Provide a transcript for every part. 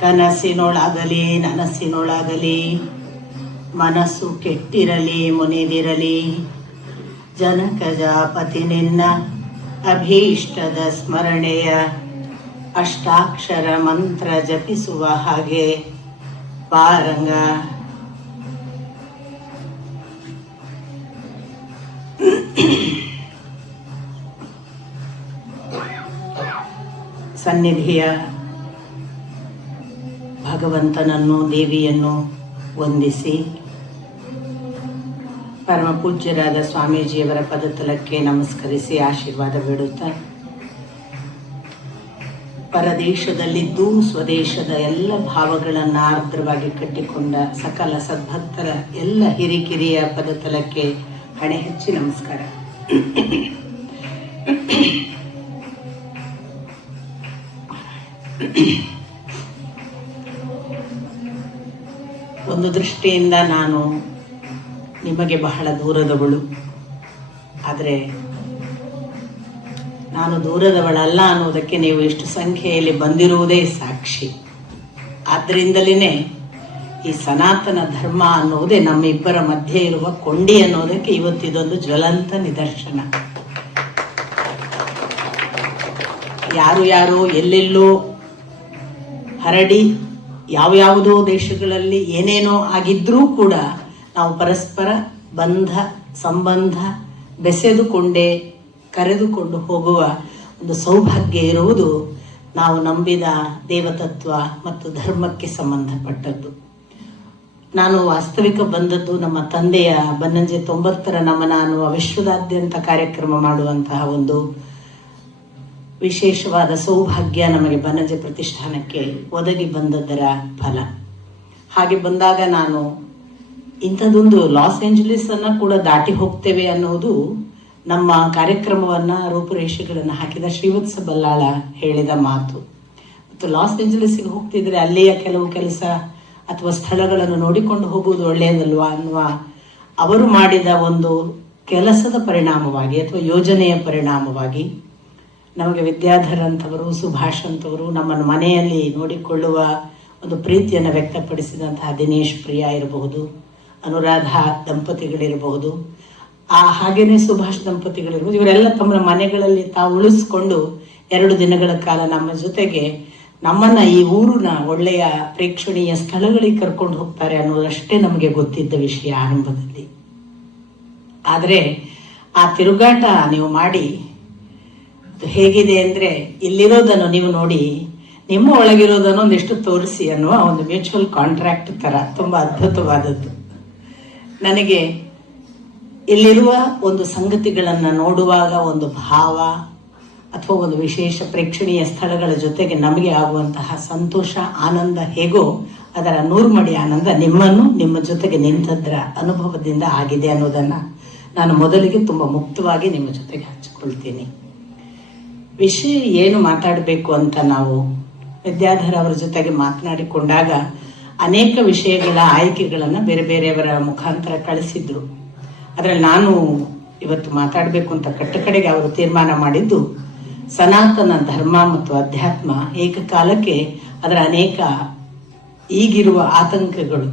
ಕನಸಿನೊಳಗಲಿ ನನಸಿನೊಳಗಲಿ ಮನಸ್ಸು ಕೆಟ್ಟಿರಲಿ ಮುನಿದಿರಲಿ, ಜನಕಜಾಪತಿ ನಿನ್ನ ಅಭೀಷ್ಟದ ಸ್ಮರಣೆಯ ಅಷ್ಟಾಕ್ಷರ ಮಂತ್ರ ಜಪಿಸುವ ಹಾಗೆ ಪಾರಂಗ. ಸನ್ನಿಧಿಯ ಭಗವಂತನನ್ನು ದೇವಿಯನ್ನು ವಂದಿಸಿ ಪರಮ ಪೂಜ್ಯರಾದ ಸ್ವಾಮೀಜಿಯವರ ಪದತಲಕ್ಕೆ ನಮಸ್ಕರಿಸಿ ಆಶೀರ್ವಾದ ಬೇಡುತ್ತಾ, ಪರದೇಶದಲ್ಲಿದ್ದು ಸ್ವದೇಶದ ಎಲ್ಲ ಭಾವಗಳನ್ನು ಆರ್ದ್ರವಾಗಿ ಕಟ್ಟಿಕೊಂಡ ಸಕಲ ಸದ್ಭಕ್ತರ ಎಲ್ಲ ಹಿರಿಕಿರಿಯ ಪದತಲಕ್ಕೆ ಹಣೆ ಹಚ್ಚಿ ನಮಸ್ಕಾರ. ಒಂದು ದೃಷ್ಟಿಯಿಂದ ನಾನು ನಿಮಗೆ ಬಹಳ ದೂರದವಳು, ಆದರೆ ನಾನು ದೂರದವಳಲ್ಲ ಅನ್ನೋದಕ್ಕೆ ನೀವು ಇಷ್ಟು ಸಂಖ್ಯೆಯಲ್ಲಿ ಬಂದಿರುವುದೇ ಸಾಕ್ಷಿ. ಆದ್ದರಿಂದಲೇ ಈ ಸನಾತನ ಧರ್ಮ ಅನ್ನೋದೇ ನಮ್ಮಿಬ್ಬರ ಮಧ್ಯೆ ಇರುವ ಕೊಂಡಿ ಅನ್ನೋದಕ್ಕೆ ಇವತ್ತಿದೊಂದು ಜ್ವಲಂತ ನಿದರ್ಶನ. ಯಾರು ಯಾರೋ ಎಲ್ಲೆಲ್ಲೋ ಹರಡಿ ಯಾವ್ಯಾವುದೋ ದೇಶಗಳಲ್ಲಿ ಏನೇನೋ ಆಗಿದ್ರೂ ಕೂಡ ನಾವು ಪರಸ್ಪರ ಬಂಧ ಸಂಬಂಧ ಬೆಸೆದುಕೊಂಡೇ ಕರೆದುಕೊಂಡು ಹೋಗುವ ಒಂದು ಸೌಭಾಗ್ಯ ಇರುವುದು ನಾವು ನಂಬಿದ ದೇವತತ್ವ ಮತ್ತು ಧರ್ಮಕ್ಕೆ ಸಂಬಂಧಪಟ್ಟದ್ದು. ನಾನು ವಾಸ್ತವಿಕ ಬಂದದ್ದು ನಮ್ಮ ತಂದೆಯ ಬನ್ನಂಜೆ 90ರ ನಮನ ಅನ್ನುವ ವಿಶ್ವದಾದ್ಯಂತ ಕಾರ್ಯಕ್ರಮ ಮಾಡುವಂತಹ ಒಂದು ವಿಶೇಷವಾದ ಸೌಭಾಗ್ಯ ನಮಗೆ ಬನ್ನಂಜೆ ಪ್ರತಿಷ್ಠಾನಕ್ಕೆ ಒದಗಿ ಬಂದದ್ದರ ಫಲ. ಹಾಗೆ ಬಂದಾಗ ನಾನು ಇಂಥದ್ದೊಂದು ಲಾಸ್ ಏಂಜಲೀಸ್ ಅನ್ನ ಕೂಡ ದಾಟಿ ಹೋಗ್ತೇವೆ ಅನ್ನೋದು ನಮ್ಮ ಕಾರ್ಯಕ್ರಮವನ್ನ ರೂಪುರೇಷೆಗಳನ್ನು ಹಾಕಿದ ಶ್ರೀವತ್ಸ ಬಲ್ಲಾಳ ಹೇಳಿದ ಮಾತು. ಮತ್ತು ಲಾಸ್ ಏಂಜಲೀಸ್ಗೆ ಹೋಗ್ತಿದ್ರೆ ಅಲ್ಲಿಯ ಕೆಲವು ಕೆಲಸ ಅಥವಾ ಸ್ಥಳಗಳನ್ನು ನೋಡಿಕೊಂಡು ಹೋಗುವುದು ಒಳ್ಳೆಯದಲ್ವಾ ಅನ್ನುವ ಅವರು ಮಾಡಿದ ಒಂದು ಕೆಲಸದ ಪರಿಣಾಮವಾಗಿ ಅಥವಾ ಯೋಜನೆಯ ಪರಿಣಾಮವಾಗಿ ನಮಗೆ ವಿದ್ಯಾಧರ್ ಅಂತವರು, ಸುಭಾಷ್ ಅಂತವರು, ನಮ್ಮನ್ನು ಮನೆಯಲ್ಲಿ ನೋಡಿಕೊಳ್ಳುವ ಒಂದು ಪ್ರೀತಿಯನ್ನು ವ್ಯಕ್ತಪಡಿಸಿದಂತಹ ದಿನೇಶ್ ಪ್ರಿಯಾ ಇರಬಹುದು, ಅನುರಾಧ ದಂಪತಿಗಳಿರಬಹುದು, ಹಾಗೇನೆ ಸುಭಾಷ್ ದಂಪತಿಗಳಿರ್ಬೋದು. ಇವರೆಲ್ಲ ತಮ್ಮ ಮನೆಗಳಲ್ಲಿ ತಾವು ಉಳಿಸ್ಕೊಂಡು 2 ದಿನಗಳ ಕಾಲ ನಮ್ಮ ಜೊತೆಗೆ ನಮ್ಮನ್ನ ಈ ಊರಿನ ಒಳ್ಳೆಯ ಪ್ರೇಕ್ಷಣೀಯ ಸ್ಥಳಗಳಿಗೆ ಕರ್ಕೊಂಡು ಹೋಗ್ತಾರೆ ಅನ್ನೋದಷ್ಟೇ ನಮಗೆ ಗೊತ್ತಿದ್ದ ವಿಷಯ ಆರಂಭದಲ್ಲಿ. ಆದರೆ ಆ ತಿರುಗಾಟ ನೀವು ಮಾಡಿ ಹೇಗಿದೆ ಅಂದರೆ, ಇಲ್ಲಿರೋದನ್ನು ನೀವು ನೋಡಿ ನಿಮ್ಮ ಒಳಗಿರೋದನ್ನು ಒಂದಿಷ್ಟು ತೋರಿಸಿ ಅನ್ನುವ ಒಂದು ಮ್ಯೂಚುವಲ್ ಕಾಂಟ್ರಾಕ್ಟ್ ಥರ ತುಂಬ ಅದ್ಭುತವಾದದ್ದು. ನನಗೆ ಇಲ್ಲಿರುವ ಒಂದು ಸಂಗತಿಗಳನ್ನು ನೋಡುವಾಗ ಒಂದು ಭಾವ ಅಥವಾ ಒಂದು ವಿಶೇಷ ಪ್ರೇಕ್ಷಣೀಯ ಸ್ಥಳಗಳ ಜೊತೆಗೆ ನಮಗೆ ಆಗುವಂತಹ ಸಂತೋಷ ಆನಂದ ಹೇಗೋ ಅದರ 100 ಮಡಿ ಆನಂದ ನಿಮ್ಮನ್ನು ನಿಮ್ಮ ಜೊತೆಗೆ ನಿಂತದ್ರ ಅನುಭವದಿಂದ ಆಗಿದೆ ಅನ್ನೋದನ್ನು ನಾನು ಮೊದಲಿಗೆ ತುಂಬ ಮುಕ್ತವಾಗಿ ನಿಮ್ಮ ಜೊತೆಗೆ ಹಂಚಿಕೊಳ್ತೀನಿ. ವಿಷಯ ಏನು ಮಾತಾಡಬೇಕು ಅಂತ ನಾವು ವಿದ್ಯಾಧರ್ ಅವರ ಜೊತೆಗೆ ಮಾತನಾಡಿಕೊಂಡಾಗ ಅನೇಕ ವಿಷಯಗಳ ಆಯ್ಕೆಗಳನ್ನು ಬೇರೆ ಬೇರೆಯವರ ಮುಖಾಂತರ ಕಳಿಸಿದ್ರು. ಅದರಲ್ಲಿ ನಾನು ಇವತ್ತು ಮಾತಾಡಬೇಕು ಅಂತ ಕಟ್ಟಕಡೆಗೆ ಅವರು ತೀರ್ಮಾನ ಮಾಡಿದ್ದು ಸನಾತನ ಧರ್ಮ ಮತ್ತು ಅಧ್ಯಾತ್ಮ ಏಕಕಾಲಕ್ಕೆ ಅದರ ಅನೇಕ ಈಗಿರುವ ಆತಂಕಗಳು.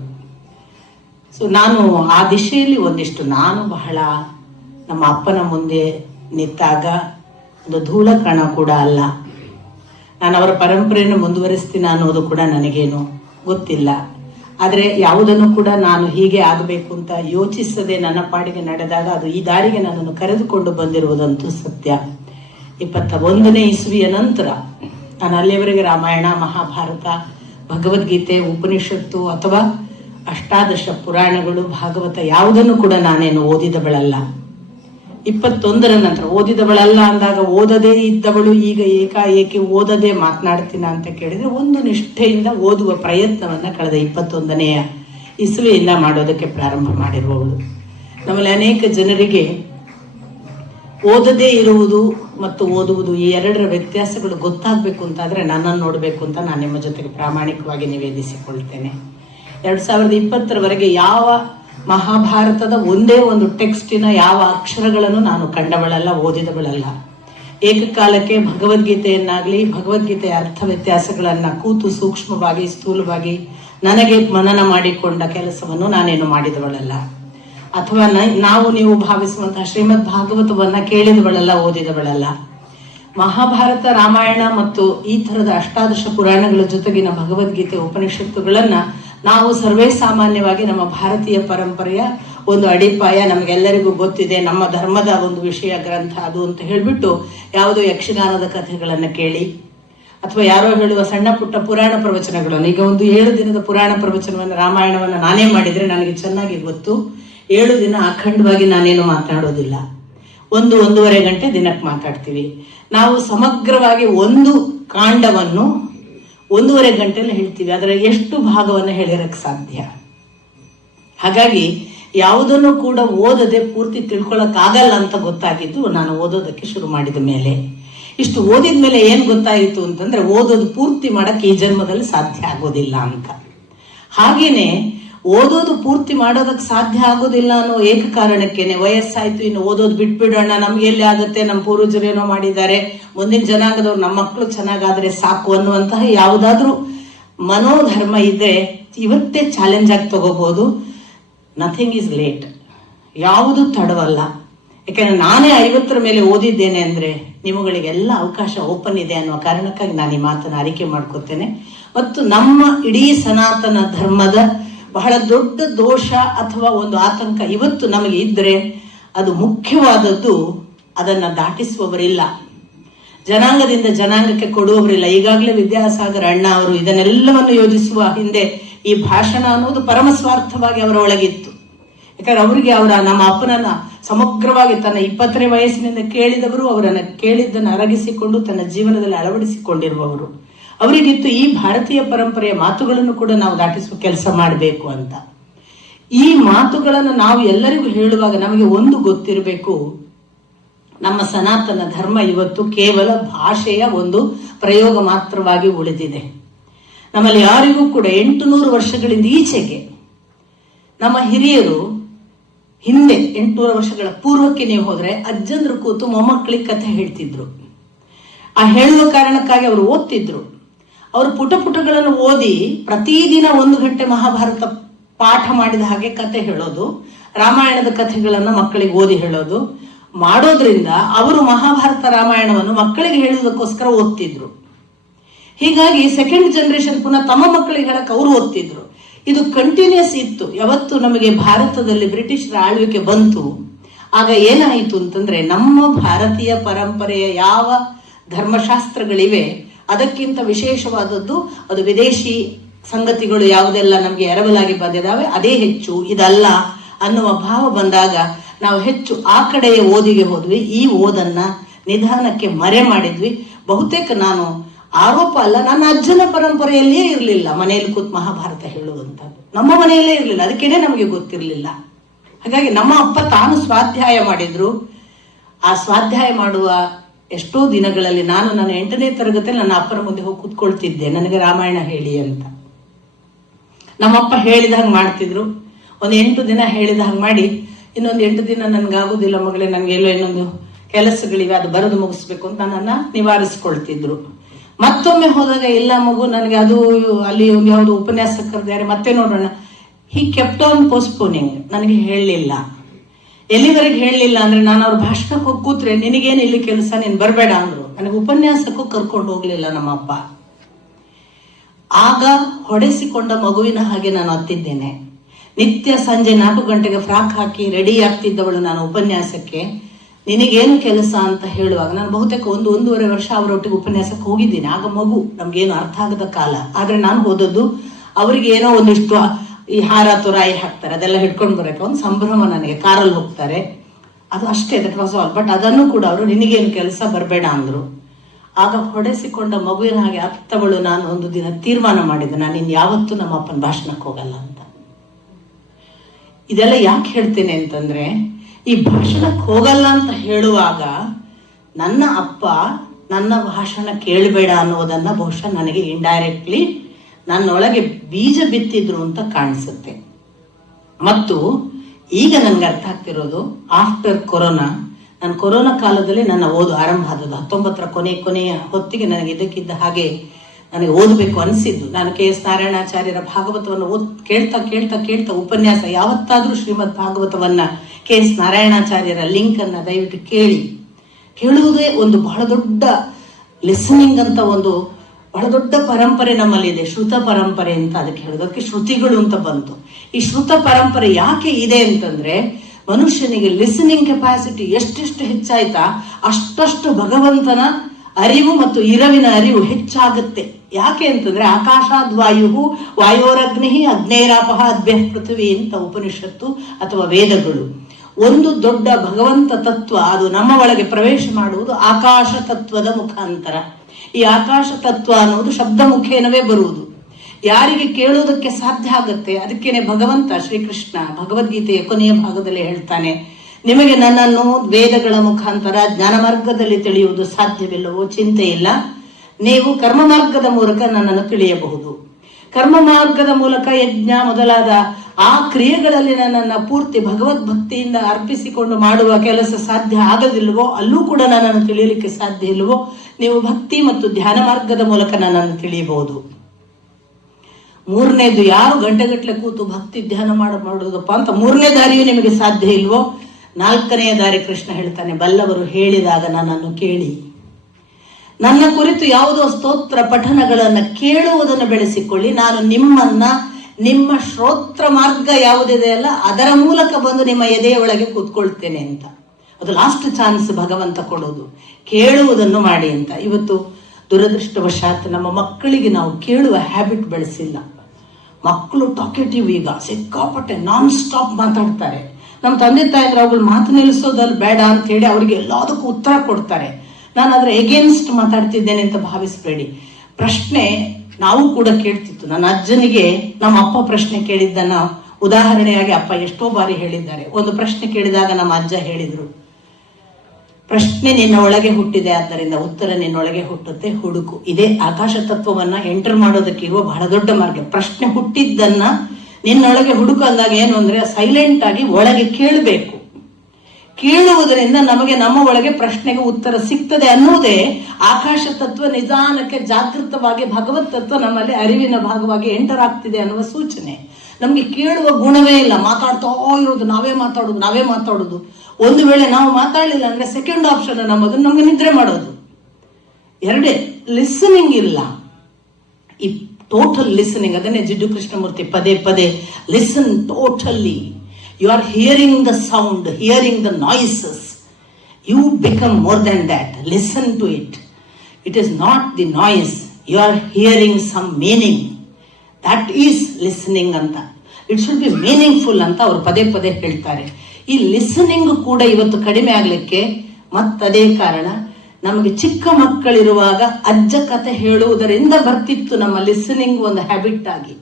ಸೊ ನಾನು ಆ ದಿಶೆಯಲ್ಲಿ ಒಂದಿಷ್ಟು ನಾನು ಬಹಳ ನಮ್ಮ ಅಪ್ಪನ ಮುಂದೆ ನಿಂತಾಗ ಒಂದು ಧೂಳ ಕಣ ಕೂಡ ಅಲ್ಲ, ನಾನು ಅವರ ಪರಂಪರೆಯನ್ನು ಮುಂದುವರಿಸ್ತೀನಿ ಅನ್ನೋದು ಕೂಡ ನನಗೇನು ಗೊತ್ತಿಲ್ಲ. ಆದರೆ ಯಾವುದನ್ನು ಕೂಡ ನಾನು ಹೀಗೆ ಆಗಬೇಕು ಅಂತ ಯೋಚಿಸದೆ ನನ್ನ ಪಾಡಿಗೆ ನಡೆದಾಗ ಅದು ಈ ದಾರಿಗೆ ನನ್ನನ್ನು ಕರೆದುಕೊಂಡು ಬಂದಿರುವುದಂತೂ ಸತ್ಯ. 21ನೇ ಇಸ್ವಿಯ ನಂತರ ನಾನು ಅಲ್ಲಿಯವರೆಗೆ ರಾಮಾಯಣ, ಮಹಾಭಾರತ, ಭಗವದ್ಗೀತೆ, ಉಪನಿಷತ್ತು ಅಥವಾ ಅಷ್ಟಾದಶ ಪುರಾಣಗಳು, ಭಾಗವತ ಯಾವುದನ್ನು ಕೂಡ ನಾನೇನು ಓದಿದವಳಲ್ಲ. 21ರ ನಂತರ ಓದಿದವಳಲ್ಲ ಅಂದಾಗ ಓದದೇ ಇದ್ದವಳು ಈಗ ಏಕಾಏಕಿ ಓದದೆ ಮಾತನಾಡ್ತೀನ ಅಂತ ಕೇಳಿದರೆ ಒಂದು ನಿಷ್ಠೆಯಿಂದ ಓದುವ ಪ್ರಯತ್ನವನ್ನು ಕಳೆದ 21ನೇ ಇಸ್ವಿಯಿಂದ ಮಾಡೋದಕ್ಕೆ ಪ್ರಾರಂಭ ಮಾಡಿರುವವಳು. ನಮ್ಮಲ್ಲಿ ಅನೇಕ ಜನರಿಗೆ ಓದದೇ ಇರುವುದು ಮತ್ತು ಓದುವುದು ಈ ಎರಡರ ವ್ಯತ್ಯಾಸಗಳು ಗೊತ್ತಾಗಬೇಕು ಅಂತಾದರೆ ನನ್ನನ್ನು ನೋಡಬೇಕು ಅಂತ ನಾನು ನಿಮ್ಮ ಜೊತೆಗೆ ಪ್ರಾಮಾಣಿಕವಾಗಿ ನಿವೇದಿಸಿಕೊಳ್ತೇನೆ. 2020ರವರೆಗೆ ಯಾವ ಮಹಾಭಾರತದ ಒಂದೇ ಒಂದು ಟೆಕ್ಸ್ಟಿನ ಯಾವ ಅಕ್ಷರಗಳನ್ನು ನಾನು ಕಂಡವಳಲ್ಲ, ಓದಿದವಳಲ್ಲ. ಏಕಕಾಲಕ್ಕೆ ಭಗವದ್ಗೀತೆಯನ್ನಾಗಲಿ ಭಗವದ್ಗೀತೆಯ ಅರ್ಥ ವ್ಯತ್ಯಾಸಗಳನ್ನು ಕೂತು ಸೂಕ್ಷ್ಮವಾಗಿ ಸ್ಥೂಲವಾಗಿ ನನಗೆ ಮನನ ಮಾಡಿಕೊಂಡ ಕೆಲಸವನ್ನು ನಾನೇನು ಮಾಡಿದವಳಲ್ಲ. ಅಥವಾ ನಾವು ನೀವು ಭಾವಿಸುವಂತಹ ಶ್ರೀಮದ್ ಭಾಗವತವನ್ನ ಕೇಳಿದವಳಲ್ಲ, ಓದಿದವಳಲ್ಲ. ಮಹಾಭಾರತ, ರಾಮಾಯಣ ಮತ್ತು ಈ ಥರದ ಅಷ್ಟಾದಶ ಪುರಾಣಗಳ ಜೊತೆಗಿನ ಭಗವದ್ಗೀತೆ ಉಪನಿಷತ್ತುಗಳನ್ನ ನಾವು ಸರ್ವೇ ಸಾಮಾನ್ಯವಾಗಿ ನಮ್ಮ ಭಾರತೀಯ ಪರಂಪರೆಯ ಒಂದು ಅಡಿಪಾಯ, ನಮಗೆಲ್ಲರಿಗೂ ಗೊತ್ತಿದೆ, ನಮ್ಮ ಧರ್ಮದ ಒಂದು ವಿಷಯ ಗ್ರಂಥ ಅದು ಅಂತ ಹೇಳಿಬಿಟ್ಟು ಯಾವುದೋ ಯಕ್ಷಗಾನದ ಕಥೆಗಳನ್ನು ಕೇಳಿ ಅಥವಾ ಯಾರೋ ಹೇಳುವ ಸಣ್ಣ ಪುಟ್ಟ ಪುರಾಣ ಪ್ರವಚನಗಳನ್ನು, ಈಗ ಒಂದು 7 ದಿನದ ಪುರಾಣ ಪ್ರವಚನವನ್ನು ರಾಮಾಯಣವನ್ನು ನಾನೇ ಮಾಡಿದರೆ ನನಗೆ ಚೆನ್ನಾಗಿ ಗೊತ್ತು. 7 ದಿನ ಅಖಂಡವಾಗಿ ನಾನೇನು ಮಾತನಾಡೋದಿಲ್ಲ, 1-1.5 ಗಂಟೆ ದಿನಕ್ಕೆ ಮಾತಾಡ್ತೀವಿ. ನಾವು ಸಮಗ್ರವಾಗಿ ಒಂದು ಕಾಂಡವನ್ನು 1.5 ಗಂಟೆಯಲ್ಲಿ ಹೇಳ್ತೀವಿ, ಅದರ ಎಷ್ಟು ಭಾಗವನ್ನು ಹೇಳಿರಕ್ಕೆ ಸಾಧ್ಯ? ಹಾಗಾಗಿ ಯಾವುದನ್ನು ಕೂಡ ಓದದೆ ಪೂರ್ತಿ ತಿಳ್ಕೊಳ್ಳೋಕ್ಕಾಗಲ್ಲ ಅಂತ ಗೊತ್ತಾಗಿದ್ದು ನಾನು ಓದೋದಕ್ಕೆ ಶುರು ಮಾಡಿದ ಮೇಲೆ. ಇಷ್ಟು ಓದಿದ ಮೇಲೆ ಏನು ಗೊತ್ತಾಯಿತು ಅಂತಂದ್ರೆ, ಓದೋದು ಪೂರ್ತಿ ಮಾಡಕ್ಕೆ ಈ ಜನ್ಮದಲ್ಲಿ ಸಾಧ್ಯ ಆಗೋದಿಲ್ಲ ಅಂತ. ಹಾಗೇನೆ ಓದೋದು ಪೂರ್ತಿ ಮಾಡೋದಕ್ಕೆ ಸಾಧ್ಯ ಆಗೋದಿಲ್ಲ ಅನ್ನೋ ಏಕ ಕಾರಣಕ್ಕೇನೆ ವಯಸ್ಸಾಯ್ತು, ಇನ್ನು ಓದೋದು ಬಿಟ್ಬಿಡೋಣ, ನಮ್ಗೆ ಎಲ್ಲಿ ಆಗುತ್ತೆ, ನಮ್ಮ ಪೂರ್ವಜರು ಏನೋ ಮಾಡಿದ್ದಾರೆ, ಮುಂದಿನ ಜನಾಂಗದವ್ರು ನಮ್ಮ ಮಕ್ಕಳು ಚೆನ್ನಾಗಾದ್ರೆ ಸಾಕು ಅನ್ನುವಂತಹ ಯಾವುದಾದ್ರೂ ಮನೋಧರ್ಮ ಇದ್ರೆ ಇವತ್ತೇ ಚಾಲೆಂಜ್ ಆಗಿ ತಗೋಬಹುದು. ನಥಿಂಗ್ ಈಸ್ ಲೇಟ್, ಯಾವುದು ತಡವಲ್ಲ. ಯಾಕೆಂದ್ರೆ ನಾನೇ 50ರ ಮೇಲೆ ಓದಿದ್ದೇನೆ ಅಂದ್ರೆ ನಿಮ್ಮಗಳಿಗೆಲ್ಲ ಅವಕಾಶ ಓಪನ್ ಇದೆ ಅನ್ನುವ ಕಾರಣಕ್ಕಾಗಿ ನಾನು ಈ ಮಾತನ್ನು ಅರಿಕೆ ಮಾಡ್ಕೊತೇನೆ. ಮತ್ತು ನಮ್ಮ ಇಡೀ ಸನಾತನ ಧರ್ಮದ ಬಹಳ ದೊಡ್ಡ ದೋಷ ಅಥವಾ ಒಂದು ಆತಂಕ ಇವತ್ತು ನಮಗೆ ಇದ್ರೆ ಅದು ಮುಖ್ಯವಾದದ್ದು, ಅದನ್ನ ದಾಟಿಸುವವರಿಲ್ಲ, ಜನಾಂಗದಿಂದ ಜನಾಂಗಕ್ಕೆ ಕೊಡುವವರಿಲ್ಲ. ಈಗಾಗಲೇ ವಿದ್ಯಾಸಾಗರ ಅಣ್ಣ ಅವರು ಇದನ್ನೆಲ್ಲವನ್ನು ಯೋಜಿಸುವ ಹಿಂದೆ ಈ ಭಾಷಣ ಅನ್ನೋದು ಪರಮ ಸ್ವಾರ್ಥವಾಗಿ ಅವರ ಒಳಗಿತ್ತು. ಯಾಕಂದ್ರೆ ಅವರಿಗೆ ನಮ್ಮ ಅಪ್ಪನನ್ನ ಸಮಗ್ರವಾಗಿ ತನ್ನ 20ನೇ ವಯಸ್ಸಿನಿಂದ ಕೇಳಿದವರು, ಅವರನ್ನ ಕೇಳಿದ್ದನ್ನು ಅರಗಿಸಿಕೊಂಡು ತನ್ನ ಜೀವನದಲ್ಲಿ ಅಳವಡಿಸಿಕೊಂಡಿರುವವರು. ಅವರಿಗಿತ್ತು ಈ ಭಾರತೀಯ ಪರಂಪರೆಯ ಮಾತುಗಳನ್ನು ಕೂಡ ನಾವು ದಾಟಿಸುವ ಕೆಲಸ ಮಾಡಬೇಕು ಅಂತ. ಈ ಮಾತುಗಳನ್ನು ನಾವು ಎಲ್ಲರಿಗೂ ಹೇಳುವಾಗ ನಮಗೆ ಒಂದು ಗೊತ್ತಿರಬೇಕು, ನಮ್ಮ ಸನಾತನ ಧರ್ಮ ಇವತ್ತು ಕೇವಲ ಭಾಷೆಯ ಒಂದು ಪ್ರಯೋಗ ಮಾತ್ರವಾಗಿ ಉಳಿದಿದೆ. ನಮ್ಮಲ್ಲಿ ಯಾರಿಗೂ ಕೂಡ 800 ವರ್ಷಗಳಿಂದ ಈಚೆಗೆ ನಮ್ಮ ಹಿರಿಯರು, ಹಿಂದೆ 800 ವರ್ಷಗಳ ಪೂರ್ವಕ್ಕೆ ನೀವು ಹೋದ್ರೆ ಅಜ್ಜಂದ್ರು ಕೂತು ಮೊಮ್ಮಕ್ಕಳಿಗೆ ಕಥೆ ಹೇಳ್ತಿದ್ರು. ಆ ಹೇಳುವ ಕಾರಣಕ್ಕಾಗಿ ಅವರು ಓದ್ತಿದ್ರು. ಅವರು ಪುಟಗಳನ್ನು ಓದಿ ಪ್ರತಿದಿನ 1 ಗಂಟೆ ಮಹಾಭಾರತ ಪಾಠ ಮಾಡಿದ ಹಾಗೆ ಕತೆ ಹೇಳೋದು, ರಾಮಾಯಣದ ಕಥೆಗಳನ್ನು ಮಕ್ಕಳಿಗೆ ಓದಿ ಹೇಳೋದು ಮಾಡೋದ್ರಿಂದ ಅವರು ಮಹಾಭಾರತ ರಾಮಾಯಣವನ್ನು ಮಕ್ಕಳಿಗೆ ಹೇಳುವುದಕ್ಕೋಸ್ಕರ ಓದ್ತಿದ್ರು. ಹೀಗಾಗಿ ಸೆಕೆಂಡ್ ಜನರೇಷನ್ ಪುನಃ ತಮ್ಮ ಮಕ್ಕಳಿಗೆ ಹೇಳಕ್ಕೆ ಅವರು ಓದ್ತಿದ್ರು. ಇದು ಕಂಟಿನ್ಯೂಸ್ ಇತ್ತು. ಯಾವತ್ತು ನಮಗೆ ಭಾರತದಲ್ಲಿ ಬ್ರಿಟಿಷರ ಆಳ್ವಿಕೆ ಬಂತು, ಆಗ ಏನಾಯಿತು ಅಂತಂದ್ರೆ, ನಮ್ಮ ಭಾರತೀಯ ಪರಂಪರೆಯ ಯಾವ ಧರ್ಮಶಾಸ್ತ್ರಗಳಿವೆ ಅದಕ್ಕಿಂತ ವಿಶೇಷವಾದದ್ದು ಅದು ವಿದೇಶಿ ಸಂಗತಿಗಳು ಯಾವುದೆಲ್ಲ ನಮಗೆ ಎರವಲಾಗಿ ಬಂದಿದ್ದಾವೆ ಅದೇ ಹೆಚ್ಚು, ಇದಲ್ಲ ಅನ್ನುವ ಭಾವ ಬಂದಾಗ ನಾವು ಹೆಚ್ಚು ಆ ಕಡೆಯ ಓದಿಗೆ ಹೋದ್ವಿ. ಈ ಓದನ್ನ ನಿಧಾನಕ್ಕೆ ಮರೆ ಮಾಡಿದ್ವಿ. ಬಹುತೇಕ ನಾನು ಆರೋಪ ಅಲ್ಲ, ನನ್ನ ಅಜ್ಜನ ಪರಂಪರೆಯಲ್ಲಿಯೇ ಇರಲಿಲ್ಲ ಮನೆಯಲ್ಲಿ ಕೂತ್ ಮಹಾಭಾರತ ಹೇಳುವಂಥದ್ದು, ನಮ್ಮ ಮನೆಯಲ್ಲೇ ಇರಲಿಲ್ಲ, ಅದಕ್ಕೇನೆ ನಮಗೆ ಗೊತ್ತಿರಲಿಲ್ಲ. ಹಾಗಾಗಿ ನಮ್ಮ ಅಪ್ಪ ತಾನು ಸ್ವಾಧ್ಯಾಯ ಮಾಡಿದ್ರು. ಆ ಸ್ವಾಧ್ಯಾಯ ಮಾಡುವ ಎಷ್ಟೋ ದಿನಗಳಲ್ಲಿ ನಾನು ನನ್ನ 8ನೇ ತರಗತಿಯಲ್ಲಿ ನನ್ನ ಅಪ್ಪನ ಮುಂದೆ ಹೋಗಿ ಕೂತ್ಕೊಳ್ತಿದ್ದೆ, ನನಗೆ ರಾಮಾಯಣ ಹೇಳಿ ಅಂತ. ನಮ್ಮಪ್ಪ ಹೇಳಿದ ಹಂಗೆ ಮಾಡ್ತಿದ್ರು. ಒಂದು 8 ದಿನ ಹೇಳಿದ ಹಂಗೆ ಮಾಡಿ, ಇನ್ನೊಂದು 8 ದಿನ ನನ್ಗಾಗೋದಿಲ್ಲ ಮಗಳೇ, ನನಗೆಲ್ಲೋ ಇನ್ನೊಂದು ಕೆಲಸಗಳಿವೆ, ಅದು ಬರೆದು ಮುಗಿಸ್ಬೇಕು ಅಂತ ನನ್ನನ್ನು ನಿವಾರಿಸ್ಕೊಳ್ತಿದ್ರು. ಮತ್ತೊಮ್ಮೆ ಹೋದಾಗ ಇಲ್ಲ ಮಗು, ನನಗೆ ಅದು ಅಲ್ಲಿ ಯಾವುದು ಉಪನ್ಯಾಸ ಕರೆದಿದ್ದಾರೆ, ಮತ್ತೆ ನೋಡೋಣ. ಹಿ ಕೆಪ್ಟ್ ಆನ್ ಪೋಸ್ಟ್ಪೋನಿಂಗ್. ನನಗೆ ಹೇಳಲಿಲ್ಲ. ಎಲ್ಲಿವರೆಗೆ ಹೇಳಲಿಲ್ಲ ಅಂದ್ರೆ, ನಾನು ಅವ್ರ ಭಾಷಣಕ್ಕೆ ಹೋಗಿ ಕೂತ್ರೆ ನಿನಗೇನು ಇಲ್ಲಿ ಕೆಲಸ, ನೀನು ಬರಬೇಡ ಅಂದ್ರು. ನನಗೆ ಉಪನ್ಯಾಸಕ್ಕೂ ಕರ್ಕೊಂಡು ಹೋಗ್ಲಿಲ್ಲ ನಮ್ಮಪ್ಪ. ಆಗ ಹೊಡೆಸಿಕೊಂಡ ಮಗುವಿನ ಹಾಗೆ ನಾನು ಅತ್ತಿದ್ದೇನೆ. ನಿತ್ಯ ಸಂಜೆ 4 ಗಂಟೆಗೆ ಫ್ರಾಕ್ ಹಾಕಿ ರೆಡಿ ಆಗ್ತಿದ್ದವಳು ನಾನು ಉಪನ್ಯಾಸಕ್ಕೆ. ನಿನಗೇನು ಕೆಲಸ ಅಂತ ಹೇಳುವಾಗ ನಾನು ಬಹುತೇಕ 1-1.5 ವರ್ಷ ಅವರೊಟ್ಟಿಗೆ ಉಪನ್ಯಾಸಕ್ಕೆ ಹೋಗಿದ್ದೀನಿ. ಆಗ ಮಗು, ನಮ್ಗೇನು ಅರ್ಥ ಆಗದ ಕಾಲ. ಆದ್ರೆ ನಾನು ಹೋದದ್ದು ಅವ್ರಿಗೆ ಏನೋ ಒಂದಿಷ್ಟು ಈ ಹಾರ ತುರಾಯಿ ಹಾಕ್ತಾರೆ, ಅದೆಲ್ಲ ಹಿಡ್ಕೊಂಡು ಬರೋಕೆ ಒಂದು ಸಂಭ್ರಮ ನನಗೆ. ಕಾರಲ್ಲಿ ಹೋಗ್ತಾರೆ, ಅದು ಅಷ್ಟೇ, ದಟ್ ವಾಸ್ ಆಲ್. ಬಟ್ ಅದನ್ನು ಕೂಡ ಅವರು ನಿನಗೇನು ಕೆಲಸ ಬರಬೇಡ ಅಂದ್ರು. ಆಗ ಹೊಡೆಸಿಕೊಂಡ ಮಗುವಿನ ಹಾಗೆ ಅತ್ತವಳು ನಾನು ಒಂದು ದಿನ ತೀರ್ಮಾನ ಮಾಡಿದೆ, ನಾನು ಇನ್ಯಾವತ್ತೂ ನಮ್ಮ ಅಪ್ಪನ ಭಾಷಣಕ್ಕೆ ಹೋಗಲ್ಲ ಅಂತ. ಇದೆಲ್ಲ ಯಾಕೆ ಹೇಳ್ತೇನೆ ಅಂತಂದ್ರೆ, ಈ ಭಾಷಣಕ್ಕೆ ಹೋಗಲ್ಲ ಅಂತ ಹೇಳುವಾಗ ನನ್ನ ಅಪ್ಪ ನನ್ನ ಭಾಷಣ ಕೇಳಬೇಡ ಅನ್ನೋದನ್ನ ಬಹುಶಃ ನನಗೆ ಇಂಡೈರೆಕ್ಟ್ಲಿ ನನ್ನೊಳಗೆ ಬೀಜ ಬಿತ್ತಿದ್ರು ಅಂತ ಕಾಣಿಸುತ್ತೆ. ಮತ್ತು ಈಗ ನನ್ಗೆ ಅರ್ಥ ಆಗ್ತಿರೋದು, ಆಫ್ಟರ್ ಕೊರೋನಾ ನಾನು ಕೊರೋನಾ ಕಾಲದಲ್ಲಿ ನನ್ನ ಓದು ಆರಂಭ ಆದದ್ದು. 19ರ ಕೊನೆಯ ಹೊತ್ತಿಗೆ ನನಗೆ ಇದಕ್ಕಿದ್ದ ಹಾಗೆ ನನಗೆ ಓದಬೇಕು ಅನಿಸಿದ್ದು. ನಾನು KS ನಾರಾಯಣಾಚಾರ್ಯರ ಭಾಗವತವನ್ನು ಕೇಳ್ತಾ ಉಪನ್ಯಾಸ, ಯಾವತ್ತಾದ್ರೂ ಶ್ರೀಮದ್ ಭಾಗವತವನ್ನ KS ನಾರಾಯಣಾಚಾರ್ಯರ ಲಿಂಕ್ ಅನ್ನ ದಯವಿಟ್ಟು ಕೇಳುವುದೇ ಒಂದು ಬಹಳ ದೊಡ್ಡ ಲಿಸನಿಂಗ್ ಅಂತ ಒಂದು ಬಹಳ ದೊಡ್ಡ ಪರಂಪರೆ ನಮ್ಮಲ್ಲಿದೆ. ಶ್ರುತ ಪರಂಪರೆ ಅಂತ ಅದಕ್ಕೆ ಹೇಳೋದು. ಅದಕ್ಕೆ ಶ್ರುತಿಗಳು ಅಂತ ಬಂತು. ಈ ಶ್ರುತ ಪರಂಪರೆ ಯಾಕೆ ಇದೆ ಅಂತಂದ್ರೆ, ಮನುಷ್ಯನಿಗೆ ಲಿಸನಿಂಗ್ ಕೆಪಾಸಿಟಿ ಎಷ್ಟೆಷ್ಟು ಹೆಚ್ಚಾಯ್ತಾ ಅಷ್ಟಷ್ಟು ಭಗವಂತನ ಅರಿವು ಮತ್ತು ಇರವಿನ ಅರಿವು ಹೆಚ್ಚಾಗುತ್ತೆ. ಯಾಕೆ ಅಂತಂದ್ರೆ, ಆಕಾಶಾದ್ವಾಯು ವಾಯೋರಗ್ನಿ ಅಗ್ನೇರಾಪಹ ಅದ್ಭ್ಯ ಪೃಥ್ವಿ ಅಂತ ಉಪನಿಷತ್ತು ಅಥವಾ ವೇದಗಳು. ಒಂದು ದೊಡ್ಡ ಭಗವಂತ ತತ್ವ ಅದು ನಮ್ಮ ಒಳಗೆ ಪ್ರವೇಶ ಮಾಡುವುದು ಆಕಾಶ ತತ್ವದ ಮುಖಾಂತರ. ಈ ಆಕಾಶ ತತ್ವ ಅನ್ನೋದು ಶಬ್ದ ಮುಖೇನವೇ ಬರುವುದು. ಯಾರಿಗೆ ಕೇಳುವುದಕ್ಕೆ ಸಾಧ್ಯ ಆಗುತ್ತೆ, ಅದಕ್ಕೇನೆ ಭಗವಂತ ಶ್ರೀಕೃಷ್ಣ ಭಗವದ್ಗೀತೆಯ ಕೊನೆಯ ಭಾಗದಲ್ಲಿ ಹೇಳ್ತಾನೆ, ನಿಮಗೆ ನನ್ನನ್ನು ವೇದಗಳ ಮುಖಾಂತರ ಜ್ಞಾನ ಮಾರ್ಗದಲ್ಲಿ ತಿಳಿಯುವುದು ಸಾಧ್ಯವಿಲ್ಲವೋ ಚಿಂತೆ ಇಲ್ಲ, ನೀವು ಕರ್ಮ ಮಾರ್ಗದ ಮೂಲಕ ನನ್ನನ್ನು ತಿಳಿಯಬಹುದು. ಕರ್ಮ ಮಾರ್ಗದ ಮೂಲಕ ಯಜ್ಞ ಮೊದಲಾದ ಆ ಕ್ರಿಯೆಗಳಲ್ಲಿ ನನ್ನನ್ನು ಪೂರ್ತಿ ಭಗವದ್ಭಕ್ತಿಯಿಂದ ಅರ್ಪಿಸಿಕೊಂಡು ಮಾಡುವ ಕೆಲಸ ಸಾಧ್ಯ ಆಗದಿಲ್ವೋ, ಅಲ್ಲೂ ಕೂಡ ನನ್ನನ್ನು ತಿಳಿಯಲಿಕ್ಕೆ ಸಾಧ್ಯ ಇಲ್ವೋ, ನೀವು ಭಕ್ತಿ ಮತ್ತು ಧ್ಯಾನ ಮಾರ್ಗದ ಮೂಲಕ ನನ್ನನ್ನು ತಿಳಿಯಬಹುದು. ಮೂರನೇದು, ಯಾರು ಗಂಟೆಗಟ್ಟಲೆ ಕೂತು ಭಕ್ತಿ ಧ್ಯಾನ ಮಾಡುವುದಪ್ಪ ಅಂತ ಮೂರನೇ ದಾರಿಯೂ ನಿಮಗೆ ಸಾಧ್ಯ ಇಲ್ವೋ, ನಾಲ್ಕನೆಯ ದಾರಿ ಕೃಷ್ಣ ಹೇಳ್ತಾನೆ, ಬಲ್ಲವರು ಹೇಳಿದಾಗ ನನ್ನನ್ನು ಕೇಳಿ. ನನ್ನ ಕುರಿತು ಯಾವುದೋ ಸ್ತೋತ್ರ ಪಠನಗಳನ್ನು ಕೇಳುವುದನ್ನು ಬೆಳೆಸಿಕೊಳ್ಳಿ. ನಾನು ನಿಮ್ಮ ಶ್ರೋತ್ರ ಮಾರ್ಗ ಯಾವುದಿದೆ ಅಲ್ಲ ಅದರ ಮೂಲಕ ಬಂದು ನಿಮ್ಮ ಎದೆಯ ಒಳಗೆ ಕೂತ್ಕೊಳ್ತೇನೆ ಅಂತ. ಅದು ಲಾಸ್ಟ್ ಚಾನ್ಸ್ ಭಗವಂತ ಕೊಡೋದು, ಕೇಳುವುದನ್ನು ಮಾಡಿ ಅಂತ. ಇವತ್ತು ದುರದೃಷ್ಟವಶಾತ್ ನಮ್ಮ ಮಕ್ಕಳಿಗೆ ನಾವು ಕೇಳುವ ಹ್ಯಾಬಿಟ್ ಬೆಳೆಸಿಲ್ಲ. ಮಕ್ಕಳು ಟಾಕೆಟಿವ್, ಈಗ ಸಿಕ್ಕಾಪಟ್ಟೆ ನಾನ್ ಸ್ಟಾಪ್ ಮಾತಾಡ್ತಾರೆ. ನಮ್ಮ ತಂದೆ ತಾಯಿದ್ರೆ ಅವ್ಗಳು ಮಾತು ನಿಲ್ಲಿಸೋದಲ್ಲಿ ಬೇಡ ಅಂತ ಹೇಳಿ ಅವರಿಗೆ ಎಲ್ಲದಕ್ಕೂ ಉತ್ತರ ಕೊಡ್ತಾರೆ. ನಾನು ಅದರ ಎಗೇನ್ಸ್ಟ್ ಮಾತಾಡ್ತಿದ್ದೇನೆ ಅಂತ ಭಾವಿಸಬೇಡಿ. ಪ್ರಶ್ನೆ ನಾವು ಕೂಡ ಕೇಳ್ತಿತ್ತು. ನನ್ನ ಅಜ್ಜನಿಗೆ ನಮ್ಮ ಅಪ್ಪ ಪ್ರಶ್ನೆ ಕೇಳಿದ್ದನ್ನ ಉದಾಹರಣೆಯಾಗಿ ಅಪ್ಪ ಎಷ್ಟೋ ಬಾರಿ ಹೇಳಿದ್ದಾರೆ. ಒಂದು ಪ್ರಶ್ನೆ ಕೇಳಿದಾಗ ನಮ್ಮ ಅಜ್ಜ ಹೇಳಿದ್ರು, ಪ್ರಶ್ನೆ ನಿನ್ನ ಒಳಗೆ ಹುಟ್ಟಿದೆ, ಆದ್ದರಿಂದ ಉತ್ತರ ನಿನ್ನೊಳಗೆ ಹುಟ್ಟುತ್ತೆ, ಹುಡುಕು. ಇದೇ ಆಕಾಶ ತತ್ವವನ್ನ ಎಂಟರ್ ಮಾಡೋದಕ್ಕೆ ಇರುವ ಬಹಳ ದೊಡ್ಡ ಮಾರ್ಗ. ಪ್ರಶ್ನೆ ಹುಟ್ಟಿದ್ದನ್ನ ನಿನ್ನೊಳಗೆ ಹುಡುಕು ಅಂದಾಗ ಏನು ಅಂದ್ರೆ, ಸೈಲೆಂಟ್ ಆಗಿ ಒಳಗೆ ಕೇಳಬೇಕು. ಕೇಳುವುದರಿಂದ ನಮಗೆ ನಮ್ಮ ಒಳಗೆ ಪ್ರಶ್ನೆಗೆ ಉತ್ತರ ಸಿಗ್ತದೆ ಅನ್ನೋದೇ ಆಕಾಶ ತತ್ವ ನಿಧಾನಕ್ಕೆ ಜಾಗೃತವಾಗಿ ಭಗವತ್ ತತ್ವ ನಮ್ಮಲ್ಲಿ ಅರಿವಿನ ಭಾಗವಾಗಿ ಎಂಟರ್ ಆಗ್ತಿದೆ ಅನ್ನುವ ಸೂಚನೆ. ನಮ್ಗೆ ಕೇಳುವ ಗುಣವೇ ಇಲ್ಲ, ಮಾತಾಡ್ತಾ ಇರೋದು, ನಾವೇ ಮಾತಾಡೋದು. ಒಂದು ವೇಳೆ ನಾವು ಮಾತಾಡಲಿಲ್ಲ ಅಂದ್ರೆ ಸೆಕೆಂಡ್ ಆಪ್ಷನ್ ನಮ್ಮದು ನಮ್ಗೆ ನಿದ್ರೆ ಮಾಡೋದು. ಎರಡೇ, ಲಿಸನಿಂಗ್ ಇಲ್ಲ. ಈ ಟೋಟಲ್ ಲಿಸನಿಂಗ್, ಅದನ್ನೇ ಜಿಡ್ಡು ಕೃಷ್ಣಮೂರ್ತಿ ಪದೇ listen totally. You are hearing the sound, hearing the noises. You become more than that. Listen to it. It is not the noise. You are hearing some meaning. That is listening anta. It should be meaningful anta ಅವರು ಪದೇ ಹೇಳ್ತಾರೆ. ಈ listening ಕೂಡ ಇವತ್ತು ಕಡಿಮೆ ಆಗ್ಲಿಕ್ಕೆ ಮತ್ತದೇ ಕಾರಣ. ನಮಗೆ ಚಿಕ್ಕ ಮಕ್ಕಳಿರುವಾಗ ಅಜ್ಜ ಕತೆ ಹೇಳುವುದರಿಂದ ಬರ್ತಿತ್ತು ನಮ್ಮ ಲಿಸನಿಂಗ್ ಒಂದು ಹ್ಯಾಬಿಟ್ ಆಗಿ.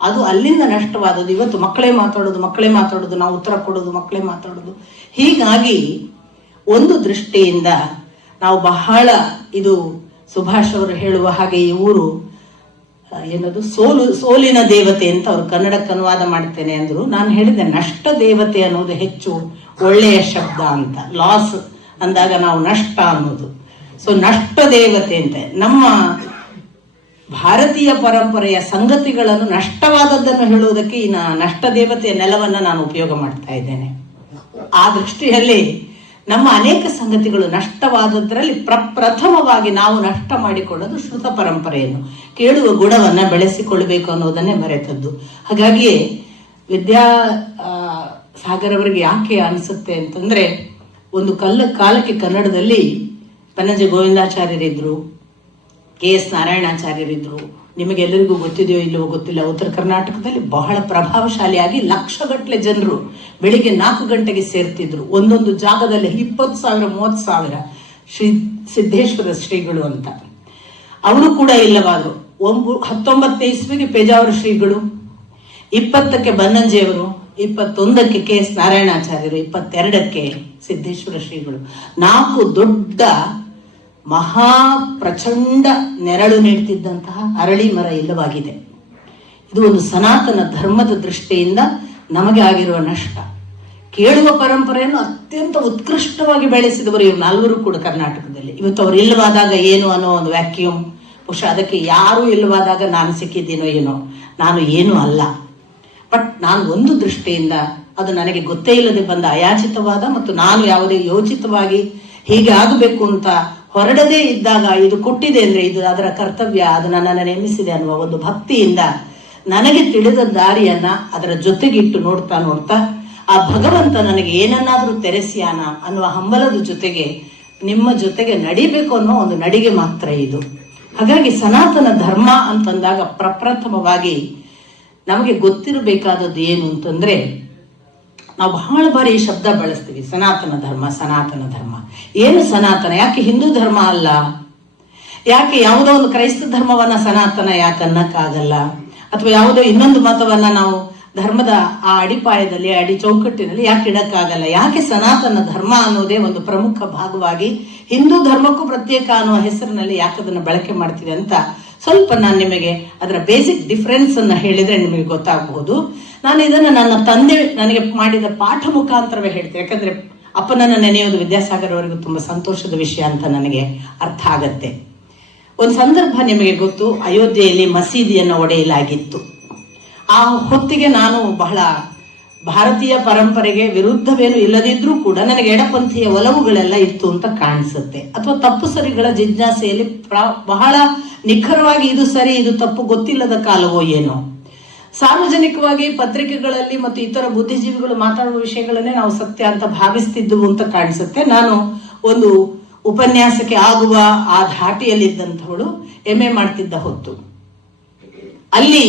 ಅದು ಅಲ್ಲಿಂದ ನಷ್ಟವಾದದ್ದು. ಇವತ್ತು ಮಕ್ಕಳೇ ಮಾತಾಡೋದು, ನಾವು ಉತ್ತರ ಕೊಡೋದು, ಮಕ್ಕಳೇ ಮಾತಾಡೋದು. ಹೀಗಾಗಿ ಒಂದು ದೃಷ್ಟಿಯಿಂದ ನಾವು ಬಹಳ, ಇದು ಸುಭಾಷ್ ಅವರು ಹೇಳುವ ಹಾಗೆ ಈ ಊರು ಏನದು ಸೋಲಿನ ದೇವತೆ ಅಂತ ಅವರು ಕನ್ನಡಕ್ಕೆ ಅನುವಾದ ಮಾಡ್ತೇನೆ ಅಂದ್ರು. ನಾನು ಹೇಳಿದೆ ನಷ್ಟ ದೇವತೆ ಅನ್ನೋದು ಹೆಚ್ಚು ಒಳ್ಳೆಯ ಶಬ್ದ ಅಂತ. ಲಾಸ್ ಅಂದಾಗ ನಾವು ನಷ್ಟ ಅನ್ನೋದು. ಸೊ ನಷ್ಟ ದೇವತೆ ಅಂತ ನಮ್ಮ ಭಾರತೀಯ ಪರಂಪರೆಯ ಸಂಗತಿಗಳನ್ನು ನಷ್ಟವಾದದ್ದನ್ನು ಹೇಳುವುದಕ್ಕೆ ಈ ನಷ್ಟ ದೇವತೆಯ ನೆಲವನ್ನ ನಾನು ಉಪಯೋಗ ಮಾಡ್ತಾ ಇದ್ದೇನೆ. ಆ ದೃಷ್ಟಿಯಲ್ಲಿ ನಮ್ಮ ಅನೇಕ ಸಂಗತಿಗಳು ನಷ್ಟವಾದದ್ರಲ್ಲಿ ಪ್ರಥಮವಾಗಿ ನಾವು ನಷ್ಟ ಮಾಡಿಕೊಳ್ಳೋದು ಶ್ರುತ ಪರಂಪರೆಯನ್ನು, ಕೇಳುವ ಗುಣವನ್ನ ಬೆಳೆಸಿಕೊಳ್ಳಬೇಕು ಅನ್ನೋದನ್ನೇ ಮರೆತದ್ದು. ಹಾಗಾಗಿಯೇ ವಿದ್ಯಾ ಸಾಗರ್ ಅವರಿಗೆ ಯಾಕೆ ಅನಿಸುತ್ತೆ ಅಂತಂದ್ರೆ, ಒಂದು ಕಾಲಕ್ಕೆ ಕನ್ನಡದಲ್ಲಿ ಪನ್ನಜ ಗೋವಿಂದಾಚಾರ್ಯರಿದ್ರು, KS ನಾರಾಯಣಾಚಾರ್ಯರಿದ್ರು. ನಿಮಗೆಲ್ಲರಿಗೂ ಗೊತ್ತಿದೆಯೋ ಇಲ್ಲವೋ ಗೊತ್ತಿಲ್ಲ, ಉತ್ತರ ಕರ್ನಾಟಕದಲ್ಲಿ ಬಹಳ ಪ್ರಭಾವಶಾಲಿಯಾಗಿ ಲಕ್ಷಗಟ್ಟಲೆ ಜನರು ಬೆಳಿಗ್ಗೆ 4 ಗಂಟೆಗೆ ಸೇರ್ತಿದ್ರು. ಒಂದೊಂದು ಜಾಗದಲ್ಲಿ 20,000 30,000 ಸಿದ್ದೇಶ್ವರ ಶ್ರೀಗಳು ಅಂತ. ಅವರು ಕೂಡ ಇಲ್ಲವಾದ್ರು. 19ನೇ ಇಸ್ವಿಗೆ ಪೇಜಾವರ ಶ್ರೀಗಳು, 20ಕ್ಕೆ ಬನ್ನಂಜೆಯವರು, 21ಕ್ಕೆ KS ನಾರಾಯಣಾಚಾರ್ಯರು, 22ಕ್ಕೆ ಸಿದ್ದೇಶ್ವರ ಶ್ರೀಗಳು. 4 ದೊಡ್ಡ ಮಹಾ ಪ್ರಚಂಡ ನೆರಳು ನೀಡ್ತಿದ್ದಂತಹ ಅರಳಿ ಮರ ಇಲ್ಲವಾಗಿದೆ. ಇದು ಒಂದು ಸನಾತನ ಧರ್ಮದ ದೃಷ್ಟಿಯಿಂದ ನಮಗೆ ಆಗಿರುವ ನಷ್ಟ. ಕೇಳುವ ಪರಂಪರೆಯನ್ನು ಅತ್ಯಂತ ಉತ್ಕೃಷ್ಟವಾಗಿ ಬೆಳೆಸಿದವರು ಇವರು ನಾಲ್ವರು ಕೂಡ ಕರ್ನಾಟಕದಲ್ಲಿ. ಇವತ್ತು ಅವರು ಇಲ್ಲವಾದಾಗ ಏನು ಅನ್ನೋ ಒಂದು ವ್ಯಾಕ್ಯೂಮ್, ಬಹುಶಃ ಅದಕ್ಕೆ ಯಾರೂ ಇಲ್ಲವಾದಾಗ ನಾನು ಸಿಕ್ಕಿದ್ದೀನೋ ಏನೋ, ನಾನು ಏನೂ ಅಲ್ಲ. ಬಟ್ ನಾನು ಒಂದು ದೃಷ್ಟಿಯಿಂದ ಅದು ನನಗೆ ಗೊತ್ತೇ ಇಲ್ಲದೆ ಬಂದ ಅಯಾಚಿತವಾದ ಮತ್ತು ನಾನು ಯಾವುದೇ ಯೋಚಿತವಾಗಿ ಹೀಗೆ ಆಗಬೇಕು ಅಂತ ಹೊರಡದೇ ಇದ್ದಾಗ ಇದು ಕೊಟ್ಟಿದೆ ಅಂದ್ರೆ ಇದು ಅದರ ಕರ್ತವ್ಯ, ಅದು ನನ್ನನ್ನು ನೇಮಿಸಿದೆ ಅನ್ನುವ ಒಂದು ಭಕ್ತಿಯಿಂದ ನನಗೆ ತಿಳಿದ ದಾರಿಯನ್ನ ಅದರ ಜೊತೆಗಿಟ್ಟು ನೋಡ್ತಾ ನೋಡ್ತಾ ಆ ಭಗವಂತ ನನಗೆ ಏನನ್ನಾದ್ರೂ ತೆರೆಸಿಯಾನ ಅನ್ನುವ ಹಂಬಲದ ಜೊತೆಗೆ ನಿಮ್ಮ ಜೊತೆಗೆ ನಡಿಬೇಕು ಅನ್ನೋ ಒಂದು ನಡಿಗೆ ಮಾತ್ರ ಇದು. ಹಾಗಾಗಿ ಸನಾತನ ಧರ್ಮ ಅಂತಂದಾಗ ಪ್ರಪ್ರಥಮವಾಗಿ ನಮಗೆ ಗೊತ್ತಿರಬೇಕಾದದ್ದು ಏನು ಅಂತಂದ್ರೆ, ನಾವು ಬಹಳ ಬಾರಿ ಈ ಶಬ್ದ ಬಳಸ್ತೀವಿ, ಸನಾತನ ಧರ್ಮ ಸನಾತನ ಧರ್ಮ. ಏನು ಸನಾತನ? ಯಾಕೆ ಹಿಂದೂ ಧರ್ಮ ಅಲ್ಲ? ಯಾಕೆ ಯಾವುದೋ ಒಂದು ಕ್ರೈಸ್ತ ಧರ್ಮವನ್ನ ಸನಾತನ ಯಾಕೆ ಅನ್ನಕ್ಕಾಗಲ್ಲ? ಅಥವಾ ಯಾವುದೋ ಇನ್ನೊಂದು ಮತವನ್ನ ನಾವು ಧರ್ಮದ ಆ ಅಡಿಪಾಯದಲ್ಲಿ ಅಡಿ ಚೌಕಟ್ಟಿನಲ್ಲಿ ಯಾಕೆ ಇಡಕ್ಕಾಗಲ್ಲ? ಯಾಕೆ ಸನಾತನ ಧರ್ಮ ಅನ್ನೋದೇ ಒಂದು ಪ್ರಮುಖ ಭಾಗವಾಗಿ ಹಿಂದೂ ಧರ್ಮಕ್ಕೂ ಪ್ರತ್ಯೇಕ ಅನ್ನುವ ಹೆಸರಿನಲ್ಲಿ ಯಾಕೆ ಅದನ್ನು ಬಳಕೆ ಮಾಡ್ತೀವಿ ಅಂತ ಸ್ವಲ್ಪ ನಾನು ನಿಮಗೆ ಅದರ ಬೇಸಿಕ್ ಡಿಫರೆನ್ಸ್ ಅನ್ನ ಹೇಳಿದ್ರೆ ನಿಮಗೆ ಗೊತ್ತಾಗಬಹುದು. ನಾನು ಇದನ್ನು ನನ್ನ ತಂದೆ ನನಗೆ ಮಾಡಿದ ಪಾಠ ಮುಖಾಂತರವೇ ಹೇಳ್ತೇನೆ. ಯಾಕಂದ್ರೆ ಅಪ್ಪನನ್ನ ನೆನೆಯೋದು ವಿದ್ಯಾಸಾಗರ್ ಅವರಿಗೂ ತುಂಬಾ ಸಂತೋಷದ ವಿಷಯ ಅಂತ ನನಗೆ ಅರ್ಥ ಆಗತ್ತೆ. ಒಂದು ಸಂದರ್ಭ ನಿಮಗೆ ಗೊತ್ತು, ಅಯೋಧ್ಯೆಯಲ್ಲಿ ಮಸೀದಿಯನ್ನು ಒಡೆಯಲಾಗಿತ್ತು. ಆ ಹೊತ್ತಿಗೆ ನಾನು ಬಹಳ ಭಾರತೀಯ ಪರಂಪರೆಗೆ ವಿರುದ್ಧವೇನು ಇಲ್ಲದಿದ್ರೂ ಕೂಡ ನನಗೆ ಎಡಪಂಥೀಯ ಒಲವುಗಳೆಲ್ಲ ಇತ್ತು ಅಂತ ಕಾಣಿಸುತ್ತೆ. ಅಥವಾ ತಪ್ಪು ಸರಿಗಳ ಜಿಜ್ಞಾಸೆಯಲ್ಲಿ ಬಹಳ ನಿಖರವಾಗಿ ಇದು ಸರಿ ಇದು ತಪ್ಪು ಗೊತ್ತಿಲ್ಲದ ಕಾಲವೋ ಏನೋ. ಸಾರ್ವಜನಿಕವಾಗಿ ಪತ್ರಿಕೆಗಳಲ್ಲಿ ಮತ್ತು ಇತರ ಬುದ್ಧಿಜೀವಿಗಳು ಮಾತಾಡುವ ವಿಷಯಗಳನ್ನೇ ನಾವು ಸತ್ಯ ಅಂತ ಭಾವಿಸ್ತಿದ್ದವು ಅಂತ ಕಾಣಿಸುತ್ತೆ. ನಾನು ಒಂದು ಉಪನ್ಯಾಸಕ್ಕೆ ಆಗುವ ಆ ಧಾಟಿಯಲ್ಲಿದ್ದಂಥವಳು MA ಮಾಡ್ತಿದ್ದ ಹೊತ್ತು ಅಲ್ಲಿ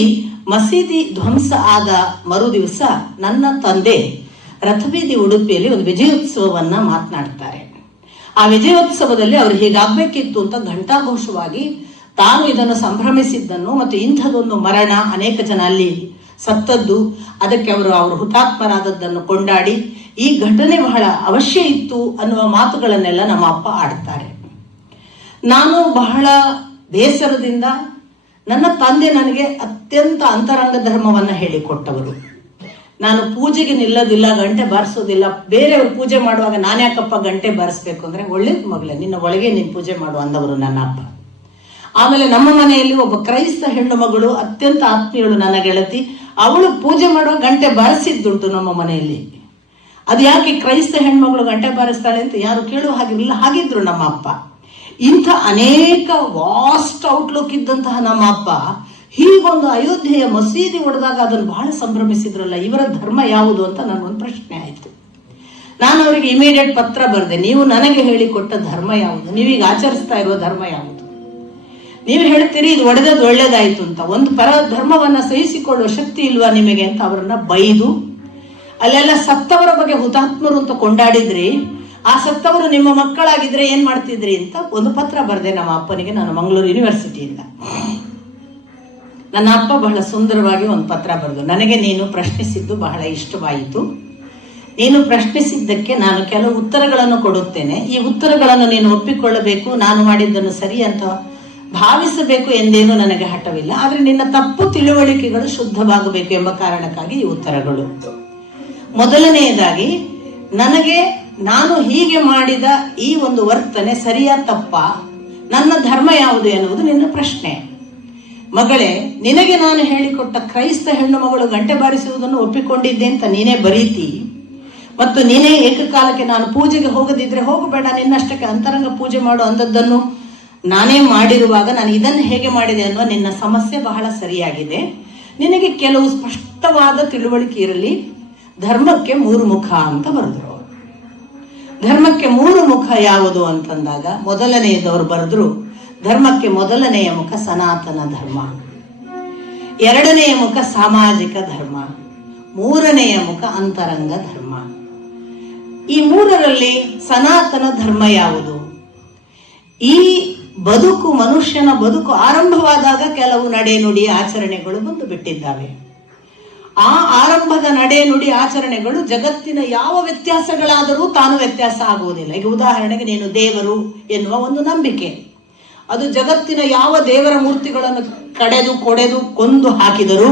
ಮಸೀದಿ ಧ್ವಂಸ ಆದ ಮರು ದಿವಸ ನನ್ನ ತಂದೆ ರಥಬೀದಿ ಉಡುಪಿಯಲ್ಲಿ ಒಂದು ವಿಜಯೋತ್ಸವವನ್ನ ಮಾತನಾಡ್ತಾರೆ. ಆ ವಿಜಯೋತ್ಸವದಲ್ಲಿ ಅವರು ಹೀಗಾಗ್ಬೇಕಿತ್ತು ಅಂತ ಘಂಟಾಘೋಷವಾಗಿ ತಾನು ಇದನ್ನು ಸಂಭ್ರಮಿಸಿದ್ದನ್ನು ಮತ್ತು ಇಂಥದೊಂದು ಮರಣ ಅನೇಕ ಜನ ಅಲ್ಲಿ ಸತ್ತದ್ದು, ಅದಕ್ಕೆ ಅವರು ಹುತಾತ್ಮರಾದದ್ದನ್ನು ಕೊಂಡಾಡಿ ಈ ಘಟನೆ ಬಹಳ ಅವಶ್ಯ ಇತ್ತು ಅನ್ನುವ ಮಾತುಗಳನ್ನೆಲ್ಲ ನಮ್ಮ ಅಪ್ಪ ಆಡ್ತಾರೆ. ನಾನು ಬಹಳ ಬೇಸರದಿಂದ, ನನ್ನ ತಂದೆ ನನಗೆ ಅತ್ಯಂತ ಅಂತರಂಗ ಧರ್ಮವನ್ನ ಹೇಳಿಕೊಟ್ಟವರು. ನಾನು ಪೂಜೆಗೆ ನಿಲ್ಲೋದಿಲ್ಲ, ಗಂಟೆ ಬಾರಿಸೋದಿಲ್ಲ. ಬೇರೆಯವರು ಪೂಜೆ ಮಾಡುವಾಗ ನಾನು ಯಾಕಪ್ಪ ಗಂಟೆ ಬಾರಿಸ್ಬೇಕು ಅಂದ್ರೆ, ಒಳ್ಳೇದು ಮಗಳೇ ನಿನ್ನ ಒಳಗೆ ನೀನು ಪೂಜೆ ಮಾಡು ಅಂದವರು ನನ್ನ ಅಪ್ಪ. ಆಮೇಲೆ ನಮ್ಮ ಮನೆಯಲ್ಲಿ ಒಬ್ಬ ಕ್ರೈಸ್ತ ಹೆಣ್ಣು ಮಗಳು ಅತ್ಯಂತ ಆತ್ಮೀಯಳು, ನನ್ನ ಗೆಳತಿ, ಅವಳು ಪೂಜೆ ಮಾಡುವ ಗಂಟೆ ಬಾರಿಸಿದ್ದುಂಟು ನಮ್ಮ ಮನೆಯಲ್ಲಿ. ಅದು ಯಾಕೆ ಕ್ರೈಸ್ತ ಹೆಣ್ಮಗಳು ಗಂಟೆ ಬಾರಿಸ್ತಾಳೆ ಅಂತ ಯಾರು ಕೇಳುವ ಹಾಗಿರಲಿಲ್ಲ, ಹಾಗಿದ್ರು ನಮ್ಮ ಅಪ್ಪ. ಇಂಥ ಅನೇಕ ವಾಸ್ಟ್ ಔಟ್ಲುಕ್ ಇದ್ದಂತಹ ನಮ್ಮ ಅಪ್ಪ ಹೀಗೊಂದು ಅಯೋಧ್ಯೆಯ ಮಸೀದಿ ಒಡೆದಾಗ ಅದನ್ನು ಬಹಳ ಸಂಭ್ರಮಿಸಿದ್ರಲ್ಲ, ಇವರ ಧರ್ಮ ಯಾವುದು ಅಂತ ನನಗೊಂದು ಪ್ರಶ್ನೆ ಆಯಿತು. ನಾನು ಅವರಿಗೆ ಇಮಿಡಿಯೇಟ್ ಪತ್ರ ಬರೆದೆ, ನೀವು ನನಗೆ ಹೇಳಿಕೊಟ್ಟ ಧರ್ಮ ಯಾವುದು? ನೀವೀಗ ಆಚರಿಸ್ತಾ ಇರುವ ಧರ್ಮ ಯಾವುದು? ನೀವು ಹೇಳ್ತೀರಿ ಇದು ಒಡೆದದ್ದು ಒಳ್ಳೇದಾಯ್ತು ಅಂತ, ಒಂದು ಪರ ಧರ್ಮವನ್ನ ಸಹಿಸಿಕೊಳ್ಳುವ ಶಕ್ತಿ ಇಲ್ವಾ ನಿಮಗೆ ಅಂತ ಅವರನ್ನ ಬೈದು, ಅಲ್ಲೆಲ್ಲ ಸತ್ತವರ ಬಗ್ಗೆ ಹುತಾತ್ಮರು ಅಂತ ಕೊಂಡಾಡಿದ್ರಿ, ಆ ಸತ್ತವರು ನಿಮ್ಮ ಮಕ್ಕಳಾಗಿದ್ರೆ ಏನ್ ಮಾಡ್ತಿದ್ರಿ ಅಂತ ಒಂದು ಪತ್ರ ಬರೆದೆ ನಮ್ಮ ಅಪ್ಪನಿಗೆ, ನಾನು ಮಂಗಳೂರು ಯೂನಿವರ್ಸಿಟಿಯಿಂದ. ನನ್ನ ಅಪ್ಪ ಬಹಳ ಸುಂದರವಾಗಿ ಒಂದು ಪತ್ರ ಬರೆದು, ನನಗೆ ನೀನು ಪ್ರಶ್ನಿಸಿದ್ದು ಬಹಳ ಇಷ್ಟವಾಯಿತು. ನೀನು ಪ್ರಶ್ನಿಸಿದ್ದಕ್ಕೆ ನಾನು ಕೆಲವು ಉತ್ತರಗಳನ್ನು ಕೊಡುತ್ತೇನೆ. ಈ ಉತ್ತರಗಳನ್ನು ನೀನು ಒಪ್ಪಿಕೊಳ್ಳಬೇಕು, ನಾನು ಮಾಡಿದ್ದನ್ನು ಸರಿ ಅಂತ ಭಾವಿಸಬೇಕು ಎಂದೇನು ನನಗೆ ಹಠವಿಲ್ಲ. ಆದರೆ ನಿನ್ನ ತಪ್ಪು ತಿಳುವಳಿಕೆಗಳು ಶುದ್ಧವಾಗಬೇಕು ಎಂಬ ಕಾರಣಕ್ಕಾಗಿ ಈ ಉತ್ತರಗಳು. ಮೊದಲನೆಯದಾಗಿ, ನಾನು ಹೀಗೆ ಮಾಡಿದ ಈ ಒಂದು ವರ್ತನೆ ಸರಿಯಾ ತಪ್ಪ, ನನ್ನ ಧರ್ಮ ಯಾವುದು ಎನ್ನುವುದು ನಿನ್ನ ಪ್ರಶ್ನೆ. ಮಗಳೇ, ನಿನಗೆ ನಾನು ಹೇಳಿಕೊಟ್ಟ ಕ್ರೈಸ್ತ ಹೆಣ್ಣು ಮಗಳು ಗಂಟೆ ಬಾರಿಸುವುದನ್ನು ಒಪ್ಪಿಕೊಂಡಿದ್ದೆ ಅಂತ ನೀನೇ ಬರೀತಿ, ಮತ್ತು ನೀನೇ ಏಕಕಾಲಕ್ಕೆ ನಾನು ಪೂಜೆಗೆ ಹೋಗದಿದ್ರೆ ಹೋಗಬೇಡ, ನಿನ್ನಷ್ಟಕ್ಕೆ ಅಂತರಂಗ ಪೂಜೆ ಮಾಡು ಅಂದದ್ದನ್ನು ನಾನೇ ಮಾಡಿರುವಾಗ ನಾನು ಇದನ್ನು ಹೇಗೆ ಮಾಡಿದೆ ಅನ್ನುವ ನಿನ್ನ ಸಮಸ್ಯೆ ಬಹಳ ಸರಿಯಾಗಿದೆ. ನಿನಗೆ ಕೆಲವು ಸ್ಪಷ್ಟವಾದ ತಿಳುವಳಿಕೆ ಇರಲಿ. ಧರ್ಮಕ್ಕೆ 3 ಮುಖ ಅಂತ ಬರೆದ್ರು. ಧರ್ಮಕ್ಕೆ 3 ಮುಖ ಯಾವುದು ಅಂತಂದಾಗ, ಮೊದಲನೆಯದವರು ಬರೆದ್ರು, ಧರ್ಮಕ್ಕೆ ಮೊದಲನೆಯ ಮುಖ ಸನಾತನ ಧರ್ಮ, ಎರಡನೆಯ ಮುಖ ಸಾಮಾಜಿಕ ಧರ್ಮ, ಮೂರನೆಯ ಮುಖ ಅಂತರಂಗ ಧರ್ಮ. ಈ 3ರಲ್ಲಿ ಸನಾತನ ಧರ್ಮ ಯಾವುದು? ಈ ಬದುಕು, ಮನುಷ್ಯನ ಬದುಕು ಆರಂಭವಾದಾಗ ಕೆಲವು ನಡೆ ನುಡಿ ಆಚರಣೆಗಳು ಬಂದು ಬಿಟ್ಟಿದ್ದಾವೆ. ಆ ಆರಂಭದ ನಡೆ ನುಡಿ ಆಚರಣೆಗಳು ಜಗತ್ತಿನ ಯಾವ ವ್ಯತ್ಯಾಸಗಳಾದರೂ ತಾನು ವ್ಯತ್ಯಾಸ ಆಗುವುದಿಲ್ಲ. ಈಗ ಉದಾಹರಣೆಗೆ, ನೀನು ದೇವರು ಎನ್ನುವ ಒಂದು ನಂಬಿಕೆ, ಅದು ಜಗತ್ತಿನ ಯಾವ ದೇವರ ಮೂರ್ತಿಗಳನ್ನು ಕೊಡೆದು ಕೊಂದು ಹಾಕಿದರು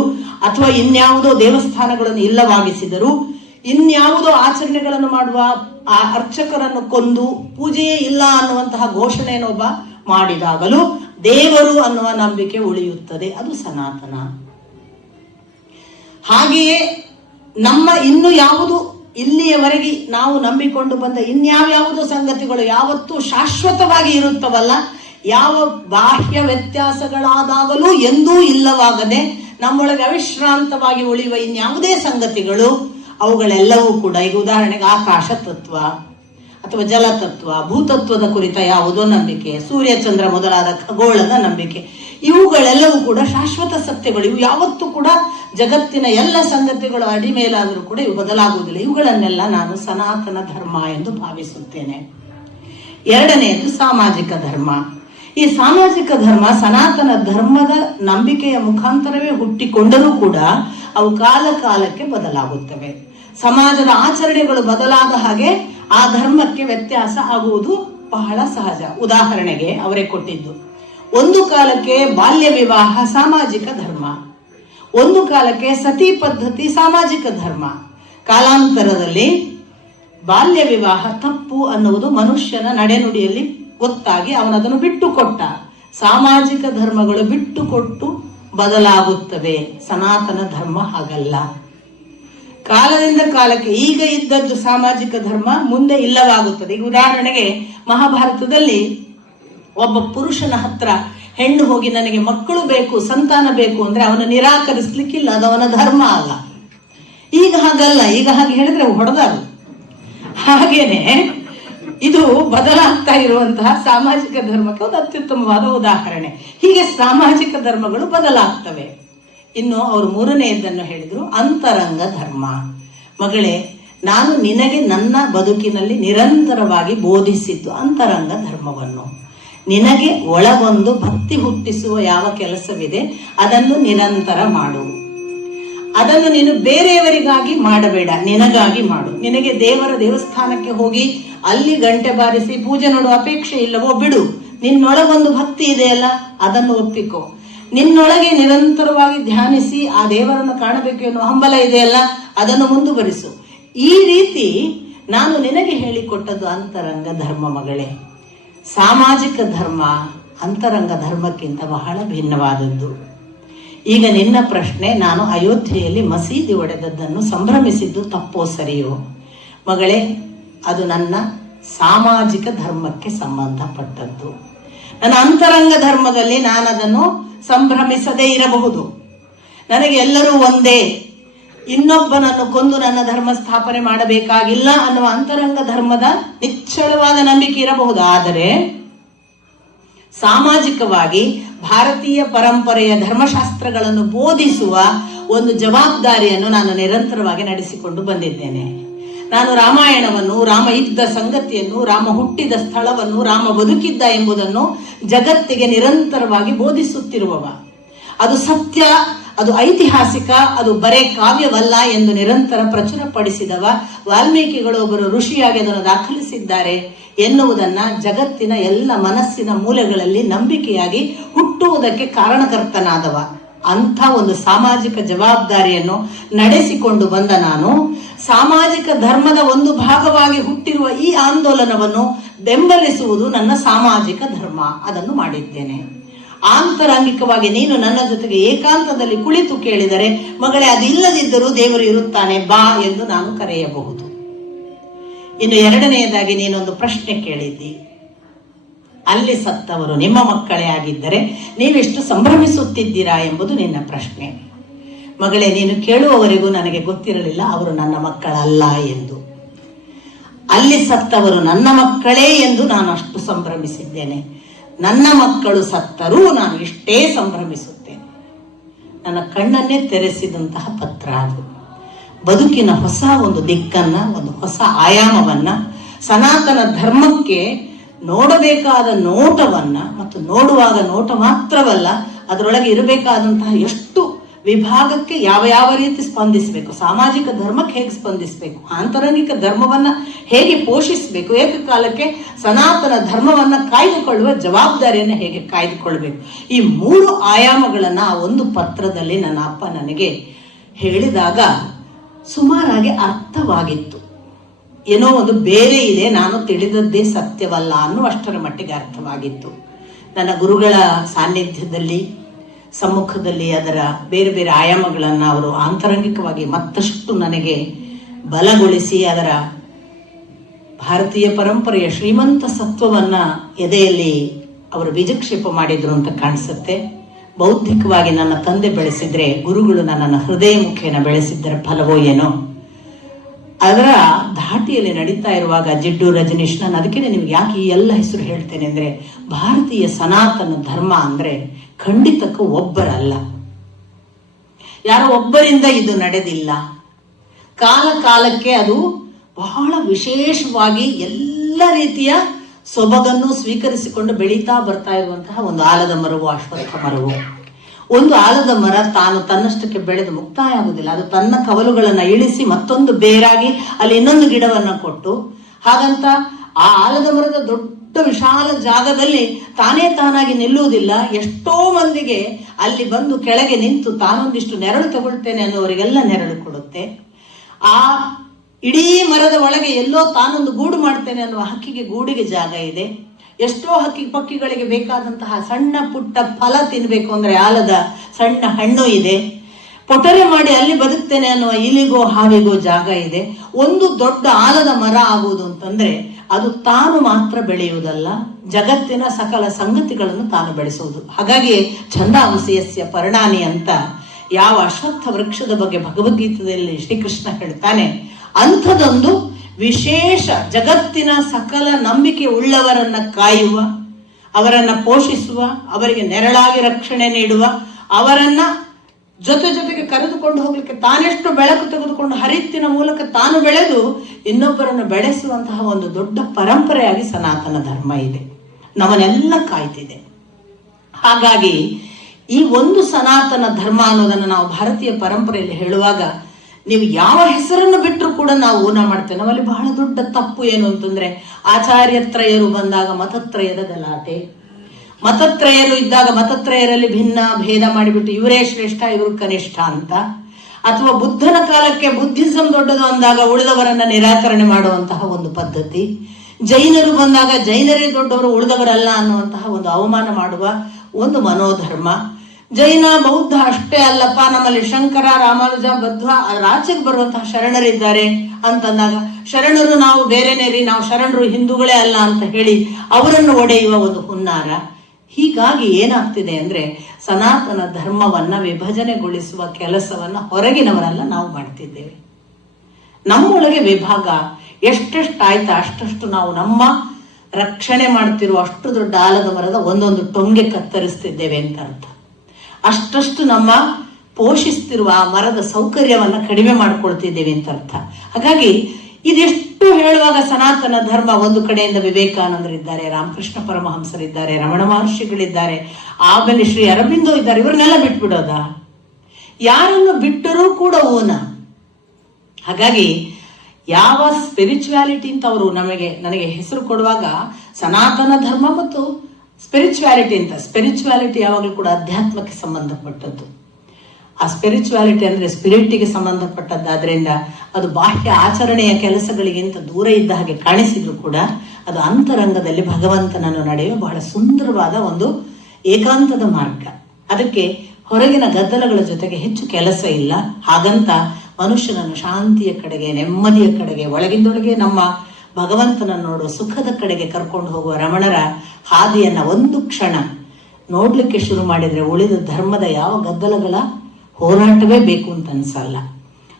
ಅಥವಾ ಇನ್ಯಾವುದೋ ದೇವಸ್ಥಾನಗಳನ್ನು ಇಲ್ಲವಾಗಿಸಿದರು, ಇನ್ಯಾವುದೋ ಆಚರಣೆಗಳನ್ನು ಮಾಡುವ ಆ ಅರ್ಚಕರನ್ನು ಕೊಂದು ಪೂಜೆಯೇ ಇಲ್ಲ ಅನ್ನುವಂತಹ ಘೋಷಣೆಯನ್ನೊಬ್ಬ ಮಾಡಿದಾಗಲೂ ದೇವರು ಅನ್ನುವ ನಂಬಿಕೆ ಉಳಿಯುತ್ತದೆ. ಅದು ಸನಾತನ. ಹಾಗೆಯೇ ನಮ್ಮ ಇನ್ನು ಯಾವುದು ಇಲ್ಲಿಯವರೆಗೆ ನಾವು ನಂಬಿಕೊಂಡು ಬಂದ ಇನ್ಯಾವ್ಯಾವುದೋ ಸಂಗತಿಗಳು ಯಾವತ್ತೂ ಶಾಶ್ವತವಾಗಿ ಇರುತ್ತವಲ್ಲ, ಯಾವ ಬಾಹ್ಯ ವ್ಯತ್ಯಾಸಗಳಾದಾಗಲೂ ಎಂದೂ ಇಲ್ಲವಾಗದೆ ನಮ್ಮೊಳಗೆ ಅವಿಶ್ರಾಂತವಾಗಿ ಉಳಿಯುವ ಇನ್ಯಾವುದೇ ಸಂಗತಿಗಳು, ಅವುಗಳೆಲ್ಲವೂ ಕೂಡ, ಈಗ ಉದಾಹರಣೆಗೆ ಆಕಾಶ ತತ್ವ ಅಥವಾ ಜಲತತ್ವ, ಭೂತತ್ವದ ಕುರಿತ ಯಾವುದೋ ನಂಬಿಕೆ, ಸೂರ್ಯಚಂದ್ರ ಮೊದಲಾದ ಖಗೋಳದ ನಂಬಿಕೆ, ಇವುಗಳೆಲ್ಲವೂ ಕೂಡ ಶಾಶ್ವತ ಸತ್ಯಗಳು. ಇವು ಯಾವತ್ತೂ ಕೂಡ ಜಗತ್ತಿನ ಎಲ್ಲ ಸಂಗತಿಗಳು ಅಡಿ ಮೇಲಾದರೂ ಕೂಡ ಇವು ಬದಲಾಗುವುದಿಲ್ಲ. ಇವುಗಳನ್ನೆಲ್ಲ ನಾನು ಸನಾತನ ಧರ್ಮ ಎಂದು ಭಾವಿಸುತ್ತೇನೆ. ಎರಡನೆಯದು ಸಾಮಾಜಿಕ ಧರ್ಮ. ಈ ಸಾಮಾಜಿಕ ಧರ್ಮ ಸನಾತನ ಧರ್ಮದ ನಂಬಿಕೆಯ ಮುಖಾಂತರವೇ ಹುಟ್ಟಿಕೊಂಡರೂ ಕೂಡ ಅವು ಕಾಲ ಕಾಲಕ್ಕೆ ಬದಲಾಗುತ್ತವೆ. ಸಮಾಜದ ಆಚರಣೆಗಳು ಬದಲಾದ ಹಾಗೆ ಆ ಧರ್ಮಕ್ಕೆ ವ್ಯತ್ಯಾಸ ಆಗುವುದು ಬಹಳ ಸಹಜ. ಉದಾಹರಣೆಗೆ ಅವರೇ ಕೊಟ್ಟಿದ್ದು, ಒಂದು ಕಾಲಕ್ಕೆ ಬಾಲ್ಯ ವಿವಾಹ ಸಾಮಾಜಿಕ ಧರ್ಮ, ಒಂದು ಕಾಲಕ್ಕೆ ಸತಿ ಪದ್ಧತಿ ಸಾಮಾಜಿಕ ಧರ್ಮ. ಕಾಲಾಂತರದಲ್ಲಿ ಬಾಲ್ಯ ವಿವಾಹ ತಪ್ಪು ಅನ್ನುವುದು ಮನುಷ್ಯನ ನಡೆನುಡಿಯಲ್ಲಿ ಗೊತ್ತಾಗಿ ಅವನದನ್ನು ಬಿಟ್ಟುಕೊಟ್ಟ. ಸಾಮಾಜಿಕ ಧರ್ಮಗಳು ಬಿಟ್ಟುಕೊಟ್ಟು ಬದಲಾಗುತ್ತವೆ. ಸನಾತನ ಧರ್ಮ ಹಾಗಲ್ಲ. ಕಾಲದಿಂದ ಕಾಲಕ್ಕೆ ಈಗ ಇದ್ದದ್ದು ಸಾಮಾಜಿಕ ಧರ್ಮ ಮುಂದೆ ಇಲ್ಲವಾಗುತ್ತದೆ. ಈಗ ಉದಾಹರಣೆಗೆ ಮಹಾಭಾರತದಲ್ಲಿ ಒಬ್ಬ ಪುರುಷನ ಹತ್ರ ಹೆಣ್ಣು ಹೋಗಿ ನನಗೆ ಮಕ್ಕಳು ಬೇಕು, ಸಂತಾನ ಬೇಕು ಅಂದ್ರೆ ಅವನು ನಿರಾಕರಿಸ್ಲಿಕ್ಕಿಲ್ಲ, ಅದು ಅವನ ಧರ್ಮ ಅಲ್ಲ. ಈಗ ಹಾಗಲ್ಲ. ಈಗ ಹಾಗೆ ಹೇಳಿದ್ರೆ ಹೊಡೆದಾರು. ಹಾಗೇನೆ ಇದು ಬದಲಾಗ್ತಾ ಇರುವಂತಹ ಸಾಮಾಜಿಕ ಧರ್ಮಕ್ಕೆ ಒಂದು ಅತ್ಯುತ್ತಮವಾದ ಉದಾಹರಣೆ. ಹೀಗೆ ಸಾಮಾಜಿಕ ಧರ್ಮಗಳು ಬದಲಾಗ್ತವೆ. ಇನ್ನು ಅವರು ಮೂರನೆಯದನ್ನು ಹೇಳಿದ್ರು, ಅಂತರಂಗ ಧರ್ಮ. ಮಗಳೇ, ನಾನು ನಿನಗೆ ನನ್ನ ಬದುಕಿನಲ್ಲಿ ನಿರಂತರವಾಗಿ ಬೋಧಿಸಿದ್ದು ಅಂತರಂಗ ಧರ್ಮವನ್ನು. ನಿನಗೆ ಒಳಗೊಂದು ಭಕ್ತಿ ಹುಟ್ಟಿಸುವ ಯಾವ ಕೆಲಸವಿದೆ ಅದನ್ನು ನಿರಂತರ ಮಾಡು. ಅದನ್ನು ನೀನು ಬೇರೆಯವರಿಗಾಗಿ ಮಾಡಬೇಡ, ನಿನಗಾಗಿ ಮಾಡು. ನಿನಗೆ ದೇವರ ದೇವಸ್ಥಾನಕ್ಕೆ ಹೋಗಿ ಅಲ್ಲಿ ಗಂಟೆ ಬಾರಿಸಿ ಪೂಜೆ ನೋಡುವ ಅಪೇಕ್ಷೆ ಇಲ್ಲವೋ ಬಿಡು. ನಿನ್ನೊಳಗೊಂದು ಭಕ್ತಿ ಇದೆಯಲ್ಲ, ಅದನ್ನು ಒಪ್ಪಿಕೋ. ನಿನ್ನೊಳಗೆ ನಿರಂತರವಾಗಿ ಧ್ಯಾನಿಸಿ ಆ ದೇವರನ್ನು ಕಾಣಬೇಕು ಎನ್ನುವ ಹಂಬಲ ಇದೆಯಲ್ಲ, ಅದನ್ನು ಮುಂದುವರಿಸು. ಈ ರೀತಿ ನಾನು ನಿನಗೆ ಹೇಳಿಕೊಟ್ಟದ್ದು ಅಂತರಂಗ ಧರ್ಮ ಮಗಳೇ. ಸಾಮಾಜಿಕ ಧರ್ಮ ಅಂತರಂಗ ಧರ್ಮಕ್ಕಿಂತ ಬಹಳ ಭಿನ್ನವಾದದ್ದು. ಈಗ ನಿನ್ನ ಪ್ರಶ್ನೆ, ನಾನು ಅಯೋಧ್ಯೆಯಲ್ಲಿ ಮಸೀದಿ ಒಡೆದದ್ದನ್ನು ಸಂಭ್ರಮಿಸಿದ್ದು ತಪ್ಪೋ ಸರಿಯೋ? ಮಗಳೇ, ಅದು ನನ್ನ ಸಾಮಾಜಿಕ ಧರ್ಮಕ್ಕೆ ಸಂಬಂಧಪಟ್ಟದ್ದು. ನನ್ನ ಅಂತರಂಗ ಧರ್ಮದಲ್ಲಿ ನಾನು ಅದನ್ನು ಸಂಭ್ರಮಿಸದೇ ಇರಬಹುದು. ನನಗೆ ಎಲ್ಲರೂ ಒಂದೇ, ಇನ್ನೊಬ್ಬನನ್ನು ಕೊಂದು ನನ್ನ ಧರ್ಮ ಸ್ಥಾಪನೆ ಮಾಡಬೇಕಾಗಿಲ್ಲ ಅನ್ನುವ ಅಂತರಂಗ ಧರ್ಮದ ನಿಚ್ಚಳವಾದ ನಂಬಿಕೆ ಇರಬಹುದು. ಆದರೆ ಸಾಮಾಜಿಕವಾಗಿ ಭಾರತೀಯ ಪರಂಪರೆಯ ಧರ್ಮಶಾಸ್ತ್ರಗಳನ್ನು ಬೋಧಿಸುವ ಒಂದು ಜವಾಬ್ದಾರಿಯನ್ನು ನಾನು ನಿರಂತರವಾಗಿ ನಡೆಸಿಕೊಂಡು ಬಂದಿದ್ದೇನೆ. ನಾನು ರಾಮಾಯಣವನ್ನು, ರಾಮ ಇದ್ದ ಸಂಗತಿಯನ್ನು, ರಾಮ ಹುಟ್ಟಿದ ಸ್ಥಳವನ್ನು, ರಾಮ ಬದುಕಿದ್ದ ಎಂಬುದನ್ನು ಜಗತ್ತಿಗೆ ನಿರಂತರವಾಗಿ ಬೋಧಿಸುತ್ತಿರುವವ. ಅದು ಸತ್ಯ, ಅದು ಐತಿಹಾಸಿಕ, ಅದು ಬರೇ ಕಾವ್ಯವಲ್ಲ ಎಂದು ನಿರಂತರ ಪ್ರಚುರಪಡಿಸಿದವ. ವಾಲ್ಮೀಕಿಗಳು ಒಬ್ಬರು ಋಷಿಯಾಗಿ ಅದನ್ನು ದಾಖಲಿಸಿದ್ದಾರೆ ಎನ್ನುವುದನ್ನ ಜಗತ್ತಿನ ಎಲ್ಲ ಮನಸ್ಸಿನ ಮೂಲೆಗಳಲ್ಲಿ ನಂಬಿಕೆಯಾಗಿ ಹುಟ್ಟುವುದಕ್ಕೆ ಕಾರಣಕರ್ತನಾದವ. ಅಂಥ ಒಂದು ಸಾಮಾಜಿಕ ಜವಾಬ್ದಾರಿಯನ್ನು ನಡೆಸಿಕೊಂಡು ಬಂದ ನಾನು ಸಾಮಾಜಿಕ ಧರ್ಮದ ಒಂದು ಭಾಗವಾಗಿ ಹುಟ್ಟಿರುವ ಈ ಆಂದೋಲನವನ್ನು ಬೆಂಬಲಿಸುವುದು ನನ್ನ ಸಾಮಾಜಿಕ ಧರ್ಮ. ಅದನ್ನು ಮಾಡಿದ್ದೇನೆ. ಆಂತರಂಗಿಕವಾಗಿ ನೀನು ನನ್ನ ಜೊತೆಗೆ ಏಕಾಂತದಲ್ಲಿ ಕುಳಿತು ಕೇಳಿದರೆ, ಮಗಳೇ, ಅದು ಇಲ್ಲದಿದ್ದರೂ ದೇವರು ಇರುತ್ತಾನೆ ಬಾ ಎಂದು ನಾನು ಕರೆಯಬಹುದು. ಇನ್ನು ಎರಡನೆಯದಾಗಿ ನೀನೊಂದು ಪ್ರಶ್ನೆ ಕೇಳಿದ್ದಿ. ಅಲ್ಲಿ ಸತ್ತವರು ನಿಮ್ಮ ಮಕ್ಕಳೇ ಆಗಿದ್ದರೆ ನೀವೆಷ್ಟು ಸಂಭ್ರಮಿಸುತ್ತಿದ್ದೀರಾ ಎಂಬುದು ನಿನ್ನ ಪ್ರಶ್ನೆ. ಮಗಳೇ, ನೀನು ಕೇಳುವವರೆಗೂ ನನಗೆ ಗೊತ್ತಿರಲಿಲ್ಲ ಅವರು ನನ್ನ ಮಕ್ಕಳಲ್ಲ ಎಂದು. ಅಲ್ಲಿ ಸತ್ತವರು ನನ್ನ ಮಕ್ಕಳೇ ಎಂದು ನಾನು ಅಷ್ಟು ಸಂಭ್ರಮಿಸಿದ್ದೇನೆ. ನನ್ನ ಮಕ್ಕಳು ಸತ್ತರೂ ನಾನು ಇಷ್ಟೇ ಸಂಭ್ರಮಿಸುತ್ತೇನೆ. ನನ್ನ ಕಣ್ಣನ್ನೇ ತೆರೆಸಿದಂತಹ ಪತ್ರ ಅದು. ಬದುಕಿನ ಹೊಸ ಒಂದು ದಿಕ್ಕನ್ನ, ಒಂದು ಹೊಸ ಆಯಾಮವನ್ನ, ಸನಾತನ ಧರ್ಮಕ್ಕೆ ನೋಡಬೇಕಾದ ನೋಟವನ್ನ, ಮತ್ತು ನೋಡುವಾಗ ನೋಟ ಮಾತ್ರವಲ್ಲ, ಅದರೊಳಗೆ ಇರಬೇಕಾದಂತಹ ಎಷ್ಟು ವಿಭಾಗಕ್ಕೆ ಯಾವ ಯಾವ ರೀತಿ ಸ್ಪಂದಿಸಬೇಕು, ಸಾಮಾಜಿಕ ಧರ್ಮಕ್ಕೆ ಹೇಗೆ ಸ್ಪಂದಿಸಬೇಕು, ಆಂತರಂಗಿಕ ಧರ್ಮವನ್ನ ಹೇಗೆ ಪೋಷಿಸಬೇಕು, ಏಕಕಾಲಕ್ಕೆ ಸನಾತನ ಧರ್ಮವನ್ನ ಕಾಯ್ದುಕೊಳ್ಳುವ ಜವಾಬ್ದಾರಿಯನ್ನು ಹೇಗೆ ಕಾಯ್ದುಕೊಳ್ಬೇಕು, ಈ 3 ಆಯಾಮಗಳನ್ನ ಆ ಒಂದು ಪತ್ರದಲ್ಲಿ ನನ್ನ ಅಪ್ಪ ನನಗೆ ಹೇಳಿದಾಗ ಸುಮಾರಾಗಿ ಅರ್ಥವಾಗಿತ್ತು. ಏನೋ ಒಂದು ಬೇರೆ ಇದೆ, ನಾನು ತಿಳಿದದ್ದೇ ಸತ್ಯವಲ್ಲ ಅನ್ನುವಷ್ಟರ ಮಟ್ಟಿಗೆ ಅರ್ಥವಾಗಿತ್ತು. ನನ್ನ ಗುರುಗಳ ಸಾನ್ನಿಧ್ಯದಲ್ಲಿ, ಸಮ್ಮುಖದಲ್ಲಿ ಅದರ ಬೇರೆ ಬೇರೆ ಆಯಾಮಗಳನ್ನು ಅವರು ಆಂತರಂಗಿಕವಾಗಿ ಮತ್ತಷ್ಟು ನನಗೆ ಬಲಗೊಳಿಸಿ ಅದರ ಭಾರತೀಯ ಪರಂಪರೆಯ ಶ್ರೀಮಂತ ಸತ್ವವನ್ನು ಎದೆಯಲ್ಲಿ ಅವರು ಬೀಜಕ್ಷೇಪ ಮಾಡಿದ್ರು ಅಂತ ಕಾಣಿಸುತ್ತೆ. ಬೌದ್ಧಿಕವಾಗಿ ನನ್ನ ತಂದೆ ಬೆಳೆಸಿದ್ರೆ, ಗುರುಗಳು ನನ್ನನ್ನು ಹೃದಯ ಮುಖೇನ ಬೆಳೆಸಿದ್ದರ ಫಲವೋ ಏನೋ. ಅದರ ಧಾಟಿಯಲ್ಲಿ ನಡೀತಾ ಇರುವಾಗ ಜಿಡ್ಡು ರಜನೀಶ್, ನಾನು ಅದಕ್ಕೆ ನಿಮ್ಗೆ ಯಾಕೆ ಈ ಎಲ್ಲ ಹೆಸರು ಹೇಳ್ತೇನೆ ಅಂದರೆ, ಭಾರತೀಯ ಸನಾತನ ಧರ್ಮ ಅಂದರೆ ಖಂಡಿತಕ್ಕೂ ಒಬ್ಬರಲ್ಲ, ಯಾರೋ ಒಬ್ಬರಿಂದ ಇದು ನಡೆದಿಲ್ಲ. ಕಾಲ ಕಾಲಕ್ಕೆ ಅದು ಬಹಳ ವಿಶೇಷವಾಗಿ ಎಲ್ಲ ರೀತಿಯ ಸೊಬಗನ್ನು ಸ್ವೀಕರಿಸಿಕೊಂಡು ಬೆಳೀತಾ ಬರ್ತಾ ಇರುವಂತಹ ಒಂದು ಆಲದ ಮರವು, ಅಶ್ವತ್ಥ ಮರವು. ಒಂದು ಆಲದ ಮರ ತಾನು ತನ್ನಷ್ಟಕ್ಕೆ ಬೆಳೆದು ಮುಕ್ತಾಯ ಆಗುವುದಿಲ್ಲ. ಅದು ತನ್ನ ಕವಲುಗಳನ್ನು ಇಳಿಸಿ ಮತ್ತೊಂದು ಬೇರಾಗಿ ಅಲ್ಲಿ ಇನ್ನೊಂದು ಗಿಡವನ್ನು ಕೊಟ್ಟು, ಹಾಗಂತ ಆ ಆಲದ ಮರದ ದೊಡ್ಡ ವಿಶಾಲ ಜಾಗದಲ್ಲಿ ತಾನೇ ತಾನಾಗಿ ನಿಲ್ಲುವುದಿಲ್ಲ. ಎಷ್ಟೋ ಮಂದಿಗೆ ಅಲ್ಲಿ ಬಂದು ಕೆಳಗೆ ನಿಂತು ತಾನೊಂದಿಷ್ಟು ನೆರಳು ತಗೊಳ್ತೇನೆ ಅನ್ನೋವರಿಗೆಲ್ಲ ನೆರಳು ಕೊಡುತ್ತೆ. ಆ ಇಡೀ ಮರದ ಒಳಗೆ ಎಲ್ಲೋ ತಾನೊಂದು ಗೂಡು ಮಾಡ್ತೇನೆ ಅನ್ನುವ ಹಕ್ಕಿಗೆ ಗೂಡಿಗೆ ಜಾಗ ಇದೆ. ಎಷ್ಟೋ ಹಕ್ಕಿ ಪಕ್ಕಿಗಳಿಗೆ ಬೇಕಾದಂತಹ ಸಣ್ಣ ಪುಟ್ಟ ಫಲ ತಿನ್ಬೇಕು ಅಂದ್ರೆ ಆಲದ ಸಣ್ಣ ಹಣ್ಣು ಇದೆ. ಪೊಟರೆ ಮಾಡಿ ಅಲ್ಲಿ ಬದುಕ್ತೇನೆ ಅನ್ನುವ ಇಲಿಗೋ ಹಾವಿಗೋ ಜಾಗ ಇದೆ. ಒಂದು ದೊಡ್ಡ ಆಲದ ಮರ ಆಗುವುದು ಅಂತಂದ್ರೆ ಅದು ತಾನು ಮಾತ್ರ ಬೆಳೆಯುವುದಲ್ಲ, ಜಗತ್ತಿನ ಸಕಲ ಸಂಗತಿಗಳನ್ನು ತಾನು ಬೆಳೆಸುವುದು. ಹಾಗಾಗಿ ಛಂದಾಂಸಯಸ್ಯ ಪರ್ಣಾನಿ ಅಂತ ಯಾವ ಅಶ್ವತ್ಥ ವೃಕ್ಷದ ಬಗ್ಗೆ ಭಗವದ್ಗೀತೆಯಲ್ಲಿ ಶ್ರೀಕೃಷ್ಣ ಹೇಳ್ತಾನೆ, ಅಂಥದೊಂದು ವಿಶೇಷ ಜಗತ್ತಿನ ಸಕಲ ನಂಬಿಕೆ ಉಳ್ಳವರನ್ನ ಕಾಯುವ, ಅವರನ್ನ ಪೋಷಿಸುವ, ಅವರಿಗೆ ನೆರಳಾಗಿ ರಕ್ಷಣೆ ನೀಡುವ, ಅವರನ್ನ ಜೊತೆಗೆ ಕರೆದುಕೊಂಡು ಹೋಗ್ಲಿಕ್ಕೆ ತಾನೆಷ್ಟು ಬೆಳಕು ತೆಗೆದುಕೊಂಡು ಹರಿತ್ತಿನ ಮೂಲಕ ತಾನು ಬೆಳೆದು ಇನ್ನೊಬ್ಬರನ್ನು ಬೆಳೆಸುವಂತಹ ಒಂದು ದೊಡ್ಡ ಪರಂಪರೆಯಾಗಿ ಸನಾತನ ಧರ್ಮ ಇದೆ, ನಮ್ಮನ್ನೆಲ್ಲ ಕಾಯ್ತಿದೆ. ಹಾಗಾಗಿ ಈ ಒಂದು ಸನಾತನ ಧರ್ಮ ಅನ್ನೋದನ್ನು ನಾವು ಭಾರತೀಯ ಪರಂಪರೆಯಲ್ಲಿ ಹೇಳುವಾಗ, ನೀವು ಯಾವ ಹೆಸರನ್ನು ಬಿಟ್ಟರು ಕೂಡ ನಾವು ಊನ ಮಾಡ್ತೇವೆ. ನಮ್ಮಲ್ಲಿ ಬಹಳ ದೊಡ್ಡ ತಪ್ಪು ಏನು ಅಂತಂದ್ರೆ, ಆಚಾರ್ಯತ್ರಯರು ಬಂದಾಗ ಮತತ್ರಯದ ಗಲಾಟೆ, ಮತತ್ರಯರು ಇದ್ದಾಗ ಮತತ್ರಯರಲ್ಲಿ ಭಿನ್ನ ಭೇದ ಮಾಡಿಬಿಟ್ಟು ಇವರೇ ಶ್ರೇಷ್ಠ ಇವರು ಕನಿಷ್ಠ ಅಂತ, ಅಥವಾ ಬುದ್ಧನ ಕಾಲಕ್ಕೆ ಬುದ್ಧಿಸಂ ದೊಡ್ಡದು ಅಂದಾಗ ಉಳಿದವರನ್ನ ನಿರಾಕರಣೆ ಮಾಡುವಂತಹ ಒಂದು ಪದ್ಧತಿ, ಜೈನರು ಬಂದಾಗ ಜೈನರೇ ದೊಡ್ಡವರು ಉಳಿದವರಲ್ಲ ಅನ್ನುವಂತಹ ಒಂದು ಅವಮಾನ ಮಾಡುವ ಒಂದು ಮನೋಧರ್ಮ. ಜೈನ ಬೌದ್ಧ ಅಷ್ಟೇ ಅಲ್ಲಪ್ಪ, ನಮ್ಮಲ್ಲಿ ಶಂಕರ ರಾಮಾನುಜ ಬದ್ಧ ರಾಜ್ಯಕ್ಕೆ ಬರುವಂತಹ ಶರಣರಿದ್ದಾರೆ ಅಂತಂದಾಗ ಶರಣರು ನಾವು ಬೇರೆನೇ ರೀ, ನಾವು ಶರಣರು ಹಿಂದೂಗಳೇ ಅಲ್ಲ ಅಂತ ಹೇಳಿ ಅವರನ್ನು ಒಡೆಯುವ ಒಂದು ಹುನ್ನಾರ. ಹೀಗಾಗಿ ಏನಾಗ್ತಿದೆ ಅಂದ್ರೆ, ಸನಾತನ ಧರ್ಮವನ್ನ ವಿಭಜನೆಗೊಳಿಸುವ ಕೆಲಸವನ್ನ ಹೊರಗಿನವರೆಲ್ಲ ನಾವು ಮಾಡ್ತಿದ್ದೇವೆ. ನಮ್ಮೊಳಗೆ ವಿಭಾಗ ಎಷ್ಟೆಷ್ಟು ಆಯ್ತಾ ಅಷ್ಟಷ್ಟು ನಾವು ನಮ್ಮ ರಕ್ಷಣೆ ಮಾಡ್ತಿರುವ ಅಷ್ಟು ದೊಡ್ಡ ಆಲದ ಮರದ ಒಂದೊಂದು ಟೊಂಗೆ ಕತ್ತರಿಸ್ತಿದ್ದೇವೆ ಅಂತ ಅರ್ಥ. ಅಷ್ಟಷ್ಟು ನಮ್ಮ ಪೋಷಿಸ್ತಿರುವ ಆ ಮರದ ಸೌಕರ್ಯವನ್ನ ಕಡಿಮೆ ಮಾಡ್ಕೊಳ್ತಿದ್ದೇವೆ ಅಂತ ಅರ್ಥ. ಹಾಗಾಗಿ ಇದೆಷ್ಟು ಹೇಳುವಾಗ ಸನಾತನ ಧರ್ಮ, ಒಂದು ಕಡೆಯಿಂದ ವಿವೇಕಾನಂದರಿದ್ದಾರೆ, ರಾಮಕೃಷ್ಣ ಪರಮಹಂಸರಿದ್ದಾರೆ, ರಮಣ ಮಹರ್ಷಿಗಳಿದ್ದಾರೆ, ಆಮೇಲೆ ಶ್ರೀ ಅರಬಿಂದೋ ಇದ್ದಾರೆ, ಇವ್ರನ್ನೆಲ್ಲ ಬಿಟ್ಬಿಡೋದ? ಯಾರನ್ನು ಬಿಟ್ಟರೂ ಕೂಡ ಊನ. ಹಾಗಾಗಿ ಯಾವ ಸ್ಪಿರಿಚುವಾಲಿಟಿ ಅಂತ ಅವರು ನನಗೆ ಹೆಸರು ಕೊಡುವಾಗ ಸನಾತನ ಧರ್ಮ ಮತ್ತು ಸ್ಪಿರಿಚುವಾಲಿಟಿ ಅಂತ, ಸ್ಪಿರಿಚುವಾಲಿಟಿ ಯಾವಾಗಲೂ ಕೂಡ ಅಧ್ಯಾತ್ಮಕ್ಕೆ ಸಂಬಂಧಪಟ್ಟದ್ದು. ಆ ಸ್ಪಿರಿಚುವಾಲಿಟಿ ಅಂದ್ರೆ ಸ್ಪಿರಿಟ್ಗೆ ಸಂಬಂಧಪಟ್ಟದ್ದಾದ್ರಿಂದ ಅದು ಬಾಹ್ಯ ಆಚರಣೆಯ ಕೆಲಸಗಳಿಗಿಂತ ದೂರ ಇದ್ದ ಹಾಗೆ ಕಾಣಿಸಿದ್ರು ಕೂಡ ಅದು ಅಂತರಂಗದಲ್ಲಿ ಭಗವಂತನನ್ನು ನಡೆಯುವ ಬಹಳ ಸುಂದರವಾದ ಒಂದು ಏಕಾಂತದ ಮಾರ್ಗ. ಅದಕ್ಕೆ ಹೊರಗಿನ ಗದ್ದಲಗಳ ಜೊತೆಗೆ ಹೆಚ್ಚು ಕೆಲಸ ಇಲ್ಲ. ಹಾಗಂತ ಮನುಷ್ಯನನ್ನು ಶಾಂತಿಯ ಕಡೆಗೆ, ನೆಮ್ಮದಿಯ ಕಡೆಗೆ, ಒಳಗಿಂದೊಳಗೆ ನಮ್ಮ ಭಗವಂತನನ್ನು ನೋಡುವ ಸುಖದ ಕಡೆಗೆ ಕರ್ಕೊಂಡು ಹೋಗುವ ರಮಣರ ಹಾದಿಯನ್ನ ಒಂದು ಕ್ಷಣ ನೋಡ್ಲಿಕ್ಕೆ ಶುರು ಮಾಡಿದ್ರೆ ಉಳಿದ ಧರ್ಮದ ಯಾವ ಗದ್ದಲಗಳ ಹೋರಾಟವೇ ಬೇಕು ಅಂತ ಅನ್ಸಲ್ಲ.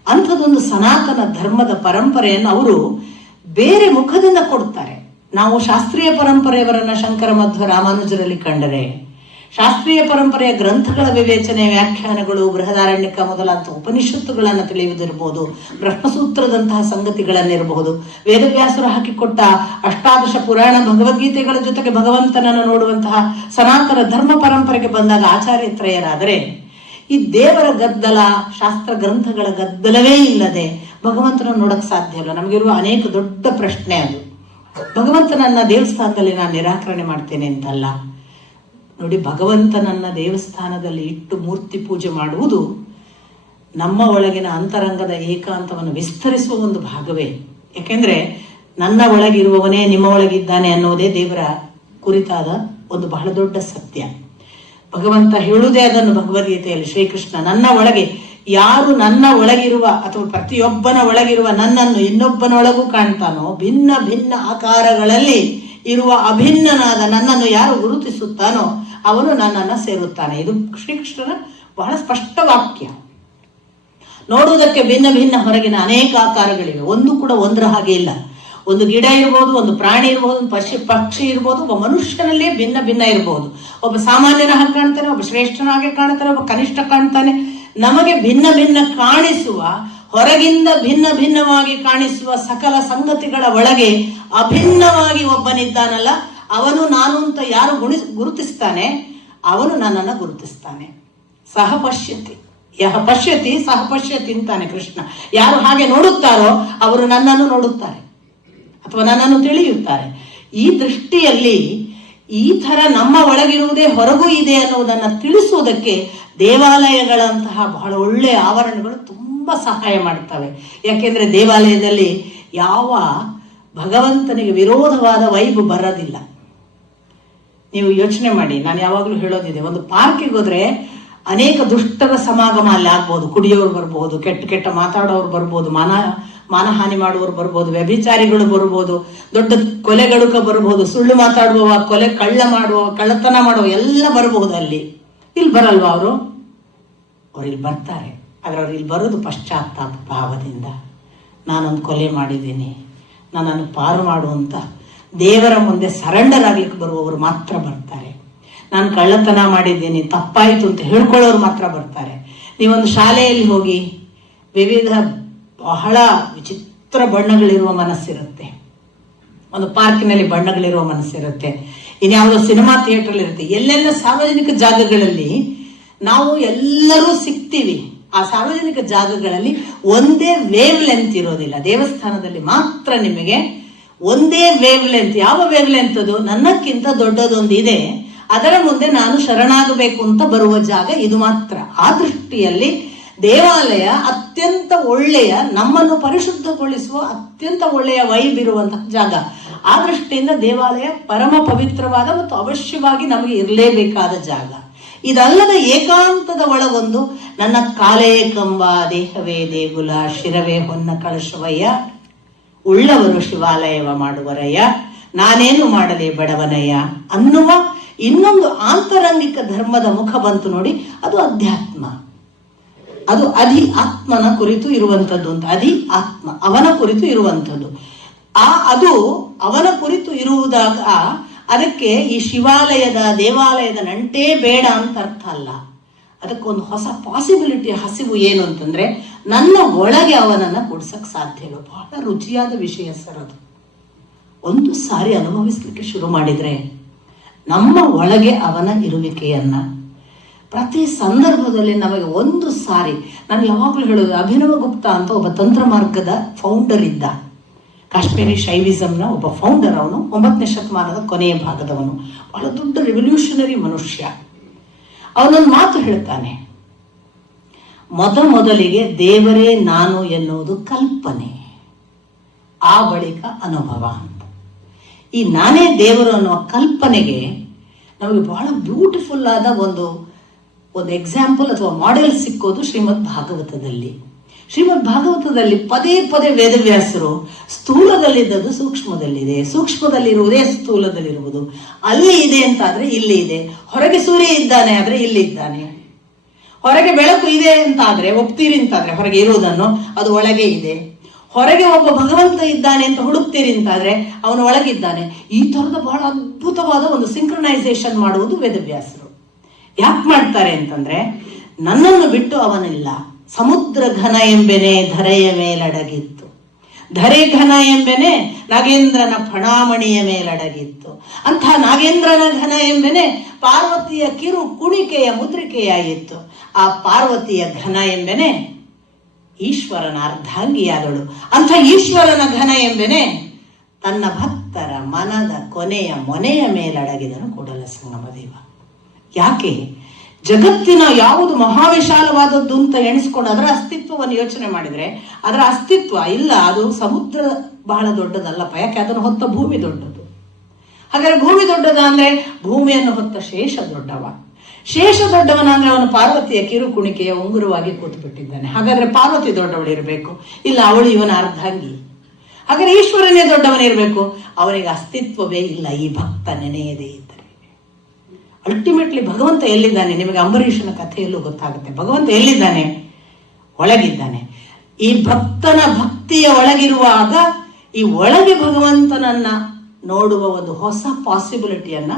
ಅಂಥದ್ದೊಂದು ಸನಾತನ ಧರ್ಮದ ಪರಂಪರೆಯನ್ನು ಅವರು ಬೇರೆ ಮುಖದಿಂದ ಕೊಡ್ತಾರೆ. ನಾವು ಶಾಸ್ತ್ರೀಯ ಪರಂಪರೆಯವರನ್ನ ಶಂಕರ ಮಧ್ವ ರಾಮಾನುಜರಲ್ಲಿ ಕಂಡರೆ, ಶಾಸ್ತ್ರೀಯ ಪರಂಪರೆಯ ಗ್ರಂಥಗಳ ವಿವೇಚನೆ, ವ್ಯಾಖ್ಯಾನಗಳು, ಬೃಹದಾರಣ್ಯಕ ಮೊದಲಾದ ಉಪನಿಷತ್ತುಗಳನ್ನು ತಿಳಿಯುವುದಿರಬಹುದು, ಬ್ರಹ್ಮಸೂತ್ರದಂತಹ ಸಂಗತಿಗಳನ್ನಿರಬಹುದು, ವೇದವ್ಯಾಸರು ಹಾಕಿಕೊಟ್ಟ ಅಷ್ಟಾದಶ ಪುರಾಣ ಭಗವದ್ಗೀತೆಗಳ ಜೊತೆಗೆ ಭಗವಂತನನ್ನು ನೋಡುವಂತಹ ಸನಾತನ ಧರ್ಮ ಪರಂಪರೆಗೆ ಬಂದಾಗ ಆಚಾರ್ಯತ್ರಯರಾದರೆ, ಈ ದೇವರ ಗದ್ದಲ, ಶಾಸ್ತ್ರ ಗ್ರಂಥಗಳ ಗದ್ದಲವೇ ಇಲ್ಲದೆ ಭಗವಂತನನ್ನು ನೋಡಕ್ ಸಾಧ್ಯ ಇಲ್ಲ. ನಮಗಿರುವ ಅನೇಕ ದೊಡ್ಡ ಪ್ರಶ್ನೆ ಅದು. ಭಗವಂತನನ್ನ ದೇವಸ್ಥಾನದಲ್ಲಿ ನಾನು ನಿರಾಕರಣೆ ಮಾಡ್ತೇನೆ ಅಂತಲ್ಲ ನೋಡಿ, ಭಗವಂತನನ್ನ ದೇವಸ್ಥಾನದಲ್ಲಿ ಇಟ್ಟು ಮೂರ್ತಿ ಪೂಜೆ ಮಾಡುವುದು ನಮ್ಮ ಒಳಗಿನ ಅಂತರಂಗದ ಏಕಾಂತವನ್ನು ವಿಸ್ತರಿಸುವ ಒಂದು ಭಾಗವೇ. ಯಾಕೆಂದ್ರೆ ನನ್ನ ಒಳಗಿರುವವನೇ ನಿಮ್ಮ ಒಳಗಿದ್ದಾನೆ ಅನ್ನೋದೇ ದೇವರ ಕುರಿತಾದ ಒಂದು ಬಹಳ ದೊಡ್ಡ ಸತ್ಯ. ಭಗವಂತ ಹೇಳುವುದೇ ಅದನ್ನು ಭಗವದ್ಗೀತೆಯಲ್ಲಿ. ಶ್ರೀಕೃಷ್ಣ ನನ್ನ ಒಳಗೆ, ಯಾರು ನನ್ನ ಒಳಗಿರುವ ಅಥವಾ ಪ್ರತಿಯೊಬ್ಬನ ಒಳಗಿರುವ ನನ್ನನ್ನು ಇನ್ನೊಬ್ಬನೊಳಗೂ ಕಾಣ್ತಾನೋ, ಭಿನ್ನ ಭಿನ್ನ ಆಕಾರಗಳಲ್ಲಿ ಇರುವ ಅಭಿನ್ನನಾದ ನನ್ನನ್ನು ಯಾರು ಗುರುತಿಸುತ್ತಾನೋ ಅವನು ನನ್ನನ್ನು ಸೇರುತ್ತಾನೆ. ಇದು ಶ್ರೀಕೃಷ್ಣನ ಬಹಳ ಸ್ಪಷ್ಟ ವಾಕ್ಯ. ನೋಡುವುದಕ್ಕೆ ಭಿನ್ನ ಭಿನ್ನ ಹೊರಗಿನ ಅನೇಕ ಆಕಾರಗಳಿವೆ, ಒಂದು ಕೂಡ ಒಂದರ ಹಾಗೆ ಇಲ್ಲ. ಒಂದು ಗಿಡ ಇರ್ಬೋದು, ಒಂದು ಪ್ರಾಣಿ ಇರ್ಬೋದು, ಒಂದು ಪಕ್ಷಿ ಇರ್ಬೋದು, ಒಬ್ಬ ಮನುಷ್ಯನಲ್ಲೇ ಭಿನ್ನ ಭಿನ್ನ ಇರಬಹುದು. ಒಬ್ಬ ಸಾಮಾನ್ಯನ ಹಾಗೆ ಕಾಣ್ತಾನೆ, ಒಬ್ಬ ಶ್ರೇಷ್ಠನಾಗೆ ಕಾಣ್ತಾನೆ, ಒಬ್ಬ ಕನಿಷ್ಠ ಕಾಣ್ತಾನೆ. ನಮಗೆ ಭಿನ್ನ ಭಿನ್ನ ಕಾಣಿಸುವ, ಹೊರಗಿಂದ ಭಿನ್ನ ಭಿನ್ನವಾಗಿ ಕಾಣಿಸುವ ಸಕಲ ಸಂಗತಿಗಳ ಒಳಗೆ ಅಭಿನ್ನವಾಗಿ ಒಬ್ಬನಿದ್ದಾನಲ್ಲ, ಅವನು ನಾನು ಅಂತ ಯಾರು ಗುರುತಿಸ್ತಾನೆ ಅವನು ನನ್ನನ್ನು ಗುರುತಿಸ್ತಾನೆ. ಸಹ ಪಶ್ಯತಿ ಯಹ ಪಶ್ಯತಿ ಸಹ ಪಶ್ಯತಿ ಅಂತಾನೆ ಕೃಷ್ಣ. ಯಾರು ಹಾಗೆ ನೋಡುತ್ತಾರೋ ಅವರು ನನ್ನನ್ನು ನೋಡುತ್ತಾರೆ ಅಥವಾ ನನ್ನನ್ನು ತಿಳಿಯುತ್ತಾರೆ. ಈ ದೃಷ್ಟಿಯಲ್ಲಿ ಈ ಥರ ನಮ್ಮ ಒಳಗಿರುವುದೇ ಹೊರಗೂ ಇದೆ ಅನ್ನುವುದನ್ನು ತಿಳಿಸುವುದಕ್ಕೆ ದೇವಾಲಯಗಳಂತಹ ಬಹಳ ಒಳ್ಳೆಯ ಆವರಣಗಳು ತುಂಬ ಸಹಾಯ ಮಾಡ್ತವೆ. ಯಾಕೆಂದರೆ ದೇವಾಲಯದಲ್ಲಿ ಯಾವ ಭಗವಂತನಿಗೆ ವಿರೋಧವಾದ ವೈಬ್ ಬರೋದಿಲ್ಲ. ನೀವು ಯೋಚನೆ ಮಾಡಿ, ನಾನು ಯಾವಾಗಲೂ ಹೇಳೋದಿದೆ, ಒಂದು ಪಾರ್ಕಿಗೆ ಹೋದ್ರೆ ಅನೇಕ ದುಷ್ಟರ ಸಮಾಗಮ ಅಲ್ಲಿ ಆಗ್ಬೋದು. ಕುಡಿಯೋರು ಬರ್ಬೋದು, ಕೆಟ್ಟ ಕೆಟ್ಟ ಮಾತಾಡೋರು ಬರ್ಬೋದು, ಮಾನಹಾನಿ ಮಾಡುವವರು ಬರ್ಬೋದು, ವ್ಯಭಿಚಾರಿಗಳು ಬರ್ಬೋದು, ದೊಡ್ಡ ಕೊಲೆಗಡುಕ ಬರ್ಬೋದು, ಸುಳ್ಳು ಮಾತಾಡುವ, ಕಳ್ಳ ಮಾಡುವ, ಕಳ್ಳತನ ಮಾಡುವ ಎಲ್ಲ ಬರ್ಬೋದು. ಅಲ್ಲಿ ಇಲ್ಲಿ ಬರಲ್ವಾ ಅವರು? ಇಲ್ಲಿ ಬರ್ತಾರೆ. ಆದರೆ ಅವ್ರು ಇಲ್ಲಿ ಬರೋದು ಪಶ್ಚಾತ್ತಾಪ ಭಾವದಿಂದ. ನಾನೊಂದು ಕೊಲೆ ಮಾಡಿದ್ದೀನಿ, ನನ್ನನ್ನು ಪಾರು ಮಾಡುವಂತ ದೇವರ ಮುಂದೆ ಸರೆಂಡರ್ ಆಗ್ಲಿಕ್ಕೆ ಬರುವವರು ಮಾತ್ರ ಬರ್ತಾರೆ. ನಾನು ಕಳ್ಳತನ ಮಾಡಿದ್ದೀನಿ, ತಪ್ಪಾಯಿತು ಅಂತ ಹೇಳ್ಕೊಳ್ಳೋರು ಮಾತ್ರ ಬರ್ತಾರೆ. ನೀವೊಂದು ಶಾಲೆಯಲ್ಲಿ ಹೋಗಿ, ವಿವಿಧ ಬಹಳ ವಿಚಿತ್ರ ಬಣ್ಣಗಳಿರುವ ಮನಸ್ಸಿರುತ್ತೆ. ಒಂದು ಪಾರ್ಕಿನಲ್ಲಿ ಬಣ್ಣಗಳಿರುವ ಮನಸ್ಸಿರುತ್ತೆ, ಇನ್ಯಾವುದೋ ಸಿನಿಮಾ ಥಿಯೇಟರ್ ಇರುತ್ತೆ. ಎಲ್ಲೆಲ್ಲ ಸಾರ್ವಜನಿಕ ಜಾಗಗಳಲ್ಲಿ ನಾವು ಎಲ್ಲರೂ ಸಿಗ್ತೀವಿ. ಆ ಸಾರ್ವಜನಿಕ ಜಾಗಗಳಲ್ಲಿ ಒಂದೇ ವೇವ್ ಲೆಂತ್ ಇರೋದಿಲ್ಲ. ದೇವಸ್ಥಾನದಲ್ಲಿ ಮಾತ್ರ ನಿಮಗೆ ಒಂದೇ ವೇವ್ ಲೆಂತ್. ಯಾವ ವೇವ್ ಲೆಂತ್ ಅದು? ನನ್ನಕ್ಕಿಂತ ದೊಡ್ಡದೊಂದು ಇದೆ, ಅದರ ಮುಂದೆ ನಾನು ಶರಣಾಗಬೇಕು ಅಂತ ಬರುವ ಜಾಗ ಇದು ಮಾತ್ರ. ಆ ದೃಷ್ಟಿಯಲ್ಲಿ ದೇವಾಲಯ ಅತ್ಯಂತ ಒಳ್ಳೆಯ, ನಮ್ಮನ್ನು ಪರಿಶುದ್ಧಗೊಳಿಸುವ ಅತ್ಯಂತ ಒಳ್ಳೆಯ ವೈಬ್ ಇರುವಂತಹ ಜಾಗ. ಆ ದೃಷ್ಟಿಯಿಂದ ದೇವಾಲಯ ಪರಮ ಪವಿತ್ರವಾದ ಮತ್ತು ಅವಶ್ಯವಾಗಿ ನಮಗೆ ಇರಲೇಬೇಕಾದ ಜಾಗ. ಇದಲ್ಲದ ಏಕಾಂತದ ಒಳಗೊಂದು ನನ್ನ ಕಾಲೇ ಕಂಬ, ದೇಹವೇ ದೇಗುಲ, ಶಿರವೇ ಹೊನ್ನ ಕಳಶವಯ್ಯ, ಉಳ್ಳವರು ಶಿವಾಲಯವ ಮಾಡುವರಯ್ಯ, ನಾನೇನು ಮಾಡಲೇ ಬಡವನಯ್ಯ ಅನ್ನುವ ಇನ್ನೊಂದು ಆಂತರಂಗಿಕ ಧರ್ಮದ ಮುಖ ಬಂತು ನೋಡಿ. ಅದು ಅಧ್ಯಾತ್ಮ. ಅದು ಅಧಿ ಆತ್ಮನ ಕುರಿತು ಇರುವಂಥದ್ದು ಅಂತ. ಅಧಿ ಆತ್ಮ, ಅವನ ಕುರಿತು ಇರುವಂಥದ್ದು. ಅದು ಅವನ ಕುರಿತು ಇರುವುದಾಗ ಅದಕ್ಕೆ ಈ ಶಿವಾಲಯದ ದೇವಾಲಯದ ನಂಟೇ ಬೇಡ ಅಂತ ಅರ್ಥ ಅಲ್ಲ. ಅದಕ್ಕೊಂದು ಹೊಸ ಪಾಸಿಬಿಲಿಟಿ, ಹಸಿವು ಏನು ಅಂತಂದ್ರೆ ನನ್ನ ಒಳಗೆ ಅವನನ್ನ ಕೊಡ್ಸಕ್ ಸಾಧ್ಯವಿಲ್ಲ. ಬಹಳ ರುಚಿಯಾದ ವಿಷಯ ಸರ್ ಅದು. ಒಂದು ಸಾರಿ ಅನುಭವಿಸ್ಲಿಕ್ಕೆ ಶುರು ಮಾಡಿದ್ರೆ ನಮ್ಮ ಒಳಗೆ ಅವನ ಇರುವಿಕೆಯನ್ನ ಪ್ರತಿ ಸಂದರ್ಭದಲ್ಲಿ ನಮಗೆ ಒಂದು ಸಾರಿ, ನಾನು ಯಾವಾಗಲೂ ಹೇಳೋದು, ಅಭಿನವ ಗುಪ್ತ ಅಂತ ಒಬ್ಬ ತಂತ್ರ ಮಾರ್ಗದ ಫೌಂಡರ್ ಇದ್ದ. ಕಾಶ್ಮೀರಿ ಶೈವಿಸಮ್ನ ಒಬ್ಬ ಫೌಂಡರ್. ಅವನು 9ನೇ ಶತಮಾನದ ಕೊನೆಯ ಭಾಗದವನು, ಬಹಳ ದೊಡ್ಡ ರೆವಲ್ಯೂಷನರಿ ಮನುಷ್ಯ. ಅವನೊಂದು ಮಾತು ಹೇಳ್ತಾನೆ, ಮೊದಲಿಗೆ ದೇವರೇ ನಾನು ಎನ್ನುವುದು ಕಲ್ಪನೆ, ಆ ಬಳಿಕ ಅನುಭವ ಅಂತ. ಈ ನಾನೇ ದೇವರು ಅನ್ನುವ ಕಲ್ಪನೆಗೆ ನಮಗೆ ಬಹಳ ಬ್ಯೂಟಿಫುಲ್ ಆದ ಒಂದು ಎಕ್ಸಾಂಪಲ್ ಅಥವಾ ಮಾಡೆಲ್ ಸಿಕ್ಕೋದು ಶ್ರೀಮದ್ ಭಾಗವತದಲ್ಲಿ. ಶ್ರೀಮದ್ ಭಾಗವತದಲ್ಲಿ ಪದೇ ಪದೇ ವೇದವ್ಯಾಸರು ಸ್ಥೂಲದಲ್ಲಿದ್ದದ್ದು ಸೂಕ್ಷ್ಮದಲ್ಲಿದೆ, ಸೂಕ್ಷ್ಮದಲ್ಲಿರುವುದೇ ಸ್ಥೂಲದಲ್ಲಿರುವುದು, ಅಲ್ಲಿ ಇದೆ ಅಂತಾದ್ರೆ ಇಲ್ಲಿ ಇದೆ, ಹೊರಗೆ ಸೂರ್ಯ ಇದ್ದಾನೆ ಆದ್ರೆ ಇಲ್ಲಿ ಇದ್ದಾನೆ, ಹೊರಗೆ ಬೆಳಕು ಇದೆ ಅಂತಾದ್ರೆ ಒಪ್ತೀರಿ ಅಂತಾದ್ರೆ ಹೊರಗೆ ಇರುವುದನ್ನು, ಅದು ಒಳಗೆ ಇದೆ, ಹೊರಗೆ ಒಬ್ಬ ಭಗವಂತ ಇದ್ದಾನೆ ಅಂತ ಹುಡುಕ್ತೀರಿ ಅಂತಾದ್ರೆ ಅವನು ಒಳಗಿದ್ದಾನೆ. ಈ ತರದ ಬಹಳ ಅದ್ಭುತವಾದ ಒಂದು ಸಿಂಕ್ರನೈಸೇಷನ್ ಮಾಡುವುದು ವೇದವ್ಯಾಸರು. ಯಾಕೆ ಮಾಡ್ತಾರೆ ಅಂತಂದ್ರೆ, ನನ್ನನ್ನು ಬಿಟ್ಟು ಅವನಿಲ್ಲ. ಸಮುದ್ರ ಘನ ಎಂಬೆನೆ ಧರೆಯ ಮೇಲಡಗಿತ್ತು, ಧರೆ ಘನ ಎಂಬೆನೆ ನಾಗೇಂದ್ರನ ಫಣಾಮಣಿಯ ಮೇಲಡಗಿತ್ತು. ಅಂಥ ನಾಗೇಂದ್ರನ ಘನ ಎಂಬೆನೆ ಪಾರ್ವತಿಯ ಕಿರು ಕುಣಿಕೆಯ ಮುದ್ರಿಕೆಯಾಯಿತು. ಆ ಪಾರ್ವತಿಯ ಘನ ಎಂಬೆನೆ ಈಶ್ವರನ ಅರ್ಧಾಂಗಿಯಾದಳು. ಅಂಥ ಈಶ್ವರನ ಘನ ಎಂಬೆನೆ ತನ್ನ ಭಕ್ತರ ಮನದ ಕೊನೆಯ ಮೊನೆಯ ಮೇಲಡಗಿದನು ಕೂಡಲ ಸಂಗಮದೇವ. ಯಾಕೆ? ಜಗತ್ತಿನ ಯಾವುದು ಮಹಾವಿಶಾಲವಾದದ್ದು ಅಂತ ಎಣಿಸ್ಕೊಂಡು ಅದರ ಅಸ್ತಿತ್ವವನ್ನು ಯೋಚನೆ ಮಾಡಿದ್ರೆ ಅದರ ಅಸ್ತಿತ್ವ ಇಲ್ಲ, ಅದು ಸಮುದ್ರ ಬಹಳ ದೊಡ್ಡದಲ್ಲಪ್ಪ, ಯಾಕೆ ಅದನ್ನು ಹೊತ್ತ ಭೂಮಿ ದೊಡ್ಡದು. ಹಾಗಾದ್ರೆ ಭೂಮಿ ದೊಡ್ಡದ ಅಂದ್ರೆ ಭೂಮಿಯನ್ನು ಹೊತ್ತ ಶೇಷ ದೊಡ್ಡವ. ಶೇಷ ದೊಡ್ಡವನ ಅಂದ್ರೆ ಅವನು ಪಾರ್ವತಿಯ ಕಿರುಕುಣಿಕೆಯ ಉಂಗುರವಾಗಿ ಕೂತು ಬಿಟ್ಟಿದ್ದಾನೆ. ಹಾಗಾದ್ರೆ ಪಾರ್ವತಿ ದೊಡ್ಡವಳಿರ್ಬೇಕು, ಇಲ್ಲ ಅವಳು ಇವನ ಅರ್ಧಾಂಗಿ. ಹಾಗಾದ್ರೆ ಈಶ್ವರನೇ ದೊಡ್ಡವನಿರ್ಬೇಕು, ಅವನಿಗೆ ಅಸ್ತಿತ್ವವೇ ಇಲ್ಲ ಈ ಭಕ್ತ ನೆನೆಯದೇ ಇದ್ದರೆ. ಅಲ್ಟಿಮೇಟ್ಲಿ ಭಗವಂತ ಎಲ್ಲಿದ್ದಾನೆ? ನಿಮಗೆ ಅಂಬರೀಷನ ಕಥೆಯಲ್ಲೂ ಗೊತ್ತಾಗುತ್ತೆ. ಭಗವಂತ ಎಲ್ಲಿದ್ದಾನೆ? ಒಳಗಿದ್ದಾನೆ. ಈ ಭಕ್ತನ ಭಕ್ತಿಯ ಒಳಗಿರುವಾಗ ಈ ಒಳಗೆ ಭಗವಂತನನ್ನ ನೋಡುವ ಒಂದು ಹೊಸ ಪಾಸಿಬಿಲಿಟಿಯನ್ನ,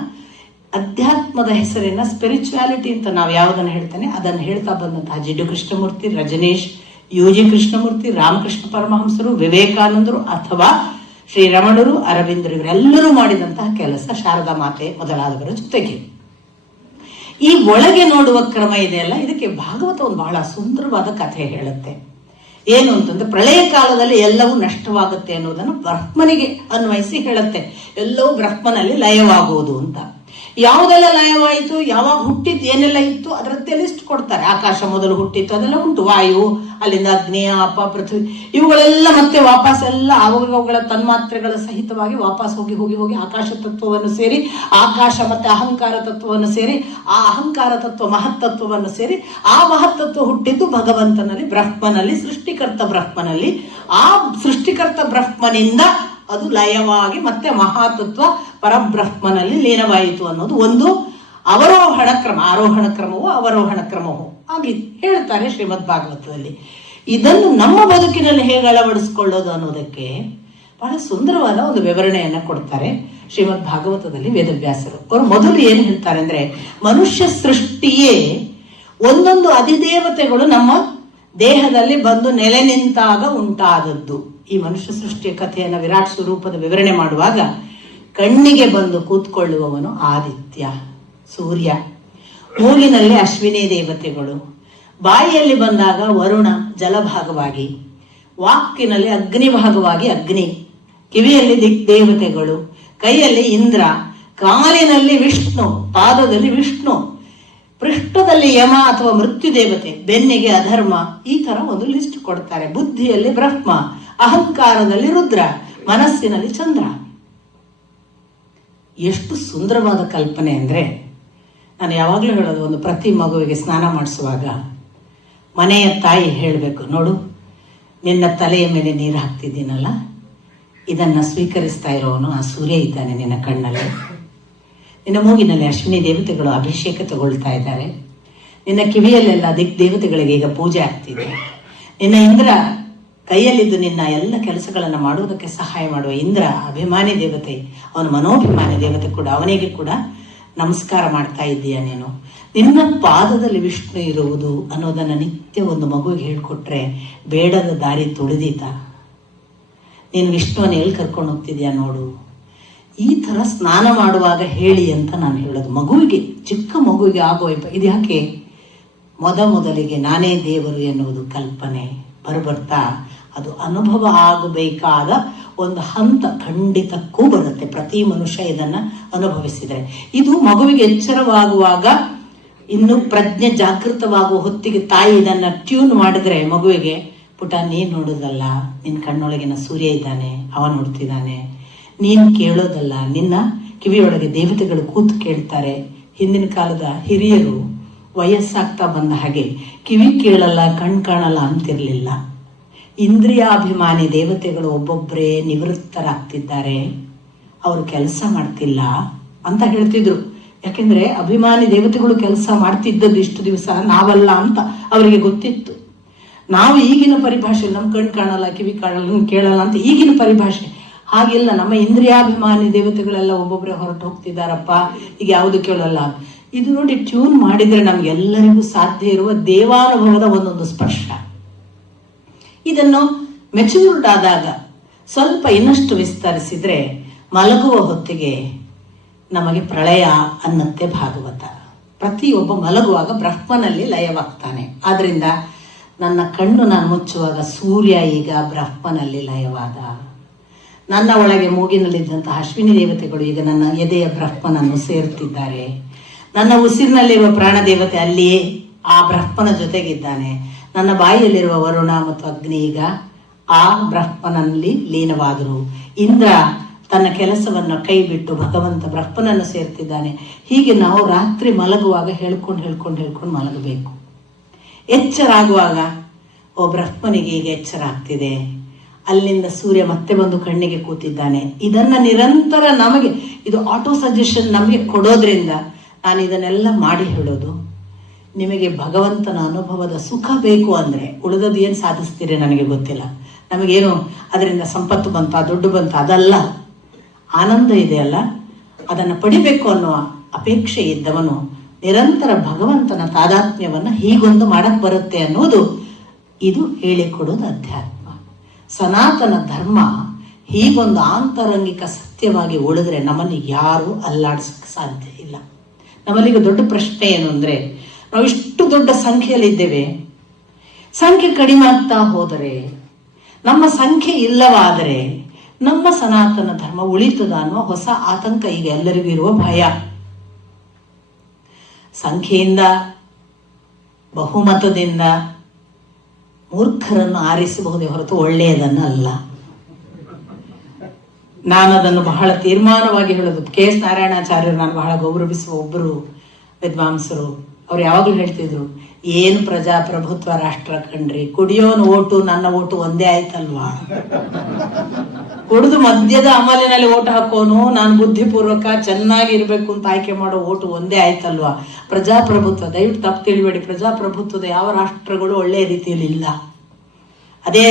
ಅಧ್ಯಾತ್ಮದ ಹೆಸರಿನ ಸ್ಪಿರಿಚುಯಾಲಿಟಿ ಅಂತ ನಾವು ಯಾವುದನ್ನು ಹೇಳ್ತಾನೆ ಅದನ್ನು ಹೇಳ್ತಾ ಬಂದಂತಹ ಜಿಡ್ಡು ಕೃಷ್ಣಮೂರ್ತಿ, ರಜನೀಶ್, UG ಕೃಷ್ಣಮೂರ್ತಿ, ರಾಮಕೃಷ್ಣ ಪರಮಹಂಸರು, ವಿವೇಕಾನಂದರು ಅಥವಾ ಶ್ರೀರಮಣರು, ಅರವಿಂದರು ಇವರೆಲ್ಲರೂ ಮಾಡಿದಂತಹ ಕೆಲಸ, ಶಾರದಾ ಮಾತೆ ಮೊದಲಾದವರ ಜೊತೆಗೆ ಈ ಒಳಗೆ ನೋಡುವ ಕ್ರಮ ಇದೆಯಲ್ಲ, ಇದಕ್ಕೆ ಭಾಗವತ ಒಂದು ಬಹಳ ಸುಂದರವಾದ ಕಥೆ ಹೇಳುತ್ತೆ. ಏನು ಅಂತಂದ್ರೆ, ಪ್ರಳಯ ಕಾಲದಲ್ಲಿ ಎಲ್ಲವೂ ನಷ್ಟವಾಗುತ್ತೆ ಅನ್ನೋದನ್ನು ಬ್ರಹ್ಮನಿಗೆ ಅನ್ವಯಿಸಿ ಹೇಳುತ್ತೆ. ಎಲ್ಲವೂ ಬ್ರಹ್ಮನಲ್ಲಿ ಲಯವಾಗುವುದು ಅಂತ. ಯಾವುದೆಲ್ಲ ಲಯವಾಯಿತು, ಯಾವಾಗ ಹುಟ್ಟಿತ್ತು, ಏನೆಲ್ಲ ಇತ್ತು ಅದರದ್ದೇ ಲಿಸ್ಟ್ ಕೊಡ್ತಾರೆ. ಆಕಾಶ ಮೊದಲು ಹುಟ್ಟಿತ್ತು, ಅದೆಲ್ಲ ಉಂಟು. ವಾಯು, ಅಲ್ಲಿಂದ ಅಗ್ನಿ, ಆಪ, ಪೃಥ್ವಿ, ಇವುಗಳೆಲ್ಲ ಮತ್ತೆ ವಾಪಸ್ ಎಲ್ಲ ಅವುಗಳ ತನ್ಮಾತ್ರೆಗಳ ಸಹಿತವಾಗಿ ವಾಪಸ್ ಹೋಗಿ ಹೋಗಿ ಹೋಗಿ ಆಕಾಶ ತತ್ವವನ್ನು ಸೇರಿ, ಆಕಾಶ ಮತ್ತೆ ಅಹಂಕಾರ ತತ್ವವನ್ನು ಸೇರಿ, ಆ ಅಹಂಕಾರ ತತ್ವ ಮಹತ್ತತ್ವವನ್ನು ಸೇರಿ, ಆ ಮಹತ್ತತ್ವ ಹುಟ್ಟಿದ್ದು ಭಗವಂತನಲ್ಲಿ, ಬ್ರಹ್ಮನಲ್ಲಿ, ಸೃಷ್ಟಿಕರ್ತ ಬ್ರಹ್ಮನಲ್ಲಿ. ಆ ಸೃಷ್ಟಿಕರ್ತ ಬ್ರಹ್ಮನಿಂದ ಅದು ಲಯವಾಗಿ ಮತ್ತೆ ಮಹಾತತ್ವ ಪರಬ್ರಹ್ಮನಲ್ಲಿ ಲೀನವಾಯಿತು ಅನ್ನೋದು ಒಂದು ಅವರೋಹಣ ಕ್ರಮ. ಆರೋಹಣ ಕ್ರಮವೋ ಅವರೋಹಣ ಕ್ರಮವೋ ಹಾಗೆ ಹೇಳ್ತಾರೆ ಶ್ರೀಮದ್ ಭಾಗವತದಲ್ಲಿ. ಇದನ್ನು ನಮ್ಮ ಬದುಕಿನಲ್ಲಿ ಹೇಗೆ ಅಳವಡಿಸ್ಕೊಳ್ಳೋದು ಅನ್ನೋದಕ್ಕೆ ಬಹಳ ಸುಂದರವಾದ ಒಂದು ವಿವರಣೆಯನ್ನ ಕೊಡ್ತಾರೆ ಶ್ರೀಮದ್ ಭಾಗವತದಲ್ಲಿ ವೇದವ್ಯಾಸರು. ಅವರು ಮೊದಲು ಏನು ಹೇಳ್ತಾರೆ ಅಂದ್ರೆ, ಮನುಷ್ಯ ಸೃಷ್ಟಿಯೇ ಒಂದೊಂದು ಅಧಿದೇವತೆಗಳು ನಮ್ಮ ದೇಹದಲ್ಲಿ ಬಂದು ನೆಲೆ ನಿಂತಾಗ ಉಂಟಾದದ್ದು. ಈ ಮನುಷ್ಯ ಸೃಷ್ಟಿಯ ಕಥೆಯನ್ನ ವಿರಾಟ್ ಸ್ವರೂಪದ ವಿವರಣೆ ಮಾಡುವಾಗ, ಕಣ್ಣಿಗೆ ಬಂದು ಕೂತ್ಕೊಳ್ಳುವವನು ಆದಿತ್ಯ, ಸೂರ್ಯ, ಮೂಗಿನಲ್ಲಿ ಅಶ್ವಿನಿ ದೇವತೆಗಳು, ಬಾಯಿಯಲ್ಲಿ ಬಂದಾಗ ವರುಣ ಜಲಭಾಗವಾಗಿ, ವಾಕ್ಕಿನಲ್ಲಿ ಅಗ್ನಿ ಭಾಗವಾಗಿ ಅಗ್ನಿ, ಕಿವಿಯಲ್ಲಿ ದಿಗ್ದೇವತೆಗಳು, ಕೈಯಲ್ಲಿ ಇಂದ್ರ, ಕಾಲಿನಲ್ಲಿ ವಿಷ್ಣು, ಪಾದದಲ್ಲಿ ವಿಷ್ಣು, ಪೃಷ್ಠದಲ್ಲಿ ಯಮ ಅಥವಾ ಮೃತ್ಯು ದೇವತೆ, ಬೆನ್ನಿಗೆ ಅಧರ್ಮ. ಈ ತರ ಒಂದು ಲಿಸ್ಟ್ ಕೊಡ್ತಾರೆ. ಬುದ್ಧಿಯಲ್ಲಿ ಬ್ರಹ್ಮ, ಅಹಂಕಾರದಲ್ಲಿ ರುದ್ರ, ಮನಸ್ಸಿನಲ್ಲಿ ಚಂದ್ರ. ಎಷ್ಟು ಸುಂದರವಾದ ಕಲ್ಪನೆ ಅಂದ್ರೆ, ನಾನು ಯಾವಾಗಲೂ ಹೇಳೋದು, ಒಂದು ಪ್ರತಿ ಮಗುವಿಗೆ ಸ್ನಾನ ಮಾಡಿಸುವಾಗ ಮನೆಯ ತಾಯಿ ಹೇಳಬೇಕು, ನೋಡು ನಿನ್ನ ತಲೆಯ ಮೇಲೆ ನೀರು ಹಾಕ್ತಿದ್ದೀನಲ್ಲ, ಇದನ್ನ ಸ್ವೀಕರಿಸ್ತಾ ಇರೋವನು ಆ ಸೂರ್ಯ ಇದ್ದಾನೆ ನಿನ್ನ ಕಣ್ಣಲ್ಲಿ. ನಿನ್ನ ಮೂಗಿನಲ್ಲಿ ಅಶ್ವಿನಿ ದೇವತೆಗಳು ಅಭಿಷೇಕ ತಗೊಳ್ತಾ ಇದ್ದಾರೆ. ನಿನ್ನ ಕಿವಿಯಲ್ಲೆಲ್ಲ ದೇವತೆಗಳಿಗೆ ಈಗ ಪೂಜೆ ಆಗ್ತಿದೆ. ನಿನ್ನ ಇಂದ್ರ ಕೈಯಲ್ಲಿದ್ದು ನಿನ್ನ ಎಲ್ಲ ಕೆಲಸಗಳನ್ನು ಮಾಡುವುದಕ್ಕೆ ಸಹಾಯ ಮಾಡುವ ಇಂದ್ರ ಅಭಿಮಾನಿ ದೇವತೆ, ಅವನ ಮನೋಭಿಮಾನಿ ದೇವತೆ ಕೂಡ, ಅವನಿಗೆ ಕೂಡ ನಮಸ್ಕಾರ ಮಾಡ್ತಾ ಇದ್ದೀಯ ನೀನು. ನಿನ್ನ ಪಾದದಲ್ಲಿ ವಿಷ್ಣು ಇರುವುದು ಅನ್ನೋದನ್ನ ನಿತ್ಯ ಒಂದು ಮಗುವಿಗೆ ಹೇಳ್ಕೊಟ್ರೆ ಬೇಡದ ದಾರಿ ತುಳಿದೀತ. ನೀನು ವಿಷ್ಣುವನ್ನು ಎಲ್ಲಿ ಕರ್ಕೊಂಡು ಹೋಗ್ತಿದ್ಯಾ ನೋಡು. ಈ ತರ ಸ್ನಾನ ಮಾಡುವಾಗ ಹೇಳಿ ಅಂತ ನಾನು ಹೇಳೋದು ಮಗುವಿಗೆ, ಚಿಕ್ಕ ಮಗುವಿಗೆ ಆಗುವ. ಇದು ಯಾಕೆ? ಮೊದಲಿಗೆ ನಾನೇ ದೇವರು ಎನ್ನುವುದು ಕಲ್ಪನೆ ಬರ್ತಾ ಅದು ಅನುಭವ ಆಗಬೇಕಾದ ಒಂದು ಹಂತ ಖಂಡಿತಕ್ಕೂ ಬರುತ್ತೆ. ಪ್ರತಿ ಮನುಷ್ಯ ಇದನ್ನ ಅನುಭವಿಸಿದರೆ, ಇದು ಮಗುವಿಗೆ ಎಚ್ಚರವಾಗುವಾಗ, ಇನ್ನು ಪ್ರಜ್ಞೆ ಜಾಗೃತವಾಗುವ ಹೊತ್ತಿಗೆ ತಾಯಿ ಇದನ್ನ ಟ್ಯೂನ್ ಮಾಡಿದ್ರೆ ಮಗುವಿಗೆ, ಪುಟ ನೀನ್ ನೋಡೋದಲ್ಲ, ನಿನ್ನ ಕಣ್ಣೊಳಗಿನ ಸೂರ್ಯ ಇದ್ದಾನೆ, ಅವ ನೋಡ್ತಿದ್ದಾನೆ. ನೀನು ಕೇಳೋದಲ್ಲ, ನಿನ್ನ ಕಿವಿಯೊಳಗೆ ದೇವತೆಗಳು ಕೂತು ಕೇಳ್ತಾರೆ. ಹಿಂದಿನ ಕಾಲದ ಹಿರಿಯರು ವಯಸ್ಸಾಗ್ತಾ ಬಂದ ಹಾಗೆ ಕಿವಿ ಕೇಳಲ್ಲ, ಕಣ್ ಕಾಣಲ್ಲ ಅಂತಿರ್ಲಿಲ್ಲ. ಇಂದ್ರಿಯಾಭಿಮಾನಿ ದೇವತೆಗಳು ಒಬ್ಬೊಬ್ಬರೇ ನಿವೃತ್ತರಾಗ್ತಿದ್ದಾರೆ, ಅವರು ಕೆಲಸ ಮಾಡ್ತಿಲ್ಲ ಅಂತ ಹೇಳ್ತಿದ್ರು. ಯಾಕೆಂದ್ರೆ ಅಭಿಮಾನಿ ದೇವತೆಗಳು ಕೆಲಸ ಮಾಡ್ತಿದ್ದದ್ದು ಇಷ್ಟು ದಿವಸ ನಾವಲ್ಲ ಅಂತ ಅವರಿಗೆ ಗೊತ್ತಿತ್ತು. ನಾವು ಈಗಿನ ಪರಿಭಾಷೆ, ನಮ್ಮ ಕಣ್ ಕಾಣಲ್ಲ, ಕಿವಿ ಕಾಣಲ್ಲ, ಕೇಳಲ್ಲ ಅಂತ ಈಗಿನ ಪರಿಭಾಷೆ. ಹಾಗಿಲ್ಲ, ನಮ್ಮ ಇಂದ್ರಿಯಾಭಿಮಾನಿ ದೇವತೆಗಳೆಲ್ಲ ಒಬ್ಬೊಬ್ಬರೇ ಹೊರಟು ಹೋಗ್ತಿದ್ದಾರಪ್ಪ, ಈಗ ಯಾವುದು ಕೇಳಲ್ಲ. ಇದು ನೋಡಿ, ಟ್ಯೂನ್ ಮಾಡಿದ್ರೆ ನಮ್ಗೆಲ್ಲರಿಗೂ ಸಾಧ್ಯ ಇರುವ ದೇವಾನುಭವದ ಒಂದೊಂದು ಸ್ಪರ್ಶ. ಇದನ್ನು ಮೆಚೂರ್ಡ್ ಆದಾಗ ಸ್ವಲ್ಪ ಇನ್ನಷ್ಟು ವಿಸ್ತರಿಸಿದ್ರೆ ಮಲಗುವ ಹೊತ್ತಿಗೆ ನಮಗೆ ಪ್ರಳಯ ಅನ್ನತ್ತೆ ಭಾಗವತ. ಪ್ರತಿಯೊಬ್ಬ ಮಲಗುವಾಗ ಬ್ರಹ್ಮನಲ್ಲಿ ಲಯವಾಗ್ತಾನೆ. ಆದ್ರಿಂದ ನನ್ನ ಕಣ್ಣು ನಾನು ಮುಚ್ಚುವಾಗ ಸೂರ್ಯ ಈಗ ಬ್ರಹ್ಮನಲ್ಲಿ ಲಯವಾದ. ನನ್ನ ಒಳಗೆ ಮೂಗಿನಲ್ಲಿದ್ದಂತಹ ಅಶ್ವಿನಿ ದೇವತೆಗಳು ಈಗ ನನ್ನ ಎದೆಯ ಬ್ರಹ್ಮನನ್ನು ಸೇರುತ್ತಿದ್ದಾರೆ. ನನ್ನ ಉಸಿರಿನಲ್ಲಿರುವ ಪ್ರಾಣದೇವತೆ ಅಲ್ಲಿಯೇ ಆ ಬ್ರಹ್ಮನ ಜೊತೆಗಿದ್ದಾನೆ. ನನ್ನ ಬಾಯಿಯಲ್ಲಿರುವ ವರುಣ ಮತ್ತು ಅಗ್ನಿ ಈಗ ಆ ಬ್ರಹ್ಮನಲ್ಲಿ ಲೀನವಾದರು. ಇಂದ್ರ ತನ್ನ ಕೆಲಸವನ್ನು ಕೈ ಬಿಟ್ಟು ಭಗವಂತ ಬ್ರಹ್ಮನನ್ನು ಸೇರ್ತಿದ್ದಾನೆ. ಹೀಗೆ ನಾವು ರಾತ್ರಿ ಮಲಗುವಾಗ ಹೇಳ್ಕೊಂಡು ಮಲಗಬೇಕು. ಎಚ್ಚರಾಗುವಾಗ ಓ ಬ್ರಹ್ಮನಿಗೆ ಈಗ ಎಚ್ಚರ ಆಗ್ತಿದೆ, ಅಲ್ಲಿಂದ ಸೂರ್ಯ ಮತ್ತೆ ಬಂದು ಕಣ್ಣಿಗೆ ಕೂತಿದ್ದಾನೆ. ಇದನ್ನ ನಿರಂತರ ನಮಗೆ ಇದು ಆಟೋ ಸಜೆಷನ್ ನಮಗೆ ಕೊಡೋದ್ರಿಂದ ನಾನು ಇದನ್ನೆಲ್ಲ ಮಾಡಿ ಹೇಳೋದು, ನಿಮಗೆ ಭಗವಂತನ ಅನುಭವದ ಸುಖ ಬೇಕು ಅಂದರೆ ಉಳಿದದ್ದು ಏನು ಸಾಧಿಸ್ತೀರಿ ನನಗೆ ಗೊತ್ತಿಲ್ಲ. ನಮಗೇನು ಅದರಿಂದ ಸಂಪತ್ತು ಬಂತ, ದುಡ್ಡು ಬಂತ, ಅದಲ್ಲ. ಆನಂದ ಇದೆಯಲ್ಲ, ಅದನ್ನು ಪಡಿಬೇಕು ಅನ್ನುವ ಅಪೇಕ್ಷೆ ಇದ್ದವನು ನಿರಂತರ ಭಗವಂತನ ತಾದಾತ್ಮ್ಯವನ್ನು ಹೀಗೊಂದು ಮಾಡಕ್ ಬರುತ್ತೆ ಅನ್ನೋದು ಇದು ಹೇಳಿಕೊಡೋದು ಅಧ್ಯಾತ್ಮ. ಸನಾತನ ಧರ್ಮ ಹೀಗೊಂದು ಆಂತರಂಗಿಕ ಸತ್ಯವಾಗಿ ಉಳಿದ್ರೆ ನಮ್ಮನ್ನು ಯಾರೂ ಅಲ್ಲಾಡಿಸಕ್ಕೆ ಸಾಧ್ಯ ಇಲ್ಲ. ನಮ್ಮಲ್ಲಿಗೆ ದೊಡ್ಡ ಪ್ರಶ್ನೆ ಏನು ಅಂದರೆ, ನಾವು ಇಷ್ಟು ದೊಡ್ಡ ಸಂಖ್ಯೆಯಲ್ಲಿದ್ದೇವೆ, ಸಂಖ್ಯೆ ಕಡಿಮೆ ಆಗ್ತಾ ಹೋದರೆ, ನಮ್ಮ ಸಂಖ್ಯೆ ಇಲ್ಲವಾದರೆ ನಮ್ಮ ಸನಾತನ ಧರ್ಮ ಉಳಿತದ ಅನ್ನುವ ಹೊಸ ಆತಂಕ ಈಗ ಎಲ್ಲರಿಗೂ ಇರುವ ಭಯ. ಸಂಖ್ಯೆಯಿಂದ, ಬಹುಮತದಿಂದ ಮೂರ್ಖರನ್ನು ಆರಿಸಬಹುದೇ ಹೊರತು ಒಳ್ಳೆಯದನ್ನು ಅಲ್ಲ. ನಾನು ಅದನ್ನು ಬಹಳ ತೀರ್ಮಾನವಾಗಿ ಹೇಳೋದು. ಕೆ ಎಸ್ ನಾರಾಯಣಾಚಾರ್ಯರು ನಾನು ಬಹಳ ಗೌರವಿಸುವ ಒಬ್ಬರು ವಿದ್ವಾಂಸರು. ಅವ್ರು ಯಾವಾಗಲೂ ಹೇಳ್ತಿದ್ರು, ಏನು ಪ್ರಜಾಪ್ರಭುತ್ವ ರಾಷ್ಟ್ರ ಕಣ್ರಿ, ಕುಡಿಯೋನ್ ಓಟು ನನ್ನ ಓಟು ಒಂದೇ ಆಯ್ತಲ್ವಾ, ಕುಡಿದು ಮದ್ಯದ ಅಮಲಿನಲ್ಲಿ ಓಟು ಹಾಕೋನು ನಾನು ಬುದ್ಧಿಪೂರ್ವಕ ಚೆನ್ನಾಗಿರ್ಬೇಕು ಅಂತ ಆಯ್ಕೆ ಮಾಡೋ ಓಟು ಒಂದೇ ಆಯ್ತಲ್ವಾ. ಪ್ರಜಾಪ್ರಭುತ್ವ, ದಯವಿಟ್ಟು ತಪ್ಪು ತಿಳಿಬೇಡಿ, ಪ್ರಜಾಪ್ರಭುತ್ವದ ಯಾವ ರಾಷ್ಟ್ರಗಳು ಒಳ್ಳೆಯ ರೀತಿಯಲ್ಲಿ ಇಲ್ಲ. ಅದೇ